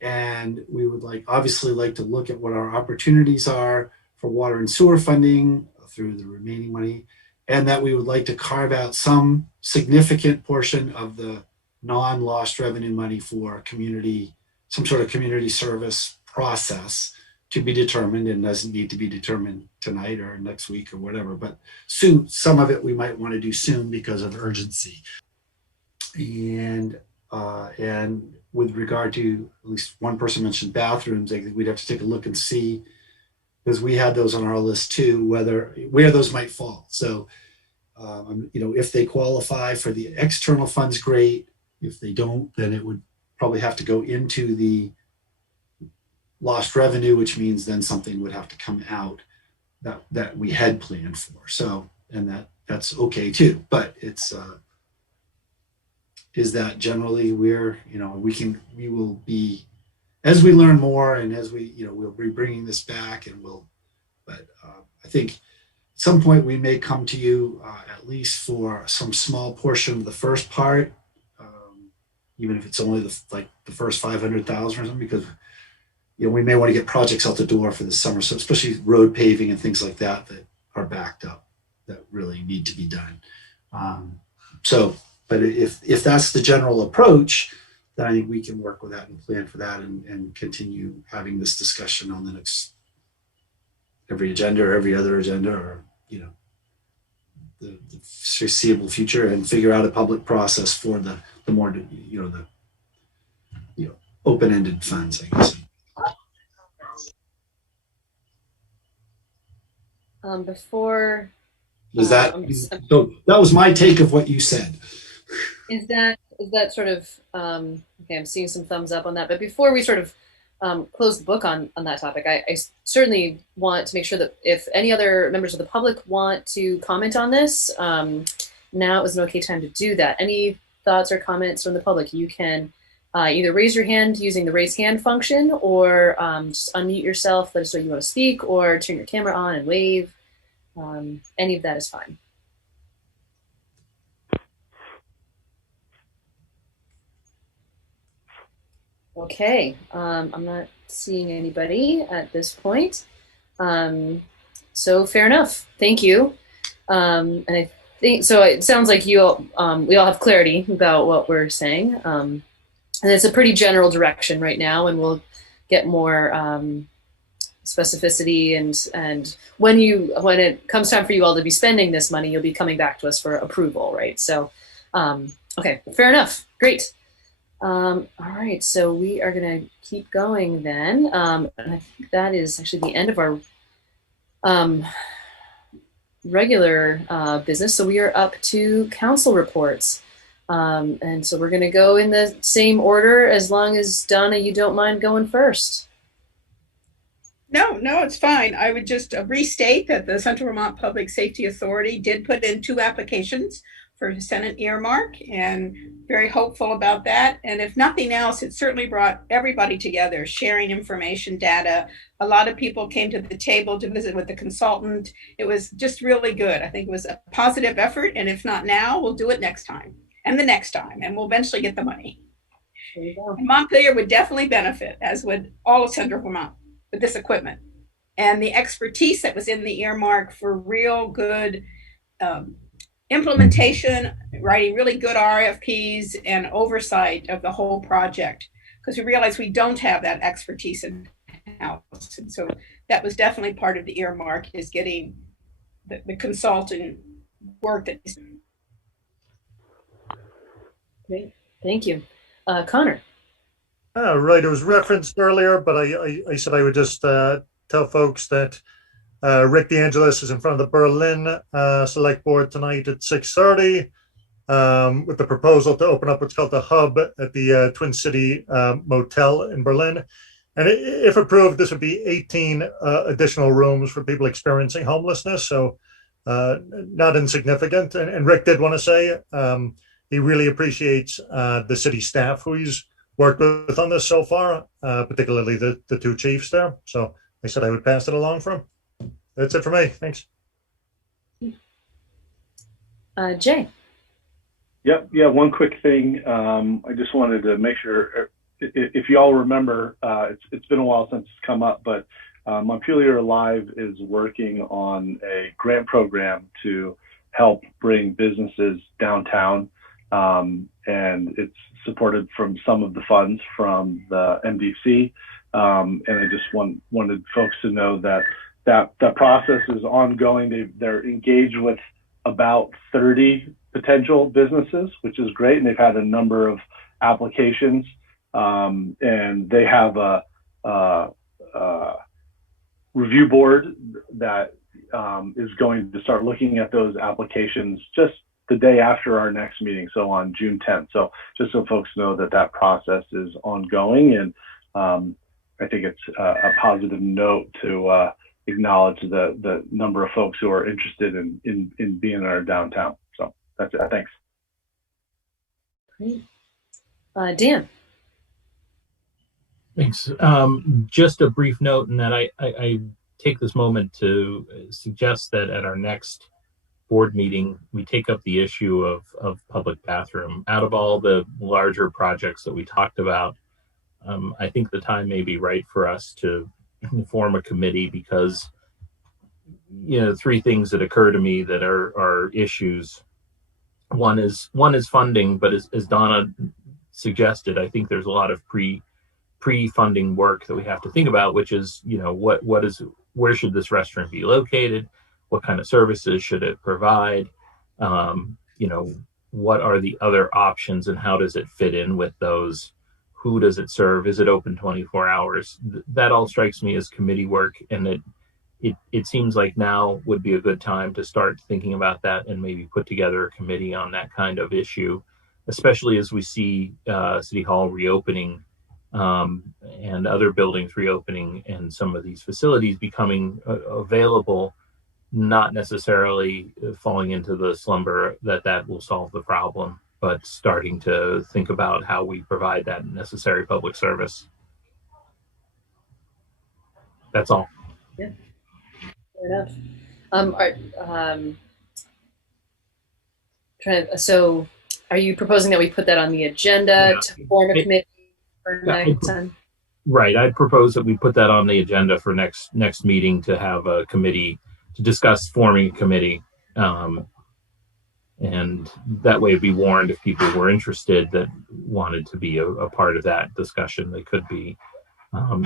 And we would obviously like to look at what our opportunities are for water and sewer funding through the remaining money, and that we would like to carve out some significant portion of the non-lost revenue money for community, some sort of community service process to be determined, and doesn't need to be determined tonight or next week or whatever, but soon. Some of it we might want to do soon because of urgency. And with regard to, at least one person mentioned bathrooms, I think we'd have to take a look and see, because we had those on our list too, where those might fall. So, if they qualify for the external funds, great. If they don't, then it would probably have to go into the lost revenue, which means then something would have to come out that we had planned for. So, and that's okay too, but it's, is that generally where, we will be, as we learn more and as we'll be bringing this back, and but I think at some point we may come to you at least for some small portion of the first part, even if it's only the first 500,000 or something, because we may want to get projects out the door for the summer. So especially road paving and things like that are backed up, that really need to be done. But if that's the general approach, then I think we can work with that and plan for that, and continue having this discussion on the next, every agenda or every other agenda, or, the foreseeable future, and figure out a public process for the more, open-ended funds, I guess. Before. So that was my take of what you said. Is that sort of, okay, I'm seeing some thumbs up on that, but before we sort of close the book on that topic, I certainly want to make sure that if any other members of the public want to comment on this, now is an okay time to do that. Any thoughts or comments from the public, you can either raise your hand using the raise hand function, or just unmute yourself, let us know you want to speak, or turn your camera on and wave. Any of that is fine. Okay, I'm not seeing anybody at this point. So fair enough. Thank you. And I think, so it sounds like we all have clarity about what we're saying. And it's a pretty general direction right now, and we'll get more specificity, and when it comes time for you all to be spending this money, you'll be coming back to us for approval, right? So, okay, fair enough. Great. All right, so we are going to keep going then. And I think that is actually the end of our regular business. So we are up to council reports. And so we're going to go in the same order, as long as Donna, you don't mind going first. No, it's fine. I would just restate that the Central Vermont Public Safety Authority did put in 2 applications for Senate earmark, and very hopeful about that. And if nothing else, it certainly brought everybody together, sharing information, data. A lot of people came to the table to visit with the consultant. It was just really good. I think it was a positive effort, and if not now, we'll do it next time and the next time, and we'll eventually get the money. And Montpelier would definitely benefit, as would all of Central Vermont, with this equipment and the expertise that was in the earmark for real good implementation, writing really good RFPs, and oversight of the whole project, because we realize we don't have that expertise in house. And so that was definitely part of the earmark, is getting the consultant work that Great, thank you. Connor. Right, it was referenced earlier, but I said I would just tell folks that Rick DeAngelis is in front of the Berlin Select Board tonight at 6:30 with the proposal to open up what's called the Hub at the Twin City Motel in Berlin. And if approved, this would be 18 additional rooms for people experiencing homelessness. So not insignificant. And Rick did want to say he really appreciates the city staff who he's worked with on this so far, particularly the two chiefs there. So I said I would pass it along for him. That's it for me. Thanks. Jay. Yep. Yeah. One quick thing. I just wanted to make sure if you all remember, it's been a while since it's come up, but Montpelier Live is working on a grant program to help bring businesses downtown. And it's supported from some of the funds from the MDC. And I just wanted folks to know that process is ongoing. They're engaged with about 30 potential businesses, which is great. And they've had a number of applications. And they have a review board that is going to start looking at those applications just the day after our next meeting, so on June 10th. So just so folks know that process is ongoing, and I think it's a positive note to acknowledge the number of folks who are interested in being in our downtown. So that's it. Thanks. Great. Dan. Thanks. Just a brief note in that I take this moment to suggest that at our next board meeting, we take up the issue of public bathroom. Out of all the larger projects that we talked about, I think the time may be right for us to form a committee because, three things that occur to me that are issues. One is funding, but as Donna suggested, I think there's a lot of pre-funding work that we have to think about, which is, where should this restaurant be located? What kind of services should it provide? What are the other options and how does it fit in with those? Who does it serve? Is it open 24 hours? That all strikes me as committee work, and it seems like now would be a good time to start thinking about that and maybe put together a committee on that kind of issue, especially as we see City Hall reopening and other buildings reopening and some of these facilities becoming available, not necessarily falling into the slumber that will solve the problem, but starting to think about how we provide that necessary public service. That's all. Yeah, fair enough. So are you proposing that we put that on the agenda to form a committee for next time? Right. I propose that we put that on the agenda for next meeting to have a committee to discuss forming a committee. And that way be warned if people were interested that wanted to be a part of that discussion. They could be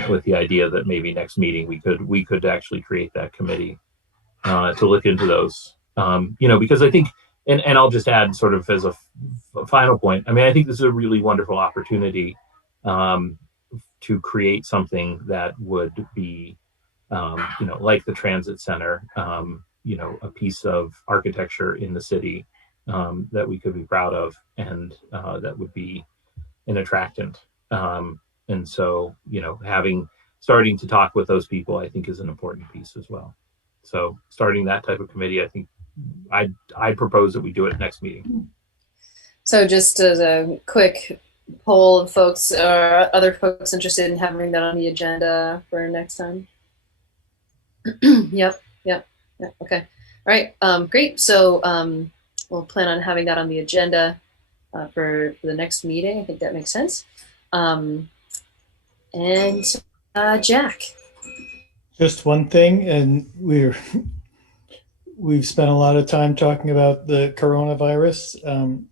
with the idea that maybe next meeting we could actually create that committee to look into those. Because I think, and I'll just add sort of as a final point, I think this is a really wonderful opportunity to create something that would be, like the transit center, a piece of architecture in the city that we could be proud of, and that would be an attractant. And so, starting to talk with those people, I think is an important piece as well. So starting that type of committee, I think I propose that we do it next meeting. So just as a quick poll of folks, or other folks interested in having that on the agenda for next time? Yep. Okay. All right. Great. So we'll plan on having that on the agenda for the next meeting. I think that makes sense. And Jack. Just one thing, and we've spent a lot of time talking about the coronavirus.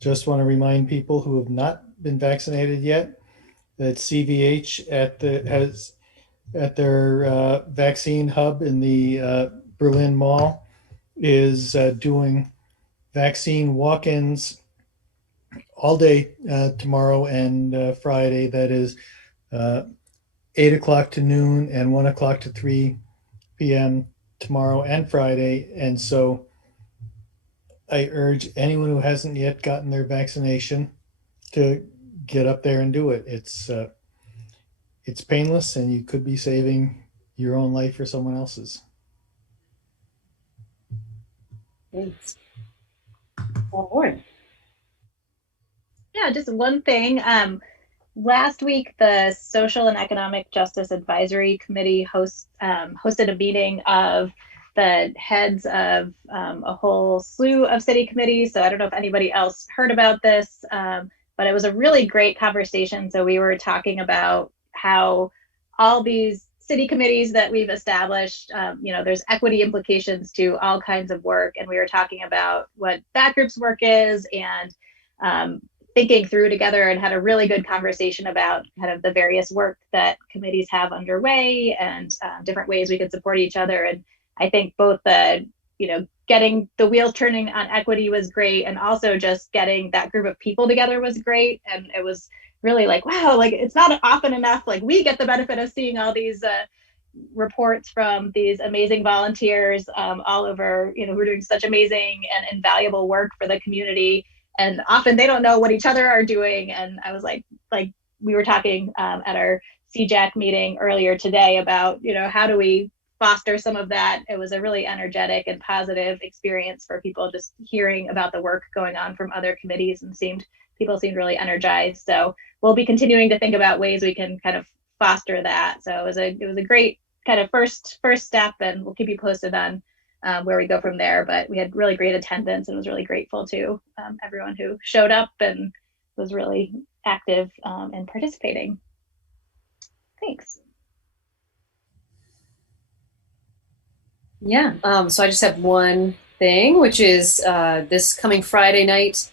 Just want to remind people who have not been vaccinated yet that CVH at their vaccine hub in the Berlin Mall is doing vaccine walk-ins all day tomorrow and Friday. That is 8 o'clock to noon and 1 o'clock to 3 p.m. tomorrow and Friday. And so I urge anyone who hasn't yet gotten their vaccination to get up there and do it. It's painless, and you could be saving your own life or someone else's. Thanks. All right. Yeah, just one thing. Last week, the Social and Economic Justice Advisory Committee hosted a meeting of the heads of a whole slew of city committees. So I don't know if anybody else heard about this, but it was a really great conversation. So we were talking about how all these city committees that we've established, there's equity implications to all kinds of work. And we were talking about what that group's work is and thinking through together, and had a really good conversation about kind of the various work that committees have underway and different ways we could support each other. And I think both the, getting the wheels turning on equity was great, and also just getting that group of people together was great. And it was really like, wow, like it's not often enough, like we get the benefit of seeing all these reports from these amazing volunteers all over, who are doing such amazing and invaluable work for the community. And often they don't know what each other are doing. And I was like we were talking at our CJAC meeting earlier today about, how do we foster some of that? It was a really energetic and positive experience for people just hearing about the work going on from other committees, and people seemed really energized. So we'll be continuing to think about ways we can kind of foster that. So it was a great kind of first step, and we'll keep you posted on where we go from there. But we had really great attendance, and was really grateful to everyone who showed up and was really active in participating. Thanks. Yeah, so I just have one thing, which is this coming Friday night,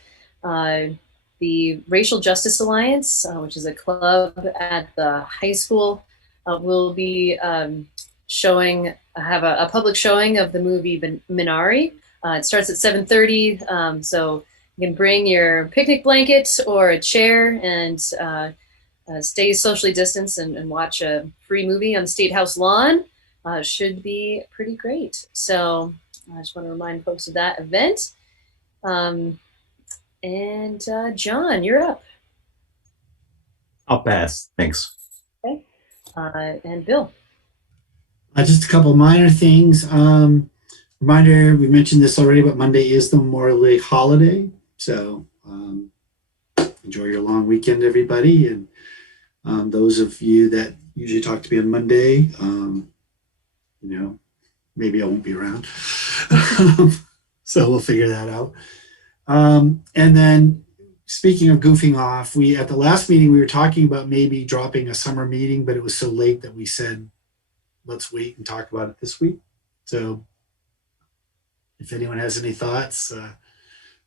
the Racial Justice Alliance, which is a club at the high school, will be have a public showing of the movie Minari. It starts at 7:30, so you can bring your picnic blanket or a chair and stay socially distanced and watch a free movie on the State House lawn. Should be pretty great. So I just want to remind folks of that event. And John, you're up. I'll pass. Thanks. Okay. And Bill. Just a couple minor things. Reminder, we mentioned this already, but Monday is the Memorial Day holiday. So enjoy your long weekend, everybody. And those of you that usually talk to me on Monday, maybe I won't be around. So we'll figure that out. And then speaking of goofing off, at the last meeting, we were talking about maybe dropping a summer meeting, but it was so late that we said, let's wait and talk about it this week. So if anyone has any thoughts,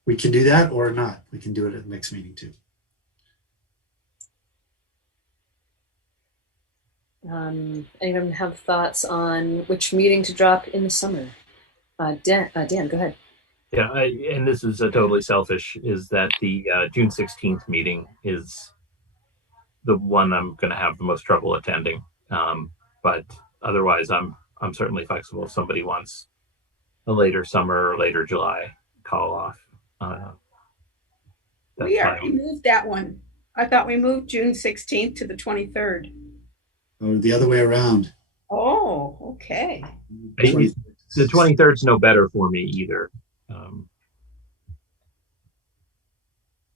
we can do that, or not. We can do it at the next meeting too. Anyone have thoughts on which meeting to drop in the summer? Dan, go ahead. Yeah, and this is totally selfish, is that the June 16th meeting is the one I'm going to have the most trouble attending. But otherwise, I'm certainly flexible if somebody wants a later summer or later July call off. We already moved that one. I thought we moved June 16th to the 23rd. Or the other way around. Oh, okay. The 23rd is no better for me either.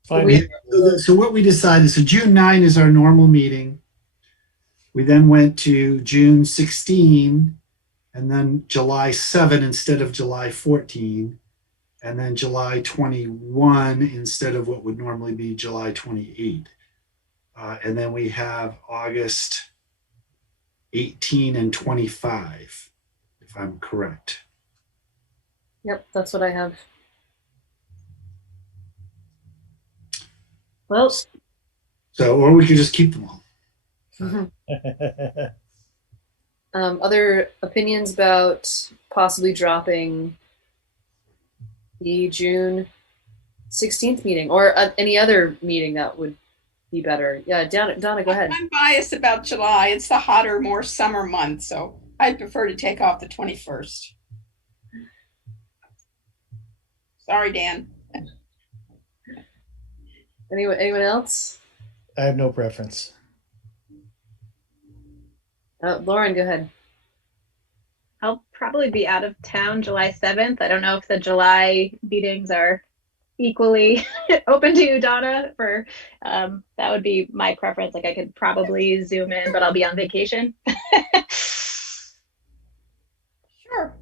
So what we decided, so June 9 is our normal meeting. We then went to June 16 and then July 7 instead of July 14, and then July 21 instead of what would normally be July 28. And then we have August 18 and 25, if I'm correct. Yep, that's what I have. Well, so, or we could just keep them all. Other opinions about possibly dropping the June 16th meeting, or any other meeting that would be better. Yeah, Donna, go ahead. I'm biased about July. It's the hotter, more summer month, so I'd prefer to take off the 21st. Sorry, Dan. Anyone else? I have no preference. Lauren, go ahead. I'll probably be out of town July 7th. I don't know if the July meetings are equally open to you, Donna. For that would be my preference. Like I could probably Zoom in, but I'll be on vacation. Sure.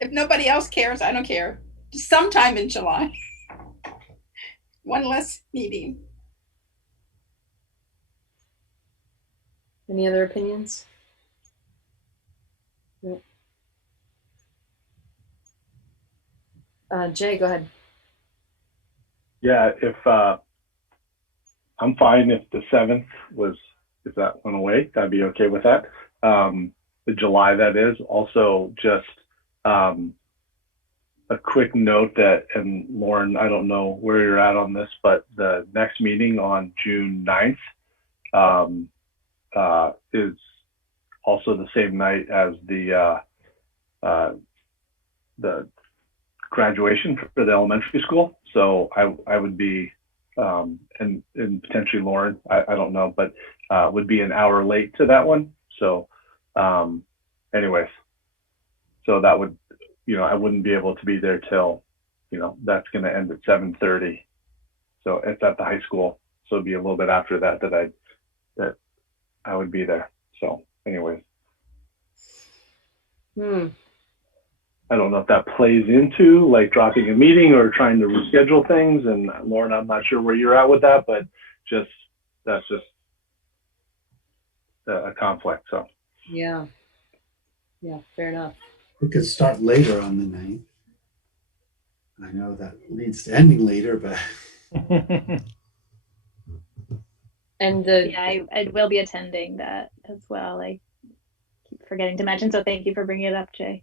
If nobody else cares, I don't care. Just sometime in July. One less meeting. Any other opinions? Nope. Jay, go ahead. Yeah, if I'm fine if the 7th if that went away, I'd be okay with that. The July, that is. Also, just a quick note that, and Lauren, I don't know where you're at on this, but the next meeting on June 9th is also the same night as the graduation for the elementary school. So I would be, and potentially Lauren, I don't know, but would be an hour late to that one. So anyways, so that would, I wouldn't be able to be there till, that's going to end at 7:30. So it's at the high school. So it'd be a little bit after that that I would be there. So anyways. I don't know if that plays into like dropping a meeting or trying to reschedule things. And Lauren, I'm not sure where you're at with that, but that's just a conflict. So Yeah, fair enough. We could start later on the night. I know that leads to ending later, but and I will be attending that as well. I keep forgetting to mention, so thank you for bringing it up, Jay.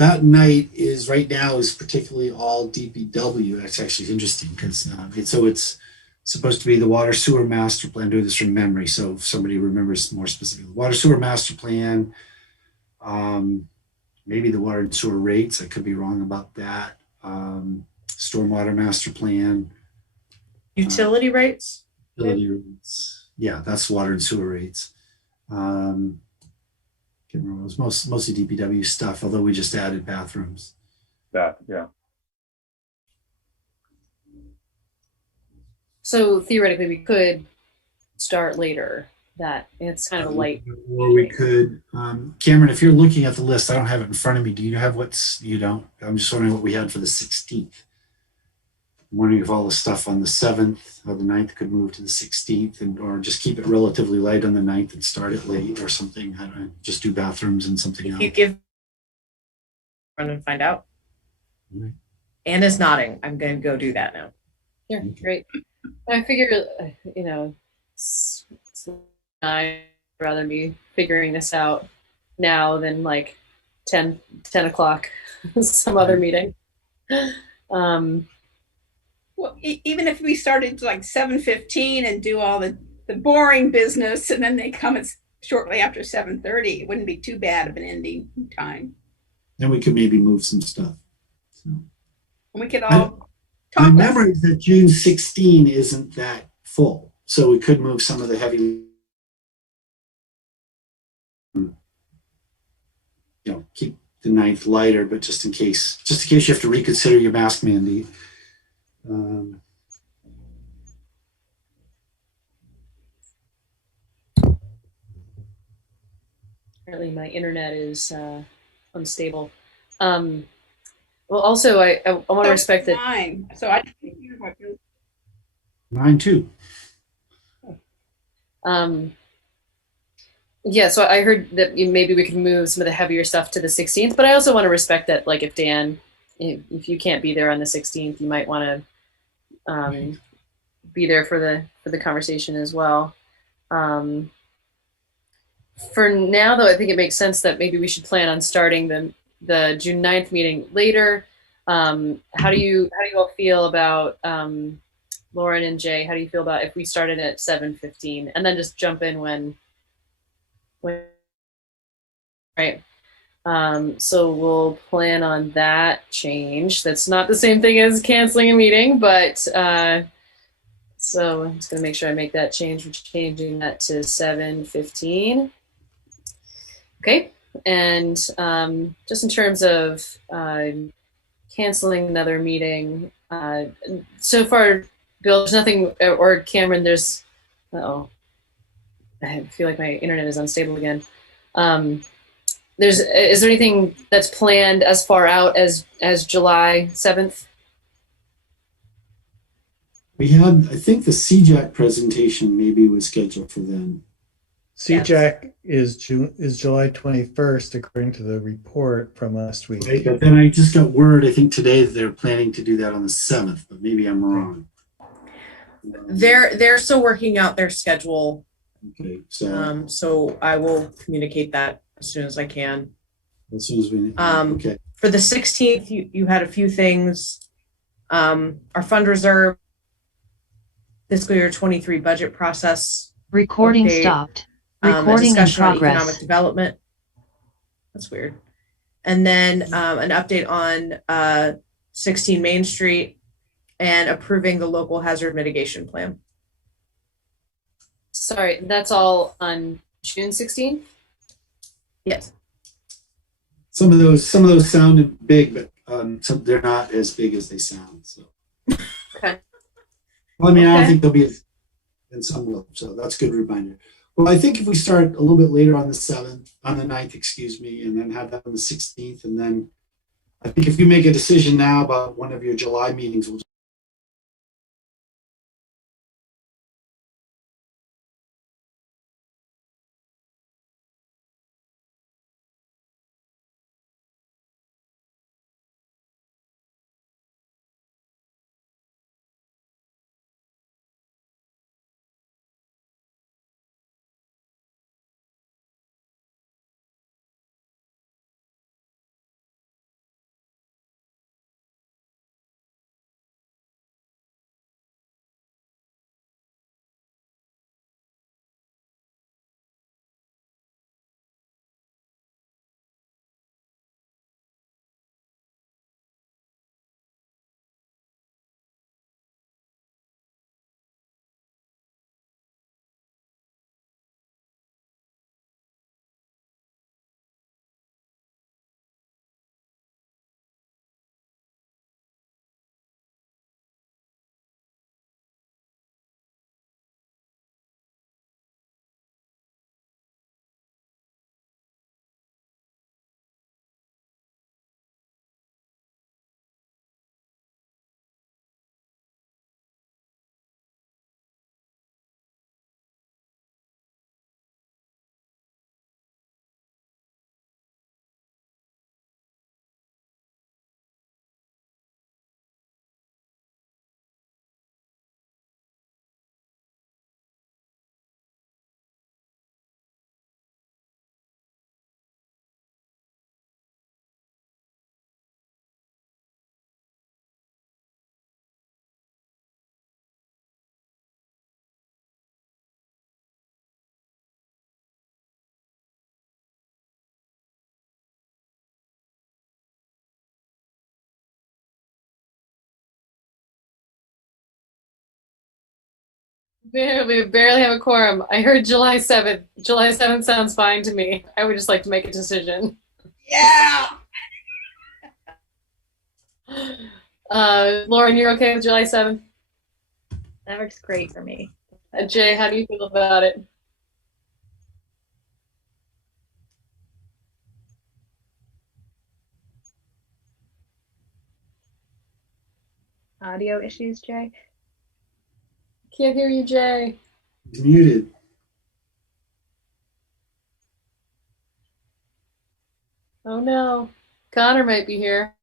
that night is right now is particularly all DPW. That's actually interesting because it's supposed to be the water sewer master plan. Do this from memory, so if somebody remembers more specifically, water sewer master plan. Maybe the water and sewer rates. I could be wrong about that. Stormwater master plan. Utility rates? Utility rates. Yeah, that's water and sewer rates. Can't remember. It was mostly DPW stuff, although we just added bathrooms. Yeah. So theoretically, we could start later. That it's kind of a light. Or we could, Cameron, if you're looking at the list, I don't have it in front of me. Do you have you don't? I'm just wondering what we had for the 16th. I'm wondering if all the stuff on the 7th or the 9th could move to the 16th or just keep it relatively light on the 9th and start it late or something. I don't know, just do bathrooms and something else. You give run and find out. Right. Anna's nodding. I'm going to go do that now. Yeah, great. I figure, I'd rather be figuring this out now than like 10 o'clock, some other meeting. Well, even if we started like 7:15 and do all the boring business, and then they come shortly after 7:30, it wouldn't be too bad of an ending time. Then we could maybe move some stuff. So. And we could all talk. My memory is that June 16 isn't that full, so we could move some of the heavy. Keep the 9th lighter, but just in case you have to reconsider your mask mandate. Apparently my internet is unstable. Well, also I want to respect that. Mine. So I. Mine too. Yeah, so I heard that maybe we could move some of the heavier stuff to the 16th, but I also want to respect that, like, if Dan, if you can't be there on the 16th, you might want to be there for the conversation as well. For now, though, I think it makes sense that maybe we should plan on starting the June 9th meeting later. How do you all feel about Lauren and Jay? How do you feel about if we started at 7:15 and then just jump in when right? So we'll plan on that change. That's not the same thing as canceling a meeting, but so I'm just gonna make sure I make that change. We're changing that to 7:15. Okay, and just in terms of canceling another meeting, so far, Bill, there's nothing, or Cameron, there's, I feel like my internet is unstable again. Is there anything that's planned as far out as July 7th? We had, I think the CJAC presentation maybe was scheduled for then. CJAC is July 21st, according to the report from last week. Right, but then I just got word, I think today, that they're planning to do that on the 7th, but maybe I'm wrong. They're still working out their schedule. Okay, so I will communicate that as soon as I can. As soon as we okay. For the 16th, you had a few things. Our fund reserve fiscal year 23 budget process. Recording update, stopped. Recording in progress. On economic development. That's weird. And then an update on 16 Main Street and approving the local hazard mitigation plan. Sorry, that's all on June 16th? Yes. Some of those sounded big, but they're not as big as they sound. So. Okay. Well, I mean, I don't think they'll be in some level, so that's a good reminder. Well, I think if we start a little bit later on the 9th, excuse me, and then have that on the 16th, and then I think if you make a decision now about one of your July meetings, we'll We barely have a quorum. I heard July 7th. July 7th sounds fine to me. I would just like to make a decision. Yeah. Lauren, you're okay with July 7th? That works great for me. Jay, how do you feel about it? Audio issues, Jay? Can't hear you, Jay. He's muted. Oh no. Connor might be here.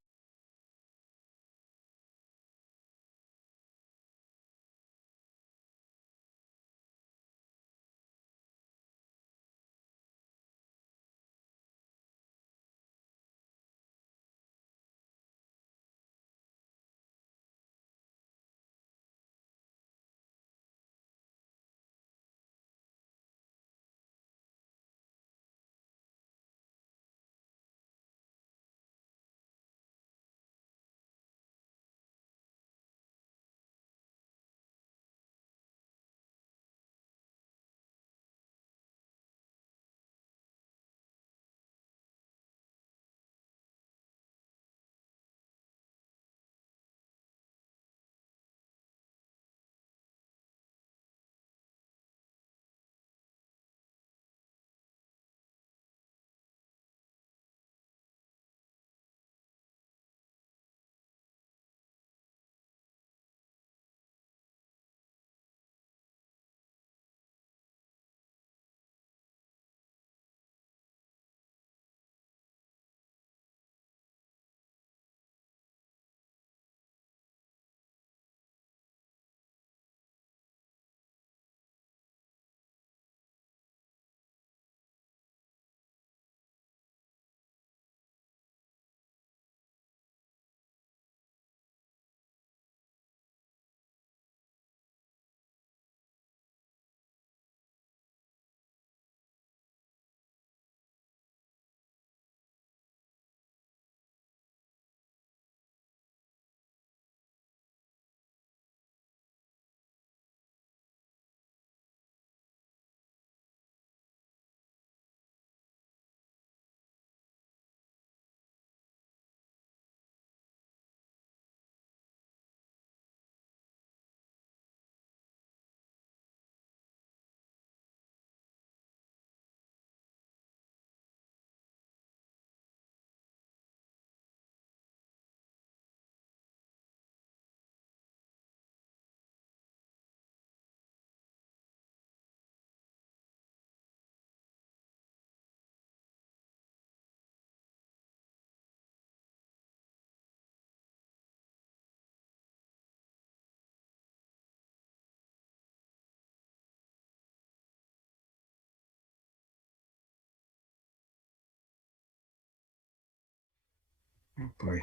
Boy.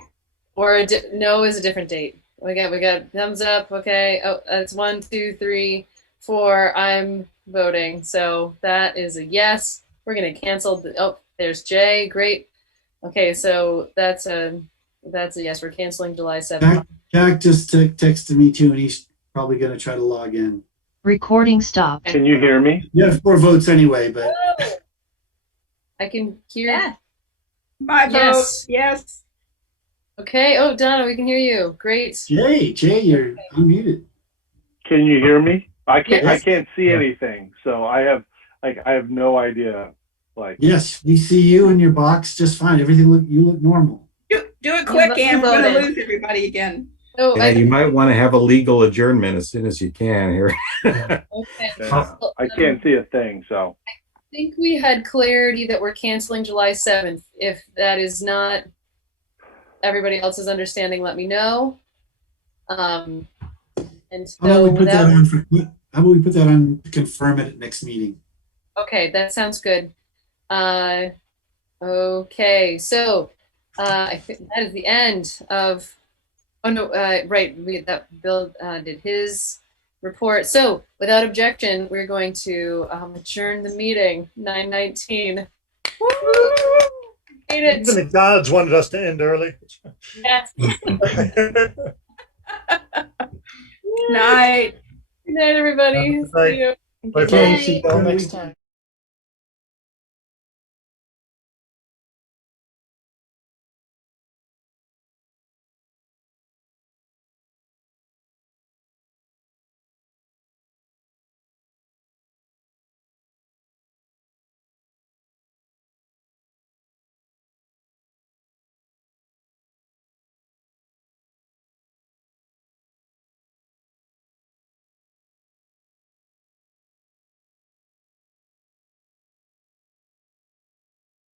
Or no is a different date. We got thumbs up. Okay. Oh, it's 1, 2, 3, 4. I'm voting. So that is a yes. We're gonna cancel. Oh, there's Jay. Great. Okay, so that's a yes. We're canceling July 7th. Jack just texted me too, and he's probably going to try to log in. Recording stopped. Can you hear me? You have 4 votes anyway, but Oh, I can hear. Yeah. My vote, Yes. yes. Okay. Oh, Donna, we can hear you. Great. Jay, you're unmuted. Can you hear me? I Yes. can't see anything, so I have no idea. Like, Yes, we see you in your box just fine. Everything you look normal. Do it quick, You Ann. We're going to voted. lose everybody again. Oh, Yeah, you might want to have a legal adjournment as soon as you can here. okay. I can't see a thing, so. I think we had clarity that we're canceling July 7th. If that is not everybody else's understanding, let me know. And How about so how about we put that on to confirm it at next meeting? okay, that sounds good. Okay, so I think that is the end of. Oh no, right. Bill did his report. So without objection, we're going to adjourn the meeting. 9:19. Woo! Made it. Even the gods wanted us to end early. Yes. Night. Good night, everybody. Good night. See you. Bye, Okay, folks. see you all next time.